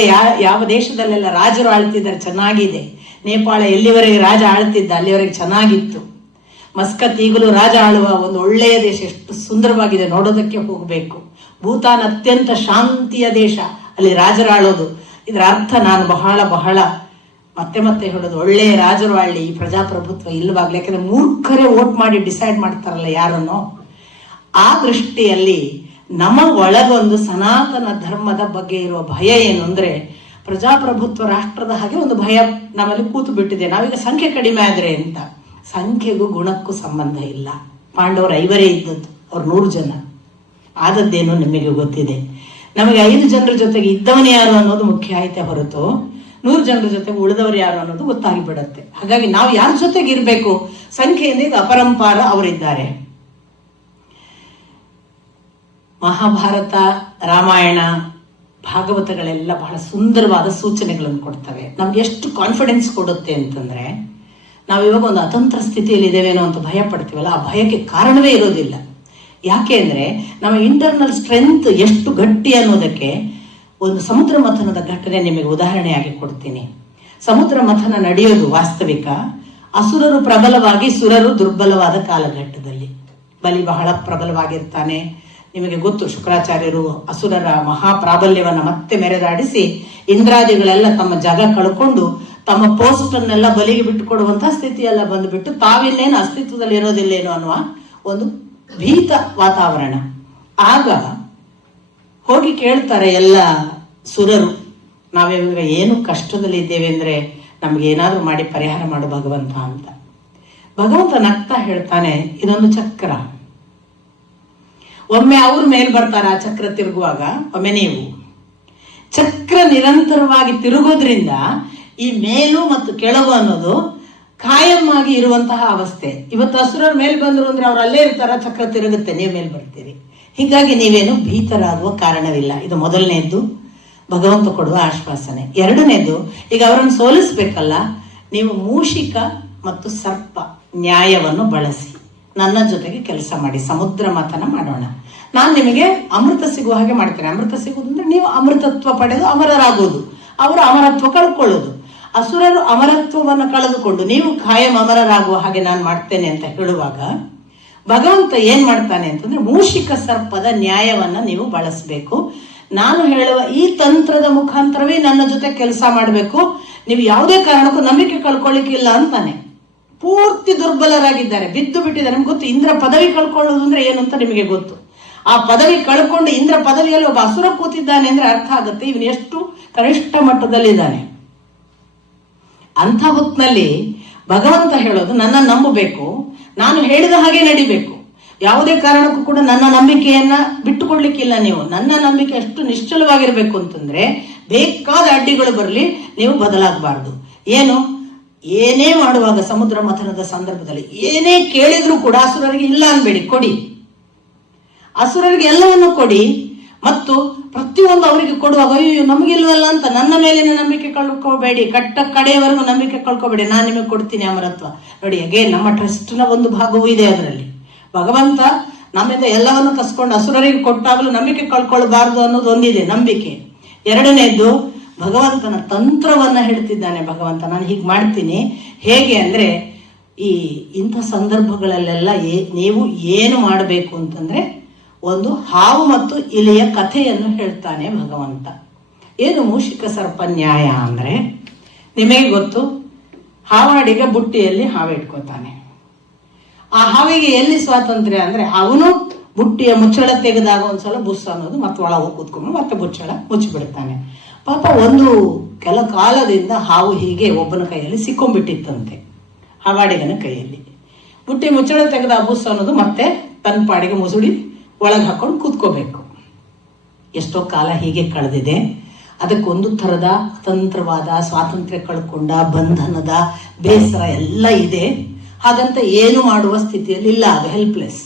ಯಾವ ದೇಶದಲ್ಲೆಲ್ಲ ರಾಜರು ಆಳ್ತಿದ್ದಾರೆ ಚೆನ್ನಾಗಿದೆ. ನೇಪಾಳ ಎಲ್ಲಿವರೆಗೆ ರಾಜ ಆಳ್ತಿದ್ದ ಅಲ್ಲಿವರೆಗೆ ಚೆನ್ನಾಗಿತ್ತು. ಮಸ್ಕತ್ ಈಗಲೂ ರಾಜ ಆಳುವ ಒಂದು ಒಳ್ಳೆಯ ದೇಶ, ಎಷ್ಟು ಸುಂದರವಾಗಿದೆ, ನೋಡೋದಕ್ಕೆ ಹೋಗಬೇಕು. ಭೂತಾನ್ ಅತ್ಯಂತ ಶಾಂತಿಯ ದೇಶ, ಅಲ್ಲಿ ರಾಜರು ಆಳೋದು. ಇದರ ಅರ್ಥ ನಾನು ಬಹಳ ಮತ್ತೆ ಹೇಳೋದು, ಒಳ್ಳೆಯ ರಾಜರು ಆಳಿ, ಈ ಪ್ರಜಾಪ್ರಭುತ್ವ ಇಲ್ಲವಾಗ್ಲಿ. ಯಾಕಂದ್ರೆ ಮೂರ್ಖರೇ ವೋಟ್ ಮಾಡಿ ಡಿಸೈಡ್ ಮಾಡ್ತಾರಲ್ಲ ಯಾರನ್ನೋ. ಆ ದೃಷ್ಟಿಯಲ್ಲಿ ನಮ್ಮ ಒಳಗೊಂದು ಸನಾತನ ಧರ್ಮದ ಬಗ್ಗೆ ಇರುವ ಭಯ ಏನು ಅಂದ್ರೆ, ಪ್ರಜಾಪ್ರಭುತ್ವ ರಾಷ್ಟ್ರದ ಹಾಗೆ ಒಂದು ಭಯ ನಮ್ಮಲ್ಲಿ ಕೂತು ಬಿಟ್ಟಿದೆ. ನಾವೀಗ ಸಂಖ್ಯೆ ಕಡಿಮೆ ಆದ್ರೆ ಅಂತ. ಸಂಖ್ಯೆಗೂ ಗುಣಕ್ಕೂ ಸಂಬಂಧ ಇಲ್ಲ. ಪಾಂಡವರು 5 ಇದ್ದದ್ದು, ಅವ್ರು 100 ಜನ ಆದದ್ದೇನು ನಿಮಗೆ ಗೊತ್ತಿದೆ. ನಮಗೆ 5 ಜನರ ಜೊತೆಗೆ ಇದ್ದವನು ಯಾರು ಅನ್ನೋದು ಮುಖ್ಯ ಆಯ್ತೆ ಹೊರತು 100 ಜನರ ಜೊತೆಗೆ ಉಳಿದವರು ಯಾರು ಅನ್ನೋದು ಗೊತ್ತಾಗಿ ಬಿಡುತ್ತೆ. ಹಾಗಾಗಿ ನಾವು ಯಾರ ಜೊತೆಗೆ ಇರಬೇಕು, ಸಂಖ್ಯೆಯಿಂದ ಈಗ ಅಪರಂಪಾರ ಅವರಿದ್ದಾರೆ. ಮಹಾಭಾರತ, ರಾಮಾಯಣ, ಭಾಗವತಗಳೆಲ್ಲ ಬಹಳ ಸುಂದರವಾದ ಸೂಚನೆಗಳನ್ನು ಕೊಡ್ತವೆ. ನಮ್ಗೆ ಎಷ್ಟು ಕಾನ್ಫಿಡೆನ್ಸ್ ಕೊಡುತ್ತೆ ಅಂತಂದ್ರೆ, ನಾವಿವಾಗ ಒಂದು ಅತಂತ್ರ ಸ್ಥಿತಿಯಲ್ಲಿ ಇದ್ದೇವೇನೋ ಅಂತ ಭಯ ಪಡ್ತೀವಲ್ಲ, ಆ ಭಯಕ್ಕೆ ಕಾರಣವೇ ಇರೋದಿಲ್ಲ. ಯಾಕೆ ಅಂದ್ರೆ ನಮ್ಮ ಇಂಟರ್ನಲ್ ಸ್ಟ್ರೆಂತ್ ಎಷ್ಟು ಗಟ್ಟಿ ಅನ್ನೋದಕ್ಕೆ ಒಂದು ಸಮುದ್ರ ಮಥನದ ಘಟನೆ ನಿಮಗೆ ಉದಾಹರಣೆಯಾಗಿ ಕೊಡ್ತೀನಿ. ಸಮುದ್ರ ಮಥನ ನಡೆಯೋದು ವಾಸ್ತವಿಕ ಅಸುರರು ಪ್ರಬಲವಾಗಿ ಸುರರು ದುರ್ಬಲವಾದ ಕಾಲಘಟ್ಟದಲ್ಲಿ. ಬಲಿ ಬಹಳ ಪ್ರಬಲವಾಗಿರ್ತಾನೆ. ನಿಮಗೆ ಗೊತ್ತು, ಶುಕ್ರಾಚಾರ್ಯರು ಅಸುರರ ಮಹಾಪ್ರಾಬಲ್ಯವನ್ನು ಮತ್ತೆ ಮೆರೆದಾಡಿಸಿ ಇಂದ್ರಾದಿಗಳೆಲ್ಲ ತಮ್ಮ ಜಾಗ ಕಳ್ಕೊಂಡು ತಮ್ಮ ಪೋಸ್ಟ್ ಅನ್ನೆಲ್ಲ ಬಲಿಗೆ ಬಿಟ್ಟುಕೊಡುವಂತಹ ಸ್ಥಿತಿಯೆಲ್ಲ ಬಂದುಬಿಟ್ಟು ತಾವಿನ್ನೇನು ಅಸ್ತಿತ್ವದಲ್ಲಿ ಇರೋದಿಲ್ಲೇನೋ ಅನ್ನುವ ಒಂದು ಭೀತ ವಾತಾವರಣ. ಆಗ ಹೋಗಿ ಕೇಳ್ತಾರೆ ಎಲ್ಲ ಸುರರು, ನಾವಿವಾಗ ಏನು ಕಷ್ಟದಲ್ಲಿ ಇದ್ದೇವೆ ಅಂದ್ರೆ ನಮ್ಗೆ ಏನಾದ್ರೂ ಮಾಡಿ ಪರಿಹಾರ ಮಾಡು ಭಗವಂತ ಅಂತ. ಭಗವಂತ ನಗ್ತಾ ಹೇಳ್ತಾನೆ, ಇದೊಂದು ಚಕ್ರ. ಒಮ್ಮೆ ಅವ್ರ ಮೇಲ್ ಬರ್ತಾರ, ಆ ಚಕ್ರ ತಿರುಗುವಾಗ ಒಮ್ಮೆ ನೀವು. ಚಕ್ರ ನಿರಂತರವಾಗಿ ತಿರುಗೋದ್ರಿಂದ ಈ ಮೇಲು ಮತ್ತು ಕೆಳಗು ಅನ್ನೋದು ಕಾಯಂ ಆಗಿ ಇರುವಂತಹ ಅವಸ್ಥೆ. ಇವತ್ತು ಅಸುರರು ಮೇಲ್ ಬಂದ್ರು ಅಂದ್ರೆ ಅವ್ರು ಅಲ್ಲೇ ಇರ್ತಾರ, ಚಕ್ರ ತಿರುಗುತ್ತೆ, ನೀವು ಮೇಲ್ ಬರ್ತೀರಿ. ಹೀಗಾಗಿ ನೀವೇನು ಭೀತರಾಗುವ ಕಾರಣವಿಲ್ಲ. ಇದು ಮೊದಲನೇದ್ದು ಭಗವಂತ ಕೊಡುವ ಆಶ್ವಾಸನೆ. ಎರಡನೇದು, ಈಗ ಅವರನ್ನು ಸೋಲಿಸ್ಬೇಕಲ್ಲ, ನೀವು ಮೂಷಿಕ ಮತ್ತು ಸರ್ಪ ನ್ಯಾಯವನ್ನು ಬಳಸಿ ನನ್ನ ಜೊತೆಗೆ ಕೆಲಸ ಮಾಡಿ, ಸಮುದ್ರ ಮಥನ ಮಾಡೋಣ. ನಾನು ನಿಮಗೆ ಅಮೃತ ಸಿಗುವ ಹಾಗೆ ಮಾಡ್ತೇನೆ. ಅಮೃತ ಸಿಗುವುದು ಅಂದ್ರೆ ನೀವು ಅಮೃತತ್ವ ಪಡೆದು ಅಮರರಾಗುವುದು, ಅವರು ಅಮರತ್ವ ಕಳ್ಕೊಳ್ಳೋದು. ಅಸುರರು ಅಮರತ್ವವನ್ನು ಕಳೆದುಕೊಂಡು ನೀವು ಕಾಯಂ ಅಮರರಾಗುವ ಹಾಗೆ ನಾನು ಮಾಡ್ತೇನೆ ಅಂತ ಹೇಳುವಾಗ ಭಗವಂತ ಏನ್ ಮಾಡ್ತಾನೆ ಅಂತಂದ್ರೆ, ಮೂಷಿಕ ಸರ್ಪದ ನ್ಯಾಯವನ್ನ ನೀವು ಬಳಸಬೇಕು. ನಾನು ಹೇಳುವ ಈ ತಂತ್ರದ ಮುಖಾಂತರವೇ ನನ್ನ ಜೊತೆ ಕೆಲಸ ಮಾಡಬೇಕು. ನೀವು ಯಾವುದೇ ಕಾರಣಕ್ಕೂ ನಂಬಿಕೆ ಕಳ್ಕೊಳ್ಳಿಕ್ಕಿಲ್ಲ ಅಂತಾನೆ. ಪೂರ್ತಿ ದುರ್ಬಲರಾಗಿದ್ದಾರೆ, ಬಿದ್ದು ಬಿಟ್ಟಿದ್ದಾರೆ. ನಿಮ್ಗೆ ಗೊತ್ತು, ಇಂದ್ರ ಪದವಿ ಕಳ್ಕೊಳ್ಳೋದು ಅಂದ್ರೆ ಏನು ಅಂತ ನಿಮಗೆ ಗೊತ್ತು. ಆ ಪದವಿ ಕಳ್ಕೊಂಡು ಇಂದ್ರ ಪದವಿಯಲ್ಲಿ ಒಬ್ಬ ಅಸುರ ಕೂತಿದ್ದಾನೆ ಅಂದ್ರೆ ಅರ್ಥ ಆಗುತ್ತೆ ಇವನು ಎಷ್ಟು ಕನಿಷ್ಠ ಮಟ್ಟದಲ್ಲಿದ್ದಾನೆ. ಅಂಥ ಹೊತ್ತಿನಲ್ಲಿ ಭಗವಂತ ಹೇಳೋದು, ನನ್ನ ನಂಬಬೇಕು, ನಾನು ಹೇಳಿದ ಹಾಗೆ ನಡಿಬೇಕು. ಯಾವುದೇ ಕಾರಣಕ್ಕೂ ಕೂಡ ನನ್ನ ನಂಬಿಕೆಯನ್ನ ಬಿಟ್ಟುಕೊಡ್ಲಿಕ್ಕಿಲ್ಲ. ನೀವು ನನ್ನ ನಂಬಿಕೆ ಅಷ್ಟು ನಿಶ್ಚಲವಾಗಿರ್ಬೇಕು ಅಂತಂದ್ರೆ ಬೇಕಾದ ಅಡ್ಡಿಗಳು ಬರಲಿ, ನೀವು ಬದಲಾಗಬಾರ್ದು. ಏನು ಏನೇ ಮಾಡುವಾಗ ಸಮುದ್ರ ಮಥನದ ಸಂದರ್ಭದಲ್ಲಿ ಏನೇ ಕೇಳಿದ್ರು ಕೂಡ ಅಸುರರಿಗೆ ಇಲ್ಲ ಅನ್ಬೇಡಿ, ಕೊಡಿ. ಅಸುರರಿಗೆ ಎಲ್ಲವನ್ನು ಕೊಡಿ. ಮತ್ತು ಪ್ರತಿಯೊಂದು ಅವರಿಗೆ ಕೊಡುವಾಗ ಅಯ್ಯೋ ನಮಗಿಲ್ವಲ್ಲ ಅಂತ ನನ್ನ ಮೇಲಿನ ನಂಬಿಕೆ ಕಳ್ಕೋಬೇಡಿ, ಕಡೆಯವರೆಗೂ ನಂಬಿಕೆ ಕಳ್ಕೋಬೇಡಿ. ನಾನು ನಿಮಗೆ ಕೊಡ್ತೀನಿ ಅಮರತ್ವ. ನೋಡಿ, ಹಾಗೆ ನಮ್ಮ ಟ್ರಸ್ಟ್ನ ಒಂದು ಭಾಗವೂ ಇದೆ ಅದರಲ್ಲಿ. ಭಗವಂತ ನಮ್ಮಿಂದ ಎಲ್ಲವನ್ನು ಕಸ್ಕೊಂಡು ಅಸುರರಿಗೆ ಕೊಟ್ಟಾಗಲೂ ನಂಬಿಕೆ ಕಳ್ಕೊಳ್ಬಾರ್ದು ಅನ್ನೋದು ಒಂದಿದೆ ನಂಬಿಕೆ. ಎರಡನೇದು, ಭಗವಂತನ ತಂತ್ರವನ್ನ ಹೇಳ್ತಿದ್ದಾನೆ ಭಗವಂತ. ನಾನು ಹೀಗೆ ಮಾಡ್ತೀನಿ. ಹೇಗೆ ಅಂದ್ರೆ ಇಂಥ ಸಂದರ್ಭಗಳಲ್ಲೆಲ್ಲ ನೀವು ಏನು ಮಾಡಬೇಕು ಅಂತಂದ್ರೆ, ಒಂದು ಹಾವು ಮತ್ತು ಇಲಿಯ ಕಥೆಯನ್ನು ಹೇಳ್ತಾನೆ ಭಗವಂತ. ಏನು ಮೂಷಿಕ ಸರ್ಪ ನ್ಯಾಯ ಅಂದ್ರೆ, ನಿಮಗೆ ಗೊತ್ತು, ಹಾವಾಡಿಗೆ ಬುಟ್ಟಿಯಲ್ಲಿ ಹಾವು ಇಟ್ಕೋತಾನೆ. ಆ ಹಾವಿಗೆ ಎಲ್ಲಿ ಸ್ವಾತಂತ್ರ್ಯ ಅಂದ್ರೆ, ಅವನು ಬುಟ್ಟಿಯ ಮುಚ್ಚಳ ತೆಗೆದಾಗ ಒಂದ್ಸಲ ಬುಸ್ ಅನ್ನೋದು ಮತ್ತೆ ಒಳಗೆ ಕೂತ್ಕೊಂಡು ಮತ್ತೆ ಮುಚ್ಚಳ ಮುಚ್ಚಿಬಿಡ್ತಾನೆ. ಪಾಪ ಒಂದು ಕೆಲ ಕಾಲದಿಂದ ಹಾವು ಹೀಗೆ ಒಬ್ಬನ ಕೈಯಲ್ಲಿ ಸಿಕ್ಕೊಂಡ್ಬಿಟ್ಟಿತ್ತಂತೆ, ಹಾವಾಡಿಗನ ಕೈಯಲ್ಲಿ. ಬುಟ್ಟಿ ಮುಚ್ಚಳ ತೆಗೆದ ಬುಸ್ ಅನ್ನೋದು ಮತ್ತೆ ತನ್ನ ಪಾಡಿಗೆ ಮುಸುಡಿ ಒಳಗೆ ಹಾಕೊಂಡು ಕೂತ್ಕೋಬೇಕು. ಎಷ್ಟೋ ಕಾಲ ಹೀಗೆ ಕಳೆದಿದೆ. ಅದಕ್ಕೊಂದು ಥರದ ಅತಂತ್ರವಾದ, ಸ್ವಾತಂತ್ರ್ಯ ಕಳ್ಕೊಂಡ, ಬಂಧನದ ಬೇಸರ ಎಲ್ಲ ಇದೆ. ಹಾಗಂತ ಏನು ಮಾಡುವ ಸ್ಥಿತಿಯಲ್ಲಿ ಇಲ್ಲ, ಅದು ಹೆಲ್ಪ್ಲೆಸ್.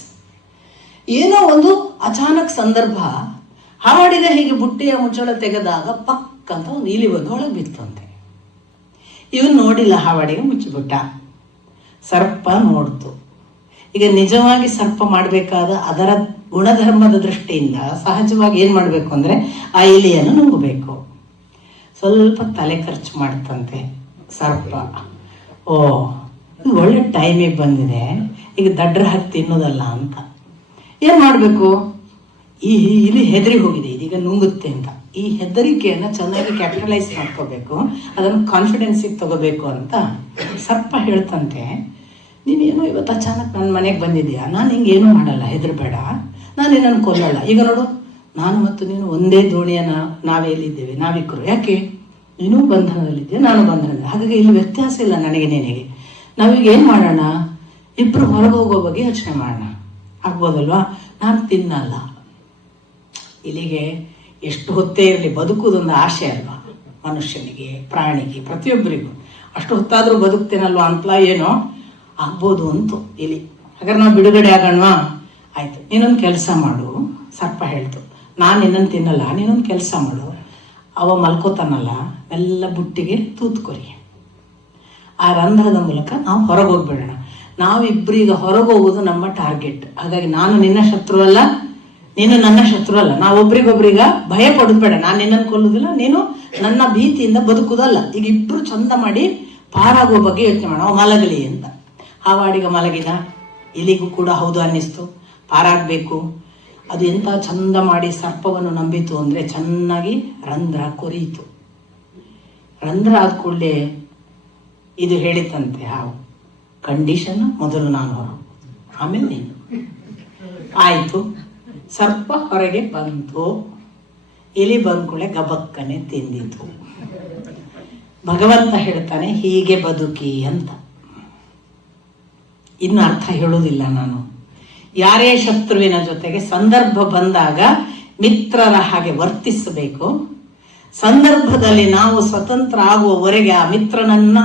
ಏನೋ ಒಂದು ಅಚಾನಕ್ ಸಂದರ್ಭ, ಹಾವಾಡಿಗ ಹೀಗೆ ಬುಟ್ಟಿಯ ಮುಚ್ಚಳ ತೆಗೆದಾಗ ಪಕ್ ಅಂತ ಒಂದು ಇಲಿ ಬಂದು ಒಳಗೆ ಬಿತ್ತಂತೆ. ಇವನು ನೋಡಿಲ್ಲ, ಹಾವಾಡಿಗೆ ಮುಚ್ಚಿಬಿಟ್ಟ. ಸರ್ಪ ನೋಡ್ತು. ಈಗ ನಿಜವಾಗಿ ಸರ್ಪ ಮಾಡಬೇಕಾದ ಅದರ ಗುಣಧರ್ಮದ ದೃಷ್ಟಿಯಿಂದ ಸಹಜವಾಗಿ ಏನ್ ಮಾಡಬೇಕು ಅಂದ್ರೆ ಆ ಇಲಿಯನ್ನು ನುಂಗಬೇಕು. ಸ್ವಲ್ಪ ತಲೆ ಖರ್ಚು ಮಾಡ್ತಂತೆ ಸರ್ಪ. ಓ, ಇದು ಒಳ್ಳೆ ಟೈಮಿಗೆ ಬಂದಿದೆ, ಈಗ ದಡ್ರ ಹಾಕಿ ತಿನ್ನೋದಲ್ಲ ಅಂತ ಏನ್ ಮಾಡ್ಬೇಕು? ಈ ಇಲಿ ಹೆದರಿ ಹೋಗಿದೆ, ಇದೀಗ ನುಂಗುತ್ತೆ ಅಂತ. ಈ ಹೆದರಿಕೆಯನ್ನ ಚೆನ್ನಾಗಿ ಕ್ಯಾಪಿಟಲೈಸ್ ಮಾಡ್ಕೋಬೇಕು, ಅದನ್ನು ಕಾನ್ಫಿಡೆನ್ಸಿಗೆ ತಗೋಬೇಕು ಅಂತ ಸರ್ಪ ಹೇಳ್ತಂತೆ, ನೀನೇನೋ ಇವತ್ತು ಅಚಾನಕ್ ನನ್ನ ಮನೆಗೆ ಬಂದಿದ್ಯಾ, ನಾನು ಹಿಂಗೆ ಏನೂ ಮಾಡಲ್ಲ, ಹೆದರ್ಬೇಡ, ನಾನು ನಿನ್ನನ್ನು ಕೊಲ್ಲಲ್ಲ. ಈಗ ನೋಡು, ನಾನು ಮತ್ತು ನೀನು ಒಂದೇ ದೋಣಿಯ ನಾವೆಲ್ಲಿದ್ದೇವೆ, ನಾವಿಕರು. ಯಾಕೆ? ನೀನು ಬಂಧನದಲ್ಲಿದ್ದೆ, ನಾನು ಬಂಧನದಲ್ಲಿ. ಹಾಗಾಗಿ ಇಲ್ಲಿ ವ್ಯತ್ಯಾಸ ಇಲ್ಲ ನನಗೆ ನಿನಗೆ. ನಾವೀಗ ಏನು ಮಾಡೋಣ? ಇಬ್ಬರು ಹೊರಗೆ ಹೋಗೋ ಬಗ್ಗೆ ಯೋಚನೆ ಮಾಡೋಣ, ಆಗ್ಬೋದಲ್ವಾ? ನಾನು ತಿನ್ನಲ್ಲ. ಇಲ್ಲಿಗೆ ಎಷ್ಟು ಹೊತ್ತೇ ಇರಲಿ, ಬದುಕುವುದೊಂದು ಆಸೆ ಅಲ್ವಾ ಮನುಷ್ಯನಿಗೆ, ಪ್ರಾಣಿಗೆ, ಪ್ರತಿಯೊಬ್ಬರಿಗೂ. ಅಷ್ಟು ಹೊತ್ತಾದರೂ ಬದುಕ್ತೇನಲ್ವಾ ಅಂತಲಾ ಏನೋ ಆಗ್ಬೋದು ಅಂತು ಇಲ್ಲಿ. ಹಾಗಾದ್ರೆ ನಾವು ಬಿಡುಗಡೆ ಆಗೋಣವಾ? ಆಯ್ತು, ನೀನೊಂದು ಕೆಲಸ ಮಾಡು. ಸರ್ಪ ಹೇಳ್ತು, ನಾನು ನಿನ್ನನ್ನು ತಿನ್ನಲ್ಲ, ನೀನೊಂದು ಕೆಲಸ ಮಾಡು. ಅವ ಮಲ್ಕೋತಾನಲ್ಲ, ಎಲ್ಲ ಬುಟ್ಟಿಗೆ ತೂತ್ಕೊರಿ. ಆ ರಂಧ್ರದ ಮೂಲಕ ನಾವು ಹೊರಗೆ ಹೋಗ್ಬಿಡೋಣ. ನಾವಿಬ್ಬರೀಗ ಹೊರಗೆ ಹೋಗೋದು ನಮ್ಮ ಟಾರ್ಗೆಟ್. ಹಾಗಾಗಿ ನಾನು ನಿನ್ನ ಶತ್ರು ಅಲ್ಲ, ನೀನು ನನ್ನ ಶತ್ರು ಅಲ್ಲ. ನಾವೊಬ್ರಿಗೊಬ್ರೀಗ ಭಯ ಪಡೋದು ಬೇಡ. ನಾನು ನಿನ್ನನ್ನು ಕೊಲ್ಲುವುದಿಲ್ಲ, ನೀನು ನನ್ನ ಭೀತಿಯಿಂದ ಬದುಕುವುದಲ್ಲ. ಈಗ ಇಬ್ರು ಚಂದ ಮಾಡಿ ಪಾರಾಗುವ ಬಗ್ಗೆ ಯೋಚನೆ ಮಾಡ. ಅವ ಮಲಗಲಿ ಅಂತ. ಹಾವಾಡಿಗ ಮಲಗಿದ. ಇಲಿಗೂ ಕೂಡ ಹೌದು ಅನ್ನಿಸ್ತು, ಪಾರಾಗಬೇಕು. ಅದು ಎಂತ ಚಂದ ಮಾಡಿ ಸರ್ಪವನ್ನು ನಂಬಿತು ಅಂದ್ರೆ, ಚೆನ್ನಾಗಿ ರಂಧ್ರ ಕೊರೀತು. ರಂಧ್ರ ಆದ ಕೂಡಲೇ ಇದು ಹೇಳಿತಂತೆ ಹಾವು, ಕಂಡೀಷನ್ ಮೊದಲು ನಾನು ಹೊರ, ಆಮೇಲೆ ನೀನು. ಆಯ್ತು, ಸರ್ಪ ಹೊರಗೆ ಬಂತು. ಇಲಿ ಬಂದ್ಕೂಳೆ ಗಬಕ್ಕನೆ ತಿಂದಿತು. ಭಗವಂತ ಹೇಳ್ತಾನೆ, ಹೀಗೆ ಬದುಕಿ ಅಂತ. ಇನ್ನು ಅರ್ಥ ಹೇಳುವುದಿಲ್ಲ ನಾನು. ಯಾರೇ ಶತ್ರುವಿನ ಜೊತೆಗೆ ಸಂದರ್ಭ ಬಂದಾಗ ಮಿತ್ರರ ಹಾಗೆ ವರ್ತಿಸಬೇಕು. ಸಂದರ್ಭದಲ್ಲಿ ನಾವು ಸ್ವತಂತ್ರ ಆಗುವವರೆಗೆ ಆ ಮಿತ್ರನನ್ನ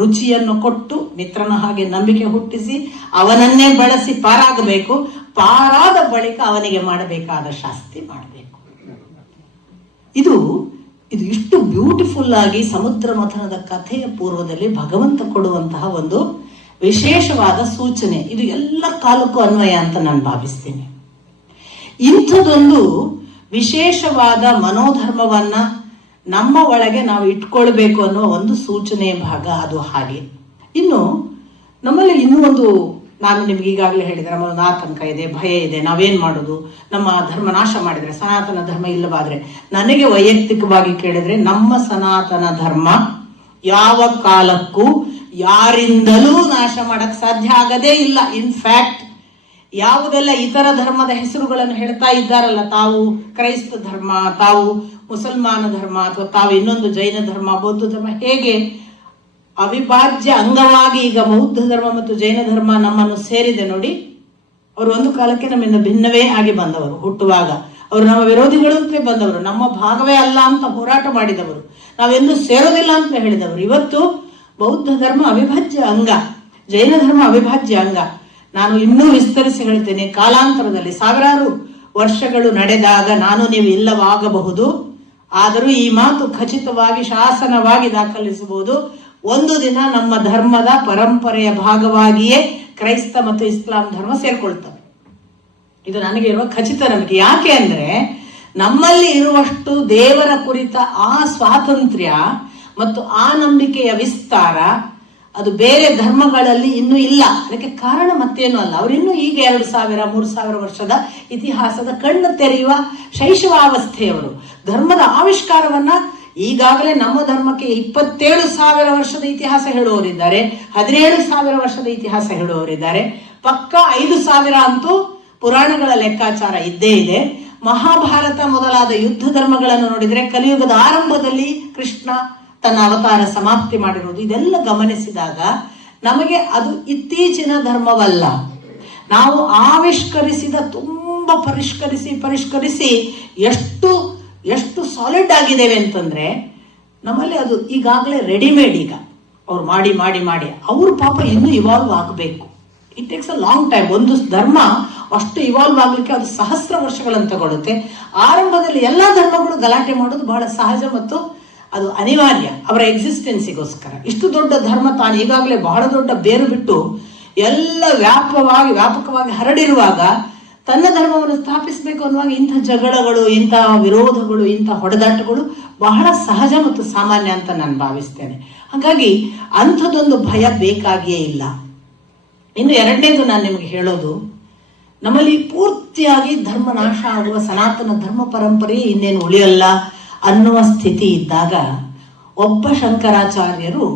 ರುಚಿಯನ್ನು ಕೊಟ್ಟು, ಮಿತ್ರನ ಹಾಗೆ ನಂಬಿಕೆ ಹುಟ್ಟಿಸಿ, ಅವನನ್ನೇ ಬಳಸಿ ಪಾರಾಗಬೇಕು. ಪಾರಾದ ಬಳಿಕ ಅವನಿಗೆ ಮಾಡಬೇಕಾದ ಶಾಸ್ತಿ ಮಾಡಬೇಕು. ಇದು ಇಷ್ಟು ಬ್ಯೂಟಿಫುಲ್ ಆಗಿ ಸಮುದ್ರ ಮಥನದ ಕಥೆಯ ಪೂರ್ವದಲ್ಲಿ ಭಗವಂತ ಕೊಡುವಂತಹ ಒಂದು ವಿಶೇಷವಾದ ಸೂಚನೆ. ಇದು ಎಲ್ಲ ಕಾಲಕ್ಕೂ ಅನ್ವಯ ಅಂತ ನಾನು ಭಾವಿಸ್ತೇನೆ. ಇಂಥದೊಂದು ವಿಶೇಷವಾದ ಮನೋಧರ್ಮವನ್ನ ನಮ್ಮ ಒಳಗೆ ನಾವು ಇಟ್ಕೊಳ್ಬೇಕು ಅನ್ನೋ ಒಂದು ಸೂಚನೆಯ ಭಾಗ ಅದು. ಹಾಗೆ ಇನ್ನು ನಮ್ಮಲ್ಲಿ ಇನ್ನೂ ಒಂದು, ನಾನು ನಿಮ್ಗೆ ಈಗಾಗಲೇ ಹೇಳಿದೆ, ನಮ್ಮೊಂದು ಆತಂಕ ಇದೆ, ಭಯ ಇದೆ. ನಾವೇನ್ ಮಾಡೋದು? ನಮ್ಮ ಧರ್ಮ ನಾಶ ಮಾಡಿದ್ರೆ, ಸನಾತನ ಧರ್ಮ ಇಲ್ಲವಾದ್ರೆ? ನನಗೆ ವೈಯಕ್ತಿಕವಾಗಿ ಕೇಳಿದ್ರೆ, ನಮ್ಮ ಸನಾತನ ಧರ್ಮ ಯಾವ ಕಾಲಕ್ಕೂ ಯಾರಿಂದಲೂ ನಾಶ ಮಾಡಕ್ ಸಾಧ್ಯ ಆಗದೇ ಇಲ್ಲ. ಇನ್ಫ್ಯಾಕ್ಟ್ ಯಾವುದೆಲ್ಲ ಇತರ ಧರ್ಮದ ಹೆಸರುಗಳನ್ನು ಹೇಳ್ತಾ ಇದ್ದಾರಲ್ಲ, ತಾವು ಕ್ರೈಸ್ತ ಧರ್ಮ, ತಾವು ಮುಸಲ್ಮಾನ ಧರ್ಮ, ಅಥವಾ ತಾವು ಇನ್ನೊಂದು ಜೈನ ಧರ್ಮ, ಬೌದ್ಧ ಧರ್ಮ, ಹೇಗೆ ಅವಿಭಾಜ್ಯ ಅಂಗವಾಗಿ ಈಗ ಬೌದ್ಧ ಧರ್ಮ ಮತ್ತು ಜೈನ ಧರ್ಮ ನಮ್ಮನ್ನು ಸೇರಿದೆ ನೋಡಿ. ಅವರು ಒಂದು ಕಾಲಕ್ಕೆ ನಮ್ಮಿಂದ ಭಿನ್ನವೇ ಆಗಿ ಬಂದವರು. ಹುಟ್ಟುವಾಗ ಅವರು ನಮ್ಮ ವಿರೋಧಿಗಳು ಅಂತಲೇ ಬಂದವರು, ನಮ್ಮ ಭಾಗವೇ ಅಲ್ಲ ಅಂತ ಹೋರಾಟ ಮಾಡಿದವರು, ನಾವೆಂದೂ ಸೇರೋದಿಲ್ಲ ಅಂತ ಹೇಳಿದವರು. ಇವತ್ತು ಬೌದ್ಧ ಧರ್ಮ ಅವಿಭಾಜ್ಯ ಅಂಗ, ಜೈನ ಧರ್ಮ ಅವಿಭಾಜ್ಯ ಅಂಗ. ನಾನು ಇನ್ನೂ ವಿಸ್ತರಿಸಿ ಹೇಳ್ತೇನೆ, ಕಾಲಾಂತರದಲ್ಲಿ ಸಾವಿರಾರು ವರ್ಷಗಳು ನಡೆದಾಗ ನಾನು ನೀವು ಇಲ್ಲವಾಗಬಹುದು, ಆದರೂ ಈ ಮಾತು ಖಚಿತವಾಗಿ ಶಾಸನವಾಗಿ ದಾಖಲಿಸಬಹುದು, ಒಂದು ದಿನ ನಮ್ಮ ಧರ್ಮದ ಪರಂಪರೆಯ ಭಾಗವಾಗಿಯೇ ಕ್ರೈಸ್ತ ಮತ್ತು ಇಸ್ಲಾಂ ಧರ್ಮ ಸೇರ್ಕೊಳ್ತವೆ. ಇದು ನನಗೆ ಇರುವ ಖಚಿತ ನಂಬಿಕೆ. ಯಾಕೆ ಅಂದ್ರೆ ನಮ್ಮಲ್ಲಿ ಇರುವಷ್ಟು ದೇವರ ಕುರಿತ ಆ ಸ್ವಾತಂತ್ರ್ಯ ಮತ್ತು ಆ ನಂಬಿಕೆಯ ವಿಸ್ತಾರ ಅದು ಬೇರೆ ಧರ್ಮಗಳಲ್ಲಿ ಇನ್ನೂ ಇಲ್ಲ. ಅದಕ್ಕೆ ಕಾರಣ ಮತ್ತೇನು ಅಲ್ಲ, ಅವರಿನ್ನೂ ಈಗ 2000-3000 ವರ್ಷದ ಇತಿಹಾಸದ ಕಣ್ಣು ತೆರೆಯುವ ಶೈಶವಾವಸ್ಥೆಯವರು. ಧರ್ಮದ ಆವಿಷ್ಕಾರವನ್ನ ಈಗಾಗಲೇ ನಮ್ಮ ಧರ್ಮಕ್ಕೆ 27,000 ವರ್ಷದ ಇತಿಹಾಸ ಹೇಳುವವರಿದ್ದಾರೆ, 17,000 ವರ್ಷದ ಇತಿಹಾಸ ಹೇಳುವವರಿದ್ದಾರೆ, ಪಕ್ಕ 5,000 ಅಂತೂ ಪುರಾಣಗಳ ಲೆಕ್ಕಾಚಾರ ಇದ್ದೇ ಇದೆ. ಮಹಾಭಾರತ ಮೊದಲಾದ ಯುದ್ಧ ಧರ್ಮಗಳನ್ನು ನೋಡಿದರೆ ಕಲಿಯುಗದ ಆರಂಭದಲ್ಲಿ ಕೃಷ್ಣ ತನ್ನ ಅವತಾರ ಸಮಾಪ್ತಿ ಮಾಡಿರುವುದು, ಇದೆಲ್ಲ ಗಮನಿಸಿದಾಗ ನಮಗೆ ಅದು ಇತ್ತೀಚಿನ ಧರ್ಮವಲ್ಲ. ನಾವು ಆವಿಷ್ಕರಿಸಿದ ತುಂಬ ಪರಿಷ್ಕರಿಸಿ ಎಷ್ಟು ಸಾಲಿಡ್ ಆಗಿದ್ದೇವೆ ಅಂತಂದ್ರೆ ನಮ್ಮಲ್ಲಿ ಅದು ಈಗಾಗಲೇ ರೆಡಿಮೇಡ್. ಈಗ ಅವ್ರು ಮಾಡಿ ಅವರು ಪಾಪ ಇನ್ನೂ ಇವಾಲ್ವ್ ಆಗಬೇಕು. It takes a long time. ಒಂದು ಧರ್ಮ ಅಷ್ಟು ಇವಾಲ್ವ್ ಆಗ್ಲಿಕ್ಕೆ ಅದು ಸಹಸ್ರ ವರ್ಷಗಳನ್ನು ತಗೊಳುತ್ತೆ. ಆರಂಭದಲ್ಲಿ ಎಲ್ಲಾ ಧರ್ಮಗಳು ಗಲಾಟೆ ಮಾಡೋದು ಬಹಳ ಸಹಜ ಮತ್ತು ಅದು ಅನಿವಾರ್ಯ ಅವರ ಎಕ್ಸಿಸ್ಟೆನ್ಸಿಗೋಸ್ಕರ. ಇಷ್ಟು ದೊಡ್ಡ ಧರ್ಮ ತಾನು ಈಗಾಗಲೇ ಬಹಳ ದೊಡ್ಡ ಬೇರು ಬಿಟ್ಟು ಎಲ್ಲ ವ್ಯಾಪಕವಾಗಿ ಹರಡಿರುವಾಗ ತನ್ನ ಧರ್ಮವನ್ನು ಸ್ಥಾಪಿಸಬೇಕು ಅನ್ನುವಾಗ ಇಂಥ ಜಗಳಗಳು, ಇಂಥ ವಿರೋಧಗಳು, ಇಂಥ ಹೊಡೆದಾಟಗಳು ಬಹಳ ಸಹಜ ಮತ್ತು ಸಾಮಾನ್ಯ ಅಂತ ನಾನು ಭಾವಿಸ್ತೇನೆ. ಹಾಗಾಗಿ ಅಂಥದ್ದೊಂದು ಭಯ ಬೇಕಾಗಿಯೇ ಇಲ್ಲ. ಇನ್ನು ಎರಡನೇದು ನಾನು ನಿಮಗೆ ಹೇಳೋದು, ನಮ್ಮಲ್ಲಿ ಪೂರ್ತಿಯಾಗಿ ಧರ್ಮ ನಾಶ ಆಗುವ ಸನಾತನ ಧರ್ಮ ಪರಂಪರೆ ಇನ್ನೇನು ಉಳಿಯಲ್ಲ ಅನ್ನುವ ಸ್ಥಿತಿ ಇದ್ದಾಗ ಒಬ್ಬ ಶಂಕರಾಚಾರ್ಯರು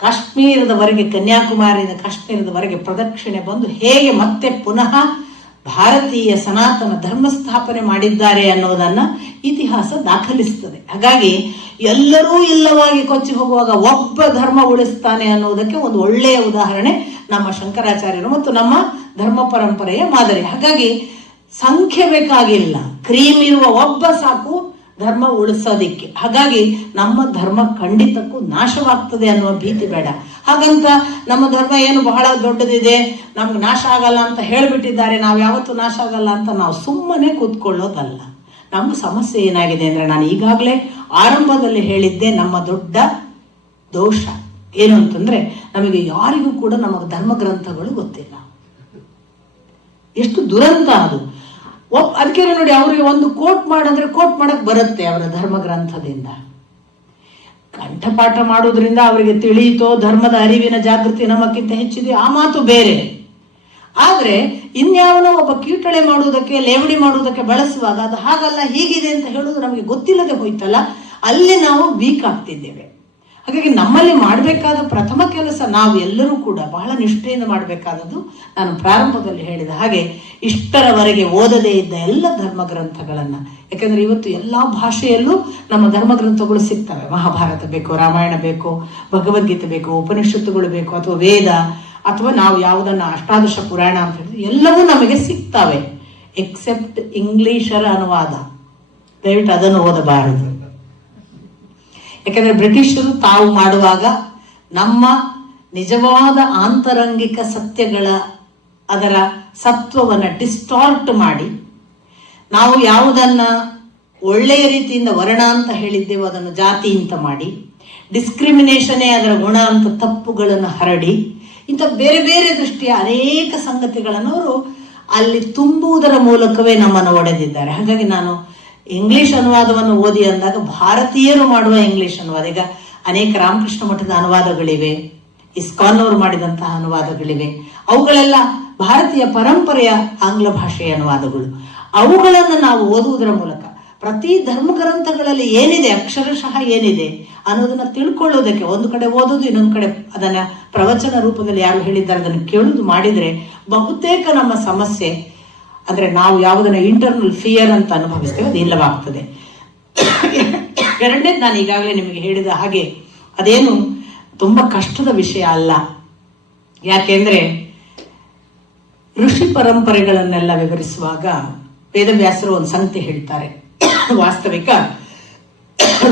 ಕಾಶ್ಮೀರದವರೆಗೆ, ಕನ್ಯಾಕುಮಾರಿಯಿಂದ ಕಾಶ್ಮೀರದವರೆಗೆ ಪ್ರದಕ್ಷಿಣೆ ಬಂದು ಹೇಗೆ ಮತ್ತೆ ಪುನಃ ಭಾರತೀಯ ಸನಾತನ ಧರ್ಮ ಸ್ಥಾಪನೆ ಮಾಡಿದ್ದಾರೆ ಅನ್ನೋದನ್ನ ಇತಿಹಾಸ ದಾಖಲಿಸ್ತದೆ. ಹಾಗಾಗಿ ಎಲ್ಲರೂ ಇಲ್ಲವಾಗಿ ಕೊಚ್ಚಿ ಹೋಗುವಾಗ ಒಬ್ಬ ಧರ್ಮ ಉಳಿಸ್ತಾನೆ ಅನ್ನೋದಕ್ಕೆ ಒಂದು ಒಳ್ಳೆಯ ಉದಾಹರಣೆ ನಮ್ಮ ಶಂಕರಾಚಾರ್ಯರು ಮತ್ತು ನಮ್ಮ ಧರ್ಮ ಪರಂಪರೆಯ ಮಾದರಿ. ಹಾಗಾಗಿ ಸಂಖ್ಯೆ ಬೇಕಾಗಿಲ್ಲ, ಕ್ರೀಮ್ ಇರುವ ಒಬ್ಬ ಸಾಕು ಧರ್ಮ ಉಳಿಸೋದಿಕ್ಕೆ. ಹಾಗಾಗಿ ನಮ್ಮ ಧರ್ಮ ಖಂಡಿತಕ್ಕೂ ನಾಶವಾಗ್ತದೆ ಅನ್ನುವ ಭೀತಿ ಬೇಡ. ಹಾಗಂತ ನಮ್ಮ ಧರ್ಮ ಏನು ಬಹಳ ದೊಡ್ಡದಿದೆ, ನಮ್ಗೆ ನಾಶ ಆಗಲ್ಲ ಅಂತ ಹೇಳ್ಬಿಟ್ಟಿದ್ದಾರೆ, ನಾವು ಯಾವತ್ತೂ ನಾಶ ಆಗಲ್ಲ ಅಂತ ನಾವು ಸುಮ್ಮನೆ ಕೂತ್ಕೊಳ್ಳೋದಲ್ಲ. ನಮ್ಮ ಸಮಸ್ಯೆ ಏನಾಗಿದೆ ಅಂದ್ರೆ, ನಾನು ಈಗಾಗಲೇ ಆರಂಭದಲ್ಲಿ ಹೇಳಿದ್ದೆ, ನಮ್ಮ ದೊಡ್ಡ ದೋಷ ಏನು ಅಂತಂದ್ರೆ ನಮಗೆ ಯಾರಿಗೂ ಕೂಡ ನಮ್ಮ ಧರ್ಮ ಗ್ರಂಥಗಳು ಗೊತ್ತಿಲ್ಲ. ಎಷ್ಟು ದುರಂತ ಅದು. ಅದಕ್ಕೆ ನೋಡಿ, ಅವರಿಗೆ ಒಂದು ಕೋಟ್ ಮಾಡಕ್ ಬರುತ್ತೆ ಅವರ ಧರ್ಮ ಗ್ರಂಥದಿಂದ. ಕಂಠಪಾಠ ಮಾಡೋದ್ರಿಂದ ಅವರಿಗೆ ತಿಳಿಯಿತೋ, ಧರ್ಮದ ಅರಿವಿನ ಜಾಗೃತಿ ನಮಕ್ಕಿಂತ ಹೆಚ್ಚಿದೆ, ಆ ಮಾತು ಬೇರೆ. ಆದ್ರೆ ಇನ್ಯಾವನೋ ಒಬ್ಬ ಕೀಟಳೆ ಮಾಡುವುದಕ್ಕೆ, ಲೇವಡಿ ಮಾಡುವುದಕ್ಕೆ ಬಳಸುವಾಗ ಅದು ಹಾಗಲ್ಲ ಹೀಗಿದೆ ಅಂತ ಹೇಳುವುದು ನಮಗೆ ಗೊತ್ತಿಲ್ಲದೆ ಹೋಯ್ತಲ್ಲ, ಅಲ್ಲಿ ನಾವು ವೀಕ್ ಆಗ್ತಿದ್ದೇವೆ. ಹಾಗಾಗಿ ನಮ್ಮಲ್ಲಿ ಮಾಡಬೇಕಾದ ಪ್ರಥಮ ಕೆಲಸ, ನಾವು ಎಲ್ಲರೂ ಕೂಡ ಬಹಳ ನಿಷ್ಠೆಯಿಂದ ಮಾಡಬೇಕಾದದ್ದು, ನಾನು ಪ್ರಾರಂಭದಲ್ಲಿ ಹೇಳಿದ ಹಾಗೆ ಇಷ್ಟರವರೆಗೆ ಓದದೇ ಇದ್ದ ಎಲ್ಲ ಧರ್ಮ ಗ್ರಂಥಗಳನ್ನ, ಯಾಕಂದ್ರೆ ಇವತ್ತು ಎಲ್ಲಾ ಭಾಷೆಯಲ್ಲೂ ನಮ್ಮ ಧರ್ಮ ಗ್ರಂಥಗಳು ಸಿಗ್ತವೆ. ಮಹಾಭಾರತ ಬೇಕು, ರಾಮಾಯಣ ಬೇಕು, ಭಗವದ್ಗೀತೆ ಬೇಕು, ಉಪನಿಷತ್ತುಗಳು ಬೇಕು, ಅಥವಾ ವೇದ, ಅಥವಾ ನಾವು ಯಾವುದನ್ನ ಅಷ್ಟಾದಶ ಪುರಾಣ ಅಂತ ಹೇಳಿದ್ರೆ ಎಲ್ಲವೂ ನಮಗೆ ಸಿಗ್ತವೆ, ಎಕ್ಸೆಪ್ಟ್ ಇಂಗ್ಲಿಷರ ಅನುವಾದ. ದಯವಿಟ್ಟು ಅದನ್ನು ಓದಬಾರದು. ಯಾಕಂದ್ರೆ ಬ್ರಿಟಿಷರು ತಾವು ಮಾಡುವಾಗ ನಮ್ಮ ನಿಜವಾದ ಆಂತರಂಗಿಕ ಸತ್ಯಗಳ, ಅದರ ಸತ್ವವನ್ನ ಡಿಸ್ಟಾರ್ಟ್ ಮಾಡಿ, ನಾವು ಯಾವುದನ್ನ ಒಳ್ಳೆಯ ರೀತಿಯಿಂದ ವರ್ಣ ಅಂತ ಹೇಳಿದ್ದೇವೋ ಅದನ್ನು ಜಾತಿ ಅಂತ ಮಾಡಿ, ಡಿಸ್ಕ್ರಿಮಿನೇಷನ್ನೇ ಅದರ ಗುಣ ಅಂತ ತಪ್ಪುಗಳನ್ನು ಹರಡಿ, ಇಂಥ ಬೇರೆ ಬೇರೆ ದೃಷ್ಟಿಯ ಅನೇಕ ಸಂಗತಿಗಳನ್ನು ಅವರು ಅಲ್ಲಿ ತುಂಬುವುದರ ಮೂಲಕವೇ ನಮ್ಮನ್ನು ಒಡೆದಿದ್ದಾರೆ. ಹಾಗಾಗಿ ನಾನು ಇಂಗ್ಲಿಷ್ ಅನುವಾದವನ್ನು ಓದಿ ಅಂದಾಗ ಭಾರತೀಯರು ಮಾಡುವ ಇಂಗ್ಲಿಷ್ ಅನುವಾದ, ಈಗ ಅನೇಕ ರಾಮಕೃಷ್ಣ ಮಠದ ಅನುವಾದಗಳಿವೆ, ಇಸ್ಕಾನ್ ಅವರು ಮಾಡಿದಂತಹ ಅನುವಾದಗಳಿವೆ, ಅವುಗಳೆಲ್ಲ ಭಾರತೀಯ ಪರಂಪರೆಯ ಆಂಗ್ಲ ಭಾಷೆಯ ಅನುವಾದಗಳು. ಅವುಗಳನ್ನು ನಾವು ಓದುವುದರ ಮೂಲಕ ಪ್ರತಿ ಧರ್ಮ ಗ್ರಂಥಗಳಲ್ಲಿ ಏನಿದೆ, ಅಕ್ಷರಶಃ ಏನಿದೆ ಅನ್ನೋದನ್ನ ತಿಳ್ಕೊಳ್ಳೋದಕ್ಕೆ, ಒಂದು ಕಡೆ ಓದೋದು, ಇನ್ನೊಂದು ಕಡೆ ಅದನ್ನ ಪ್ರವಚನ ರೂಪದಲ್ಲಿ ಯಾರು ಹೇಳಿದ್ದಾರೆ ಅದನ್ನು ಕೇಳುವುದು ಮಾಡಿದ್ರೆ ಬಹುತೇಕ ನಮ್ಮ ಸಮಸ್ಯೆ, ಅಂದ್ರೆ ನಾವು ಯಾವುದನ್ನ ಇಂಟರ್ನಲ್ ಫಿಯರ್ ಅಂತ ಅನುಭವಿಸ್ತೇವೆ, ಅದು ಇಲ್ಲವಾಗ್ತದೆ. ಎರಡನೇದು, ನಾನು ಈಗಾಗಲೇ ನಿಮಗೆ ಹೇಳಿದ ಹಾಗೆ ಅದೇನು ತುಂಬಾ ಕಷ್ಟದ ವಿಷಯ ಅಲ್ಲ. ಯಾಕೆಂದ್ರೆ ಋಷಿ ಪರಂಪರೆಗಳನ್ನೆಲ್ಲ ವಿವರಿಸುವಾಗ ವೇದವ್ಯಾಸರು ಒಂದು ಸಂಗತಿ ಹೇಳ್ತಾರೆ. ವಾಸ್ತವಿಕ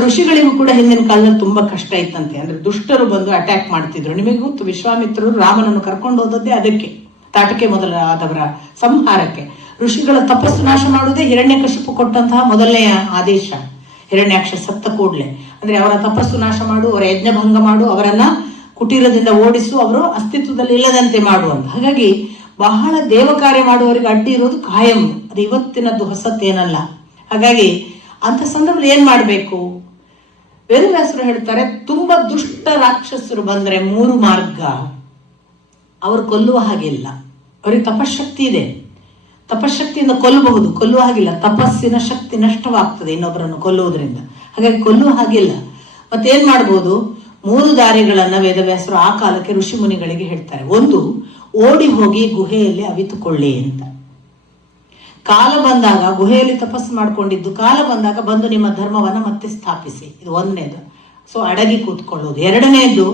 ಋಷಿಗಳಿಗೂ ಕೂಡ ಹಿಂದಿನ ಕಾಲದಲ್ಲಿ ತುಂಬಾ ಕಷ್ಟ ಇತ್ತಂತೆ. ಅಂದ್ರೆ ದುಷ್ಟರು ಬಂದು ಅಟ್ಯಾಕ್ ಮಾಡ್ತಿದ್ರು. ನಿಮಗೆ ಗೊತ್ತು, ವಿಶ್ವಾಮಿತ್ರರು ರಾಮನನ್ನು ಕರ್ಕೊಂಡು ಹೋದದ್ದೇ ಅದಕ್ಕೆ, ತಾಟಕೆ ಮೊದಲಾದವರ ಸಂಹಾರಕ್ಕೆ. ಋಷಿಗಳ ತಪಸ್ಸು ನಾಶ ಮಾಡುವುದೇ ಹಿರಣ್ಯಕಶಿಪು ಕೊಟ್ಟಂತಹ ಮೊದಲನೆಯ ಆದೇಶ. ಹಿರಣ್ಯಾಕ್ಷ ಸತ್ತ ಕೂಡಲೇ ಅಂದ್ರೆ ಅವರ ತಪಸ್ಸು ನಾಶ ಮಾಡು, ಅವರ ಯಜ್ಞ ಭಂಗ ಮಾಡು, ಅವರನ್ನ ಕುಟೀರದಿಂದ ಓಡಿಸು, ಅವರು ಅಸ್ತಿತ್ವದಲ್ಲಿ ಇಲ್ಲದಂತೆ ಮಾಡುವಂತ. ಹಾಗಾಗಿ ಬಹಳ ದೇವ ಕಾರ್ಯ ಮಾಡುವವರಿಗೆ ಅಡ್ಡಿ ಇರೋದು ಕಾಯಂ. ಅದು ಇವತ್ತಿನದ್ದು ಹೊಸತೇನಲ್ಲ. ಹಾಗಾಗಿ ಅಂತ ಸಂದರ್ಭದಲ್ಲಿ ಏನ್ ಮಾಡ್ಬೇಕು? ವೇದವ್ಯಾಸರು ಹೇಳ್ತಾರೆ, ತುಂಬಾ ದುಷ್ಟ ರಾಕ್ಷಸರು ಬಂದ್ರೆ 3 ಮಾರ್ಗ. ಅವರು ಕೊಲ್ಲುವ ಹಾಗಿಲ್ಲ, ಅವರಿಗೆ ತಪಶಕ್ತಿ ಇದೆ, ತಪಶಕ್ತಿಯಿಂದ ಕೊಲ್ಲಬಹುದು, ಕೊಲ್ಲುವ ಹಾಗಿಲ್ಲ. ತಪಸ್ಸಿನ ಶಕ್ತಿ ನಷ್ಟವಾಗ್ತದೆ ಇನ್ನೊಬ್ಬರನ್ನು ಕೊಲ್ಲುವುದರಿಂದ. ಹಾಗಾಗಿ ಕೊಲ್ಲುವ ಹಾಗಿಲ್ಲ. ಮತ್ತೇನ್ ಮಾಡ್ಬೋದು? 3 ದಾರಿಗಳನ್ನ ವೇದವ್ಯಾಸರು ಆ ಕಾಲಕ್ಕೆ ಋಷಿ ಮುನಿಗಳಿಗೆ ಹೇಳ್ತಾರೆ. ಒಂದು, ಓಡಿ ಹೋಗಿ ಗುಹೆಯಲ್ಲಿ ಅವಿತುಕೊಳ್ಳಿ ಅಂತ. ಕಾಲ ಬಂದಾಗ, ಗುಹೆಯಲ್ಲಿ ತಪಸ್ಸು ಮಾಡ್ಕೊಂಡಿದ್ದು, ಕಾಲ ಬಂದಾಗ ಬಂದು ನಿಮ್ಮ ಧರ್ಮವನ್ನ ಮತ್ತೆ ಸ್ಥಾಪಿಸಿ. ಇದು ಒಂದನೇದು. ಸೊ ಅಡಗಿ ಕೂತ್ಕೊಳ್ಳೋದು. ಎರಡನೇದು,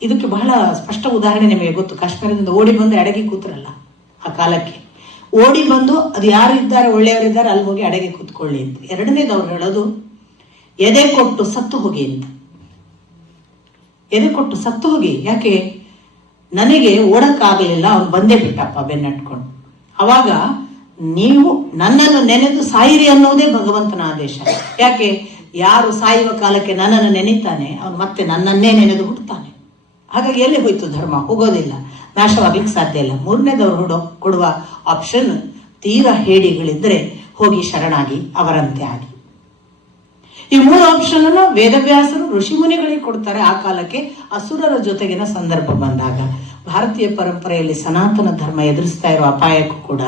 ಇದಕ್ಕೆ ಬಹಳ ಸ್ಪಷ್ಟ ಉದಾಹರಣೆ ನಿಮಗೆ ಗೊತ್ತು. ಕಾಶ್ಮೀರದಿಂದ ಓಡಿ ಬಂದು ಅಡಗಿ ಕೂತ್ರಲ್ಲ ಆ ಕಾಲಕ್ಕೆ. ಓಡಿ ಬಂದು ಅದು ಯಾರು ಇದ್ದಾರೆ, ಒಳ್ಳೆಯವರಿದ್ದಾರೆ, ಅಲ್ಲಿ ಹೋಗಿ ಅಡಗಿ ಕೂತ್ಕೊಳ್ಳಿ ಅಂತ. ಎರಡನೇದು ಅವ್ರು ಹೇಳೋದು, ಎದೆ ಕೊಟ್ಟು ಸತ್ತು ಹೋಗಿ ಅಂತ. ಎದೆ ಕೊಟ್ಟು ಸತ್ತು ಹೋಗಿ. ಯಾಕೆ? ನನಗೆ ಓಡಕ್ಕಾಗಲಿಲ್ಲ, ಅವನು ಬಂದೇ ಬಿಟ್ಟಪ್ಪ ಬೆನ್ನಟ್ಕೊಂಡು. ಅವಾಗ ನೀವು ನನ್ನನ್ನು ನೆನೆದು ಸಾಯಿರಿ ಅನ್ನೋದೇ ಭಗವಂತನ ಆದೇಶ. ಯಾಕೆ? ಯಾರು ಸಾಯುವ ಕಾಲಕ್ಕೆ ನನ್ನನ್ನು ನೆನೀತಾನೆ ಅವನು ಮತ್ತೆ ನನ್ನನ್ನೇ ನೆನೆದು ಹುಟ್ಟುತ್ತಾನೆ. ಹಾಗಾಗಿ ಎಲ್ಲಿ ಹೋಯ್ತು ಧರ್ಮ? ಹೋಗೋದಿಲ್ಲ, ನಾಶವಾಗ್ಲಿಕ್ಕೆ ಸಾಧ್ಯ ಇಲ್ಲ. ಮೂರನೇದವ್ರು ಕೊಡುವ ಆಪ್ಷನ್, ತೀರಾ ಹೇಡಿಗಳಿದ್ರೆ ಹೋಗಿ ಶರಣಾಗಿ ಅವರಂತೆ ಆಗಿ. ಈ 3 ಆಪ್ಷನ್ ಅನ್ನು ವೇದವ್ಯಾಸರು ಋಷಿ ಮುನಿಗಳಿಗೆ ಕೊಡ್ತಾರೆ ಆ ಕಾಲಕ್ಕೆ, ಅಸುರರ ಜೊತೆಗಿನ ಸಂದರ್ಭ ಬಂದಾಗ. ಭಾರತೀಯ ಪರಂಪರೆಯಲ್ಲಿ ಸನಾತನ ಧರ್ಮ ಎದುರಿಸ್ತಾ ಇರೋ ಅಪಾಯಕ್ಕೂ ಕೂಡ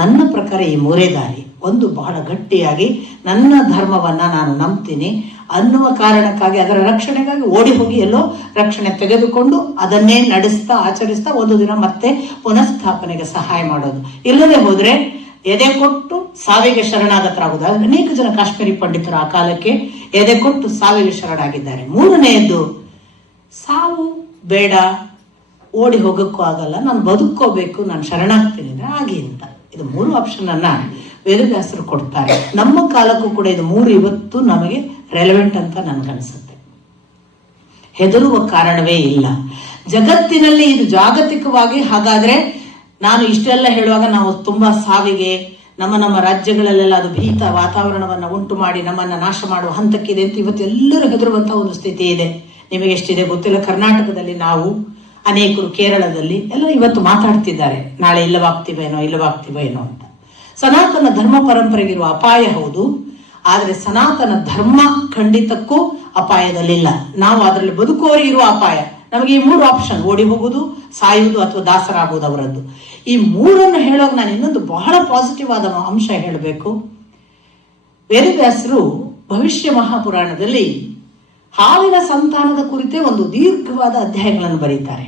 ನನ್ನ ಪ್ರಕಾರ ಈ 3 ದಾರಿ. ಒಂದು, ಬಹಳ ಗಟ್ಟಿಯಾಗಿ ನನ್ನ ಧರ್ಮವನ್ನ ನಾನು ನಂಬ್ತೀನಿ ಅನ್ನುವ ಕಾರಣಕ್ಕಾಗಿ, ಅದರ ರಕ್ಷಣೆಗಾಗಿ ಓಡಿ ಹೋಗಿ ಎಲ್ಲೋ ರಕ್ಷಣೆ ತೆಗೆದುಕೊಂಡು ಅದನ್ನೇ ನಡೆಸ್ತಾ ಆಚರಿಸ್ತಾ ಒಂದು ದಿನ ಮತ್ತೆ ಪುನಃಸ್ಥಾಪನೆಗೆ ಸಹಾಯ ಮಾಡೋದು. ಇಲ್ಲದೆ ಹೋದ್ರೆ ಎದೆ ಕೊಟ್ಟು ಸಾವಿಗೆ ಶರಣಾಗತರಾಗುವುದು. ಅನೇಕ ಜನ ಕಾಶ್ಮೀರಿ ಪಂಡಿತರು ಆ ಕಾಲಕ್ಕೆ ಎದೆ ಕೊಟ್ಟು ಸಾವಿಗೆ ಶರಣಾಗಿದ್ದಾರೆ. ಮೂರನೆಯದ್ದು, ಸಾವು ಬೇಡ, ಓಡಿ ಹೋಗಕ್ಕೂ ಆಗಲ್ಲ, ನಾನು ಬದುಕೋಬೇಕು, ನಾನು ಶರಣಾಗ್ತೀನಿ ಅಂದ್ರೆ ಹಾಗೆ ಅಂತ. ಇದು 3 ಆಪ್ಷನ್ ಅನ್ನ ವೇದವ್ಯಾಸರು ಕೊಡ್ತಾರೆ. ನಮ್ಮ ಕಾಲಕ್ಕೂ ಕೂಡ ಇದು 3 ಇವತ್ತು ನಮಗೆ ರೆಲೆವೆಂಟ್ ಅಂತ ನನ್ಗನ್ಸುತ್ತೆ. ಹೆದರುವ ಕಾರಣವೇ ಇಲ್ಲ. ಜಗತ್ತಿನಲ್ಲಿ ಇದು ಜಾಗತಿಕವಾಗಿ, ಹಾಗಾದ್ರೆ ನಾನು ಇಷ್ಟೆಲ್ಲ ಹೇಳುವಾಗ ನಾವು ತುಂಬಾ ಸಾವಿಗೆ, ನಮ್ಮ ರಾಜ್ಯಗಳಲ್ಲೆಲ್ಲ ಅದು ಭೀತ ವಾತಾವರಣವನ್ನ ಉಂಟು ಮಾಡಿ ನಮ್ಮನ್ನ ನಾಶ ಮಾಡುವ ಹಂತಕ್ಕಿದೆ ಅಂತ ಇವತ್ತು ಎಲ್ಲರೂ ಹೆದರುವಂತಹ ಒಂದು ಸ್ಥಿತಿ ಇದೆ. ನಿಮಗೆ ಎಷ್ಟಿದೆ ಗೊತ್ತಿಲ್ಲ. ಕರ್ನಾಟಕದಲ್ಲಿ ನಾವು, ಅನೇಕರು ಕೇರಳದಲ್ಲಿ ಎಲ್ಲ ಇವತ್ತು ಮಾತಾಡ್ತಿದ್ದಾರೆ, ನಾಳೆ ಇಲ್ಲವಾಗ್ತೀವೇನೋ ಅಂತ. ಸನಾತನ ಧರ್ಮ ಪರಂಪರೆಗಿರುವ ಅಪಾಯ ಹೌದು, ಆದ್ರೆ ಸನಾತನ ಧರ್ಮ ಖಂಡಿತಕ್ಕೂ ಅಪಾಯದಲ್ಲಿಲ್ಲ. ನಾವು ಅದರಲ್ಲಿ ಬದುಕುವವರಿಗೆ ಇರುವ ಅಪಾಯ. ನಮಗೆ ಈ 3 ಆಪ್ಷನ್, ಓಡಿ ಹೋಗುವುದು, ಸಾಯುವುದು ಅಥವಾ ದಾಸರಾಗುವುದು ಅವರದ್ದು. ಈ 3 ಹೇಳುವಾಗ ನಾನು ಇನ್ನೊಂದು ಬಹಳ ಪಾಸಿಟಿವ್ ಆದ ಅಂಶ ಹೇಳಬೇಕು. ವೇದವ್ಯಾಸರು ಭವಿಷ್ಯ ಮಹಾಪುರಾಣದಲ್ಲಿ ಹಾವಿನ ಸಂತಾನದ ಕುರಿತೇ ಒಂದು ದೀರ್ಘವಾದ ಅಧ್ಯಾಯಗಳನ್ನು ಬರೀತಾರೆ.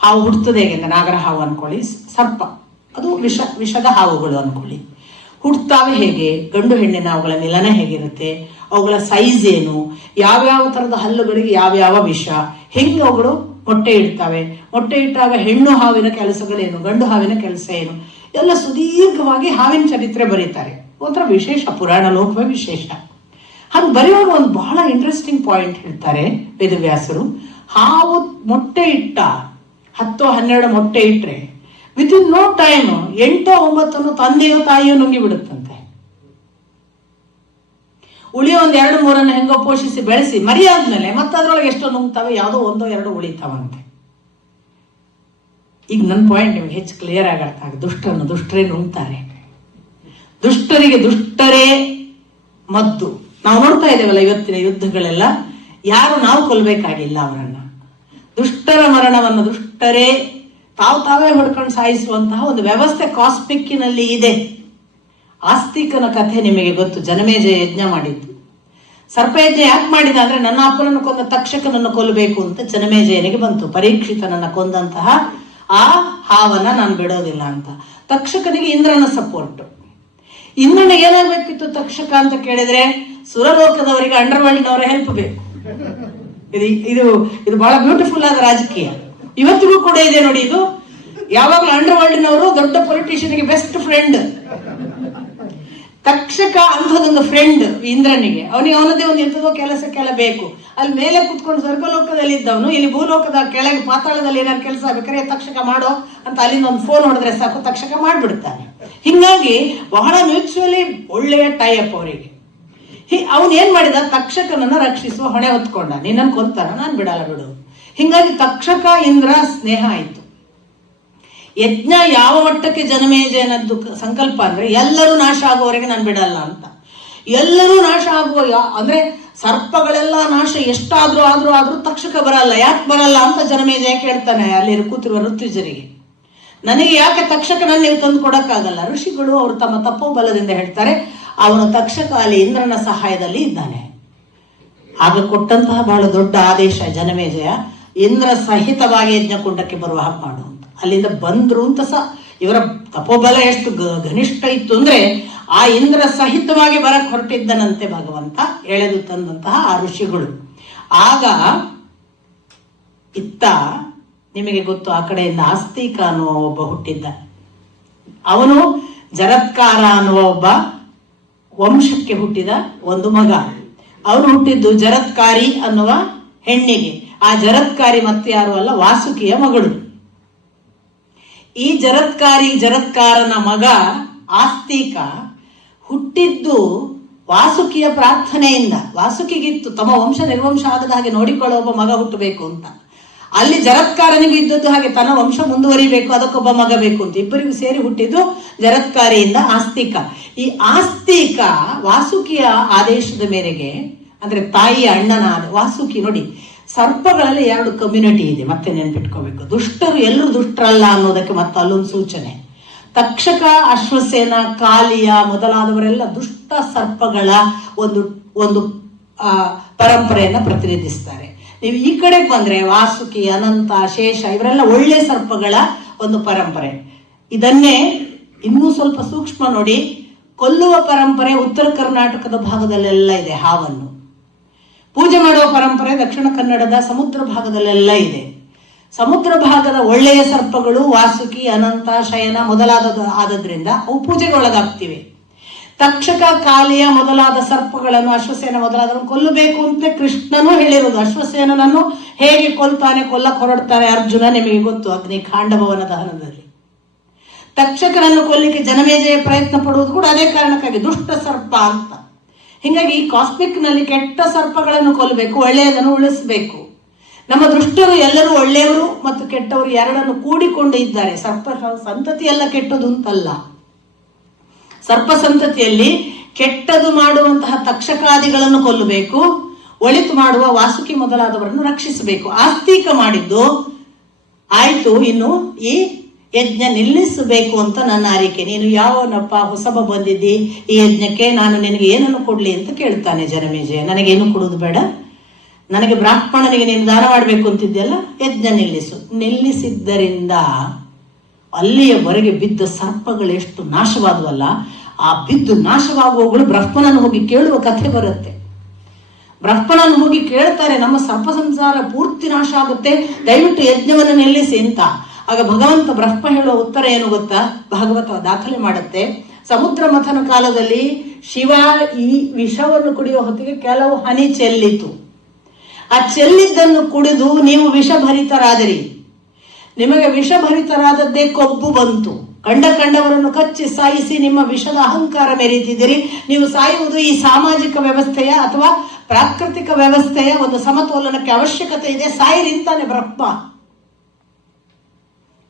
ಹಾವು ಹುಟ್ಟುತ್ತದೆ ಹೇಗೆ? ನಾಗರ ಹಾವು ಅನ್ಕೊಳ್ಳಿ, ಸರ್ಪ, ಅದು ವಿಷದ ಹಾವುಗಳು ಅನ್ಕೊಳ್ಳಿ. ಹುಟ್ಟುತ್ತಾವೆ ಹೇಗೆ? ಗಂಡು ಹೆಣ್ಣಿನ ಅವುಗಳ ನಿಲನ ಹೇಗಿರುತ್ತೆ, ಅವುಗಳ ಸೈಜ್ ಏನು, ಯಾವ್ಯಾವ ತರದ ಹಲ್ಲುಗಳಿಗೆ ಯಾವ್ಯಾವ ವಿಷ, ಹೆಂಗೆ ಅವುಗಳು ಮೊಟ್ಟೆ ಇಡ್ತಾವೆ, ಮೊಟ್ಟೆ ಇಟ್ಟಾಗ ಹೆಣ್ಣು ಹಾವಿನ ಕೆಲಸಗಳೇನು, ಗಂಡು ಹಾವಿನ ಕೆಲಸ ಏನು, ಎಲ್ಲ ಸುದೀರ್ಘವಾಗಿ ಹಾವಿನ ಚರಿತ್ರೆ ಬರೀತಾರೆ. ಒಂಥರ ವಿಶೇಷ, ಪುರಾಣ ಲೋಕವೇ ವಿಶೇಷ. ಹಾಗೆ ಬರೆಯುವಾಗ ಒಂದು ಬಹಳ ಇಂಟ್ರೆಸ್ಟಿಂಗ್ ಪಾಯಿಂಟ್ ಹೇಳ್ತಾರೆ ವೇದವ್ಯಾಸರು. ಹಾವು ಮೊಟ್ಟೆ ಇಟ್ಟ 10-12 ಮೊಟ್ಟೆ ಇಟ್ರೆ ವಿತಿನ್ ನೋ ಟೈಮ್ 8-9 ತಂದೆಯೋ ತಾಯಿಯೋ ನುಂಗಿ ಬಿಡುತ್ತಂತೆ. ಉಳಿಯೋ 1-2-3 ಹೆಂಗೋ ಪೋಷಿಸಿ ಬೆಳೆಸಿ ಮರಿ ಆದ್ಮೇಲೆ ಮತ್ತೆ ಅದ್ರೊಳಗೆ ಎಷ್ಟೋ ನುಂಗ್ತಾವೆ, ಯಾವುದೋ 1-2 ಉಳಿತಾವಂತೆ. ಈಗ ನನ್ನ ಪಾಯಿಂಟ್ ನಿಮ್ಗೆ ಹೆಚ್ಚು ಕ್ಲಿಯರ್ ಆಗಿ ಅರ್ಥ ಆಗ. ದುಷ್ಟರೇ ನುಂಗ್ತಾರೆ, ದುಷ್ಟರಿಗೆ ದುಷ್ಟರೇ ಮದ್ದು. ನಾವು ನೋಡ್ತಾ ಇದ್ದೇವಲ್ಲ ಇವತ್ತಿನ ಯುದ್ಧಗಳೆಲ್ಲ, ಯಾರು ನಾವು ಕೊಲ್ಬೇಕಾಗಿಲ್ಲ ಅವರನ್ನ. ದುಷ್ಟರ ಮರಣವನ್ನು ದುಷ್ಟರೇ ತಾವೇ ಹೊಡ್ಕೊಂಡು ಸಾಯಿಸುವಂತಹ ಒಂದು ವ್ಯವಸ್ಥೆ ಕಾಸ್ಮಿಕ್ಕಿನಲ್ಲಿ ಇದೆ. ಆಸ್ತಿಕನ ಕಥೆ ನಿಮಗೆ ಗೊತ್ತು. ಜನಮೇಜಯ ಯಜ್ಞ ಮಾಡಿದ್ದು. ಸರ್ಪಯಜ್ಞ ಯಾಕೆ ಮಾಡಿದ ಅಂದ್ರೆ, ನನ್ನ ಅಪ್ಪನನ್ನು ಕೊಂದ ತಕ್ಷಕನನ್ನು ಕೊಲ್ಲಬೇಕು ಅಂತ ಜನಮೇಜಯನಿಗೆ ಬಂತು. ಪರೀಕ್ಷಿತನನ್ನ ಕೊಂದಂತಹ ಆ ಹಾವನ್ನ ನಾನು ಬಿಡೋದಿಲ್ಲ ಅಂತ. ತಕ್ಷಕನಿಗೆ ಇಂದ್ರನ ಸಪೋರ್ಟ್. ಇಂದ್ರನಿಗೆ ಏನಾಗಬೇಕಿತ್ತು ತಕ್ಷಕ ಅಂತ ಕೇಳಿದ್ರೆ, ಸುರಲೋಕದವರಿಗೆ ಅಂಡರ್ವರ್ಲ್ಡ್ನವರ ಹೆಲ್ಪ್ ಬೇಕು. ಇದು ಬಹಳ ಬ್ಯೂಟಿಫುಲ್ ಆದ ರಾಜಕೀಯ ಇವತ್ತಿಗೂ ಕೂಡ ಇದೆ ನೋಡಿ. ಇದು ಯಾವಾಗಲೂ ಅಂಡರ್ ವರ್ಲ್ಡ್ನವರು ದೊಡ್ಡ ಪೊಲಿಟಿಷಿಯನ್ಗೆ ಬೆಸ್ಟ್ ಫ್ರೆಂಡ್. ತಕ್ಷಕ ಅಂಥದೊಂದು ಫ್ರೆಂಡ್ ಇಂದ್ರನಿಗೆ. ಅವನಿಗೆ ಅವನದೇ ಒಂದು ಎಂಥದೋ ಕೆಲಸಕ್ಕೆಲ್ಲ ಬೇಕು. ಅಲ್ಲಿ ಮೇಲೆ ಕುತ್ಕೊಂಡು ಸ್ವರ್ಗಲೋಕದಲ್ಲಿ ಇದ್ದವನು ಇಲ್ಲಿ ಭೂಲೋಕದ ಕೆಳಗೆ ಪಾತಾಳದಲ್ಲಿ ಏನಾದ್ರು ಕೆಲಸ ಬೇಕಾದ್ರೆ ತಕ್ಷಕ ಮಾಡೋ ಅಂತ ಅಲ್ಲಿಂದ ಒಂದು ಫೋನ್ ಹೊಡೆದ್ರೆ ಸಾಕು, ತಕ್ಷಕ ಮಾಡ್ಬಿಡ್ತಾನೆ. ಹಿಂಗಾಗಿ ಬಹಳ ಮ್ಯೂಚುವಲಿ ಒಳ್ಳೆಯ ಟೈಅಪ್ ಅವರಿಗೆ. ಅವನು ಏನ್ ಮಾಡಿದ, ತಕ್ಷಕನನ್ನ ರಕ್ಷಿಸುವ ಹೊಣೆ ಹೊತ್ಕೊಂಡ. ನಿನ್ನನ್ನು ಕೊಲ್ತಾರ, ನಾನು ಬಿಡಲ್ಲ ಬಿಡು. ಹಿಂಗಾಗಿ ತಕ್ಷಕ ಇಂದ್ರ ಸ್ನೇಹ ಆಯ್ತು. ಯಜ್ಞ ಯಾವ ಮಟ್ಟಕ್ಕೆ ಜನಮೇಜಯನದ್ದು ಸಂಕಲ್ಪ ಅಂದ್ರೆ ಎಲ್ಲರೂ ನಾಶ ಆಗುವವರೆಗೆ ನಾನು ಬಿಡಲ್ಲ ಅಂತ. ಎಲ್ಲರೂ ನಾಶ ಆಗುವ ಅಂದ್ರೆ ಸರ್ಪಗಳೆಲ್ಲ ನಾಶ ಎಷ್ಟಾದ್ರೂ ತಕ್ಷಕ ಬರಲ್ಲ. ಯಾಕೆ ಬರಲ್ಲ ಅಂತ ಜನಮೇಜಯ ಕೇಳ್ತಾನೆ ಅಲ್ಲಿ ಕೂತಿರುವ ಋತ್ವಿಜರಿಗೆ. ನನಗೆ ಯಾಕೆ ತಕ್ಷಕನನ್ನು ನೀವು ತಂದು ಕೊಡಕ್ಕಾಗಲ್ಲ? ಋಷಿಗಳು ಅವರು ತಮ್ಮ ತಪೋಬಲದಿಂದ ಹೇಳ್ತಾರೆ, ಅವನು ತಕ್ಷಕ ಅಲ್ಲಿ ಇಂದ್ರನ ಸಹಾಯದಲ್ಲಿ ಇದ್ದಾನೆ. ಆಗ ಕೊಟ್ಟಂತಹ ಬಹಳ ದೊಡ್ಡ ಆದೇಶ ಜನಮೇಜಯ, ಇಂದ್ರ ಸಹಿತವಾಗಿ ಯಜ್ಞಕುಂಡಕ್ಕೆ ಬರುವ ಹಾಗೆ ಮಾಡು ಅಂತ. ಅಲ್ಲಿಂದ ಬಂದ್ರು ಅಂತ ಇವರ ತಪೋಬಲ ಎಷ್ಟು ಘನಿಷ್ಠ ಇತ್ತು ಅಂದ್ರೆ ಆ ಇಂದ್ರ ಸಹಿತವಾಗಿ ಬರಕ್ ಹೊರಟಿದ್ದನಂತೆ ಭಗವಂತ ಎಳೆದು ತಂದಂತಹ ಆ ಋಷಿಗಳು. ಆಗ ಇತ್ತ ನಿಮಗೆ ಗೊತ್ತು, ಆ ಕಡೆಯಿಂದ ಆಸ್ತಿಕ ಅನ್ನುವ ಒಬ್ಬ ಹುಟ್ಟಿದ್ದ. ಅವನು ಜರತ್ಕಾರ ಅನ್ನುವ ಒಬ್ಬ ವಂಶಕ್ಕೆ ಹುಟ್ಟಿದ ಒಂದು ಮಗ. ಅವನು ಹುಟ್ಟಿದ್ದು ಜರತ್ಕಾರಿ ಅನ್ನುವ ಹೆಣ್ಣಿಗೆ. ಆ ಜರತ್ಕಾರಿ ಮತ್ತೆ ಯಾರು ಅಲ್ಲ, ವಾಸುಕಿಯ ಮಗಳು. ಈ ಜರತ್ಕಾರನ ಮಗ ಆಸ್ತಿಕ ಹುಟ್ಟಿದ್ದು ವಾಸುಕಿಯ ಪ್ರಾರ್ಥನೆಯಿಂದ. ವಾಸುಕಿಗಿತ್ತು ತಮ್ಮ ವಂಶ ನಿರ್ವಂಶ ಆಗದ ಹಾಗೆ ನೋಡಿಕೊಳ್ಳೋ ಒಬ್ಬ ಮಗ ಹುಟ್ಟಬೇಕು ಅಂತ. ಅಲ್ಲಿ ಜರತ್ಕಾರನಿಗೂ ಇದ್ದದ್ದು ಹಾಗೆ ತನ್ನ ವಂಶ ಮುಂದುವರಿಬೇಕು, ಅದಕ್ಕೊಬ್ಬ ಮಗ ಬೇಕು ಅಂತ. ಇಬ್ಬರಿಗೂ ಸೇರಿ ಹುಟ್ಟಿದ್ದು ಜರತ್ಕಾರಿಯಿಂದ ಆಸ್ತಿಕ. ಈ ಆಸ್ತಿಕ ವಾಸುಕಿಯ ಆದೇಶದ ಮೇರೆಗೆ, ಅಂದ್ರೆ ತಾಯಿಯ ಅಣ್ಣನ ವಾಸುಕಿ. ನೋಡಿ, ಸರ್ಪಗಳಲ್ಲಿ ಎರಡು ಕಮ್ಯುನಿಟಿ ಇದೆ, ಮತ್ತೆ ನೆನ್ಪಿಟ್ಕೋಬೇಕು. ದುಷ್ಟರು ಎಲ್ಲರೂ ದುಷ್ಟರಲ್ಲ ಅನ್ನೋದಕ್ಕೆ ಮತ್ತೆ ಅಲ್ಲೊಂದು ಸೂಚನೆ. ತಕ್ಷಕ, ಅಶ್ವಸೇನ, ಕಾಲಿಯ ಮೊದಲಾದವರೆಲ್ಲ ದುಷ್ಟ ಸರ್ಪಗಳ ಒಂದು ಪರಂಪರೆಯನ್ನ ಪ್ರತಿನಿಧಿಸ್ತಾರೆ. ನೀವು ಈ ಕಡೆಗೆ ಬಂದ್ರೆ ವಾಸುಕಿ, ಅನಂತ, ಶೇಷ ಇವರೆಲ್ಲ ಒಳ್ಳೆ ಸರ್ಪಗಳ ಒಂದು ಪರಂಪರೆ. ಇದನ್ನೇ ಇನ್ನೂ ಸ್ವಲ್ಪ ಸೂಕ್ಷ್ಮ ನೋಡಿ, ಕೊಲ್ಲುವ ಪರಂಪರೆ ಉತ್ತರ ಕರ್ನಾಟಕದ ಭಾಗದಲ್ಲೆಲ್ಲ ಇದೆ. ಹಾವನ್ನು ಪೂಜೆ ಮಾಡುವ ಪರಂಪರೆ ದಕ್ಷಿಣ ಕನ್ನಡದ ಸಮುದ್ರ ಭಾಗದಲ್ಲೆಲ್ಲ ಇದೆ. ಸಮುದ್ರ ಭಾಗದ ಒಳ್ಳೆಯ ಸರ್ಪಗಳು ವಾಸುಕಿ, ಅನಂತ, ಶಯನ ಆದದ್ರಿಂದ ಅವು ಪೂಜೆಗೆ ಒಳಗಾಗ್ತಿವೆ. ತಕ್ಷಕ, ಕಾಲಿಯ ಮೊದಲಾದ ಸರ್ಪಗಳನ್ನು, ಅಶ್ವಸೇನ ಮೊದಲಾದವನ್ನು ಕೊಲ್ಲಬೇಕು ಅಂತ ಕೃಷ್ಣನು ಹೇಳಿರೋದು. ಅಶ್ವಸೇನನನ್ನು ಹೇಗೆ ಕೊಲ್ಲಕ್ಕೆ ಹೊರಡ್ತಾರೆ ಅರ್ಜುನ ನಿಮಗೆ ಗೊತ್ತು, ಅಗ್ನಿ ಖಾಂಡಭವನ ದಹನದಲ್ಲಿ. ತಕ್ಷಕನನ್ನು ಕೊಲ್ಲಿಕ್ಕೆ ಜನಮೇಜಯ ಪ್ರಯತ್ನ ಪಡುವುದು ಕೂಡ ಅದೇ ಕಾರಣಕ್ಕಾಗಿ, ದುಷ್ಟ ಸರ್ಪ ಅಂತ. ಹಿಂಗಾಗಿ ಕಾಸ್ಮಿಕ್ ನಲ್ಲಿ ಕೆಟ್ಟ ಸರ್ಪಗಳನ್ನು ಕೊಲ್ಲಬೇಕು, ಒಳ್ಳೆಯದನ್ನು ಉಳಿಸಬೇಕು. ನಮ್ಮ ದುಷ್ಟರು ಎಲ್ಲರೂ ಒಳ್ಳೆಯವರು ಮತ್ತು ಕೆಟ್ಟವರು ಎರಡನ್ನು ಕೂಡಿಕೊಂಡು ಇದ್ದಾರೆ. ಸರ್ಪ ಸಂತತಿ ಎಲ್ಲ ಕೆಟ್ಟದು ಅಂತಲ್ಲ. ಸರ್ಪ ಸಂತತಿಯಲ್ಲಿ ಕೆಟ್ಟದು ಮಾಡುವಂತಹ ತಕ್ಷಕಾದಿಗಳನ್ನು ಕೊಲ್ಲಬೇಕು, ಒಳಿತು ಮಾಡುವ ವಾಸುಕಿ ಮೊದಲಾದವರನ್ನು ರಕ್ಷಿಸಬೇಕು. ಆಸ್ತಿಕ ಮಾಡಿದ್ದು ಆಯ್ತು, ಇನ್ನು ಈ ಯಜ್ಞ ನಿಲ್ಲಿಸಬೇಕು ಅಂತ ನನ್ನ ಆರಿಕೆ. ನೀನು ಯಾವನಪ್ಪ ಹೊಸಬ ಬಂದಿದ್ದಿ ಈ ಯಜ್ಞಕ್ಕೆ, ನಾನು ನಿನಗೆ ಏನನ್ನು ಕೊಡ್ಲಿ ಅಂತ ಕೇಳ್ತಾನೆ ಜನಮೇಜಯ. ನನಗೇನು ಕೊಡುವುದು ಬೇಡ, ನನಗೆ ಬ್ರಾಹ್ಮಣನಿಗೆ ನೀನು ದಾನ ಮಾಡಬೇಕು ಅಂತಿದ್ದೆಲ್ಲ, ಯಜ್ಞ ನಿಲ್ಲಿಸು. ನಿಲ್ಲಿಸಿದ್ದರಿಂದ ಅಲ್ಲಿಯವರೆಗೆ ಬಿದ್ದ ಸರ್ಪಗಳು ಎಷ್ಟು ನಾಶವಾದವಲ್ಲ, ಆ ಬಿದ್ದು ನಾಶವಾಗುವಗಳು ಬ್ರಹ್ಮನನ್ನು ಹೋಗಿ ಕೇಳುವ ಕಥೆ ಬರುತ್ತೆ. ಬ್ರಹ್ಮನನ್ನು ಹೋಗಿ ಕೇಳ್ತಾರೆ, ನಮ್ಮ ಸರ್ಪ ಸಂಸಾರ ಪೂರ್ತಿ ನಾಶ ಆಗುತ್ತೆ, ದಯವಿಟ್ಟು ಯಜ್ಞವನ್ನು ನಿಲ್ಲಿಸಿ ಅಂತ. ಆಗ ಭಗವಂತ ಬ್ರಹ್ಮ ಹೇಳುವ ಉತ್ತರ ಏನು ಗೊತ್ತಾ? ಭಾಗವತ ದಾಖಲೆ ಮಾಡುತ್ತೆ. ಸಮುದ್ರ ಮಥನ ಕಾಲದಲ್ಲಿ ಶಿವ ಈ ವಿಷವನ್ನು ಕುಡಿಯುವ ಹೊತ್ತಿಗೆ ಕೆಲವು ಹನಿ ಚೆಲ್ಲಿತು. ಆ ಚೆಲ್ಲಿದ್ದನ್ನು ಕುಡಿದು ನೀವು ವಿಷಭರಿತರಾದಿರಿ. ನಿಮಗೆ ವಿಷಭರಿತರಾದದ್ದೇ ಕೊಬ್ಬು ಬಂತು. ಕಂಡವರನ್ನು ಕಚ್ಚಿ ಸಾಯಿಸಿ ನಿಮ್ಮ ವಿಷದ ಅಹಂಕಾರ ಮೆರೀತಿದ್ದೀರಿ. ನೀವು ಸಾಯುವುದು ಈ ಸಾಮಾಜಿಕ ವ್ಯವಸ್ಥೆಯ ಅಥವಾ ಪ್ರಾಕೃತಿಕ ವ್ಯವಸ್ಥೆಯ ಒಂದು ಸಮತೋಲನಕ್ಕೆ ಅವಶ್ಯಕತೆ ಇದೆ, ಸಾಯಿರಿ ಅಂತಾನೆ ಬ್ರಹ್ಮ.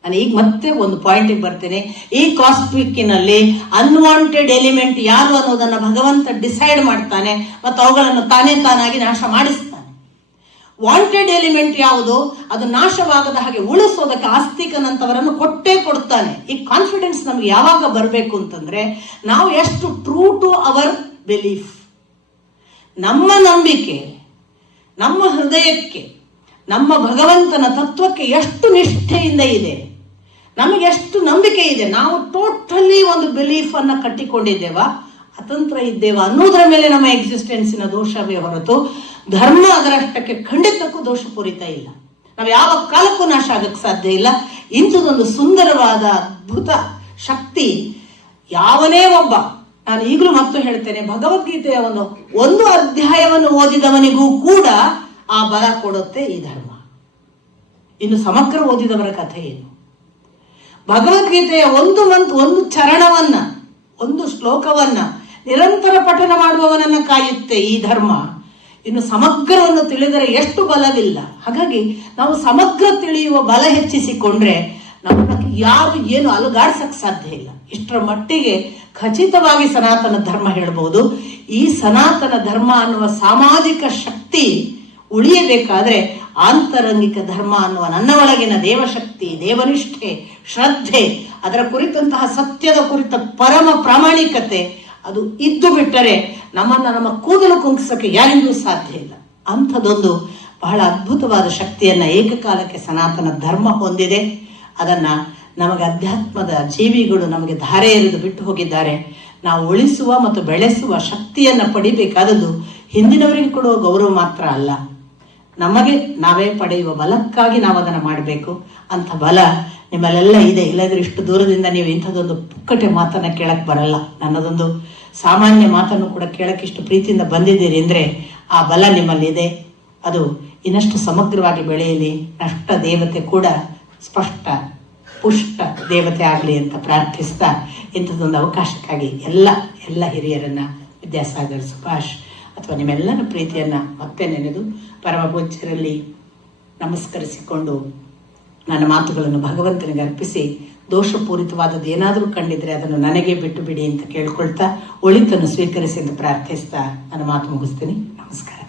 ನಾನು ಈಗ ಮತ್ತೆ ಒಂದು ಪಾಯಿಂಟಿಗೆ ಬರ್ತೇನೆ. ಈ ಕಾಸ್ಮಿಕ್ಕಿನಲ್ಲಿ ಅನ್ವಾಂಟೆಡ್ ಎಲಿಮೆಂಟ್ ಯಾರು ಅನ್ನೋದನ್ನ ಭಗವಂತ ಡಿಸೈಡ್ ಮಾಡ್ತಾನೆ ಮತ್ತು ಅವುಗಳನ್ನು ತಾನಾಗಿ ನಾಶ ಮಾಡಿಸ್ತಾನೆ. ವಾಂಟೆಡ್ ಎಲಿಮೆಂಟ್ ಯಾವುದು, ಅದು ನಾಶವಾಗದ ಹಾಗೆ ಉಳಿಸೋದಕ್ಕೆ ಆಸ್ತಿಕನಂತವರನ್ನು ಕೊಡ್ತಾನೆ. ಈ ಕಾನ್ಫಿಡೆನ್ಸ್ ನಮ್ಗೆ ಯಾವಾಗ ಬರಬೇಕು ಅಂತಂದ್ರೆ, ನಾವು ಎಷ್ಟು ಟ್ರೂ ಟು ಅವರ್ ಬಿಲೀಫ್, ನಮ್ಮ ನಂಬಿಕೆ, ನಮ್ಮ ಹೃದಯಕ್ಕೆ, ನಮ್ಮ ಭಗವಂತನ ತತ್ವಕ್ಕೆ ಎಷ್ಟು ನಿಷ್ಠೆಯಿಂದ ಇದೆ, ನಮಗೆ ಎಷ್ಟು ನಂಬಿಕೆ ಇದೆ, ನಾವು ಟೋಟಲಿ ಒಂದು ಬಿಲೀಫ್ ಅನ್ನ ಕಟ್ಟಿಕೊಂಡಿದ್ದೇವ, ಅತಂತ್ರ ಇದ್ದೇವ ಅನ್ನೋದರ ಮೇಲೆ ನಮ್ಮ ಎಕ್ಸಿಸ್ಟೆನ್ಸಿನ ದೋಷವೇ ಹೊರತು ಧರ್ಮ ಅದರಷ್ಟಕ್ಕೆ ಖಂಡಿತಕ್ಕೂ ದೋಷಪೂರಿತ ಇಲ್ಲ. ನಾವು ಯಾವ ಕಾಲಕ್ಕೂ ನಾಶ ಆಗಕ್ಕೆ ಸಾಧ್ಯ ಇಲ್ಲ. ಇಂಥದೊಂದು ಸುಂದರವಾದ ಅದ್ಭುತ ಶಕ್ತಿ ಯಾವನೇ ಒಬ್ಬ, ನಾನು ಈಗಲೂ ಮತ್ತು ಹೇಳ್ತೇನೆ, ಭಗವದ್ಗೀತೆಯ ಒಂದು ಅಧ್ಯಾಯವನ್ನು ಓದಿದವನಿಗೂ ಕೂಡ ಆ ಬಲ ಕೊಡುತ್ತೆ ಈ ಧರ್ಮ. ಇನ್ನು ಸಮಗ್ರ ಓದಿದವರ ಕಥೆ ಏನು? ಭಗವದ್ಗೀತೆಯ ಒಂದು ಚರಣವನ್ನ, ಒಂದು ಶ್ಲೋಕವನ್ನ ನಿರಂತರ ಪಠನ ಮಾಡುವವನನ್ನ ಕಾಯುತ್ತೆ ಈ ಧರ್ಮ. ಇನ್ನು ಸಮಗ್ರವನ್ನು ತಿಳಿದರೆ ಎಷ್ಟು ಬಲವಿಲ್ಲ. ಹಾಗಾಗಿ ನಾವು ಸಮಗ್ರ ತಿಳಿಯುವ ಬಲ ಹೆಚ್ಚಿಸಿಕೊಂಡ್ರೆ ನಮ್ಮನ್ನು ಯಾರು ಏನು ಅಲುಗಾಡ್ಸಕ್ ಸಾಧ್ಯ ಇಲ್ಲ. ಇಷ್ಟರ ಮಟ್ಟಿಗೆ ಖಚಿತವಾಗಿ ಸನಾತನ ಧರ್ಮ ಹೇಳ್ಬೋದು. ಈ ಸನಾತನ ಧರ್ಮ ಅನ್ನುವ ಸಾಮಾಜಿಕ ಶಕ್ತಿ ಉಳಿಯಬೇಕಾದ್ರೆ ಆಂತರಂಗಿಕ ಧರ್ಮ ಅನ್ನುವ ನನ್ನ ಒಳಗಿನ ದೇವಶಕ್ತಿ, ದೇವನಿಷ್ಠೆ, ಶ್ರದ್ಧೆ, ಅದರ ಕುರಿತಂತಹ ಸತ್ಯದ ಕುರಿತ ಪರಮ ಪ್ರಾಮಾಣಿಕತೆ ಅದು ಇದ್ದು ಬಿಟ್ಟರೆ ನಮ್ಮನ್ನು ನಮ್ಮ ಕೂದಲು ಕುಂಕಿಸಕ್ಕೆ ಯಾರಿಗೂ ಸಾಧ್ಯ ಇಲ್ಲ. ಅಂಥದ್ದೊಂದು ಬಹಳ ಅದ್ಭುತವಾದ ಶಕ್ತಿಯನ್ನ ಏಕಕಾಲಕ್ಕೆ ಸನಾತನ ಧರ್ಮ ಹೊಂದಿದೆ. ಅದನ್ನ ನಮಗೆ ಅಧ್ಯಾತ್ಮದ ಜೀವಿಗಳು ನಮಗೆ ಧಾರೆ ಎರೆದು ಬಿಟ್ಟು ಹೋಗಿದ್ದಾರೆ. ನಾವು ಉಳಿಸುವ ಮತ್ತು ಬೆಳೆಸುವ ಶಕ್ತಿಯನ್ನ ಪಡಿಬೇಕಾದದ್ದು ಹಿಂದಿನವರಿಗೆ ಕೊಡುವ ಗೌರವ ಮಾತ್ರ ಅಲ್ಲ, ನಮಗೆ ನಾವೇ ಪಡೆಯುವ ಬಲಕ್ಕಾಗಿ ನಾವು ಅದನ್ನು ಮಾಡಬೇಕು. ಅಂಥ ಬಲ ನಿಮ್ಮಲ್ಲೆಲ್ಲ ಇದೆ. ಇಲ್ಲದ್ರೆ ಇಷ್ಟು ದೂರದಿಂದ ನೀವು ಇಂಥದ್ದೊಂದು ಪುಕ್ಕಟೆ ಮಾತನ್ನ ಕೇಳಕ್ ಬರಲ್ಲ. ನನ್ನದೊಂದು ಸಾಮಾನ್ಯ ಮಾತನ್ನು ಕೂಡ ಕೇಳಕ್ಕೆ ಇಷ್ಟು ಪ್ರೀತಿಯಿಂದ ಬಂದಿದ್ದೀರಿ ಅಂದ್ರೆ ಆ ಬಲ ನಿಮ್ಮಲ್ಲಿದೆ. ಅದು ಇನ್ನಷ್ಟು ಸಮಗ್ರವಾಗಿ ಬೆಳೆಯಲಿ. ನಷ್ಟ ದೇವತೆ ಕೂಡ ಸ್ಪಷ್ಟ ಪುಷ್ಟ ದೇವತೆ ಆಗಲಿ ಅಂತ ಪ್ರಾರ್ಥಿಸ್ತಾ ಇಂಥದ್ದೊಂದು ಅವಕಾಶಕ್ಕಾಗಿ ಎಲ್ಲ ಹಿರಿಯರನ್ನ, ವಿದ್ಯಾಸಾಗರ್, ಸುಭಾಷ್ ಅಥವಾ ನಿಮ್ಮೆಲ್ಲರ ಪ್ರೀತಿಯನ್ನ ಮತ್ತೆ ನೆನೆದು ಪರಮ ಪೂಜ್ಯರಲ್ಲಿ ನಮಸ್ಕರಿಸಿಕೊಂಡು ನನ್ನ ಮಾತುಗಳನ್ನು ಭಗವಂತನಿಗೆ ಅರ್ಪಿಸಿ, ದೋಷಪೂರಿತವಾದದ್ದು ಏನಾದರೂ ಕಂಡಿದ್ರೆ ಅದನ್ನು ನನಗೆ ಬಿಟ್ಟು ಬಿಡಿ ಅಂತ ಕೇಳ್ಕೊಳ್ತಾ ಒಳಿತನ್ನು ಸ್ವೀಕರಿಸಿ ಅಂತ ಪ್ರಾರ್ಥಿಸ್ತಾ ನನ್ನ ಮಾತು ಮುಗಿಸ್ತೀನಿ. ನಮಸ್ಕಾರ.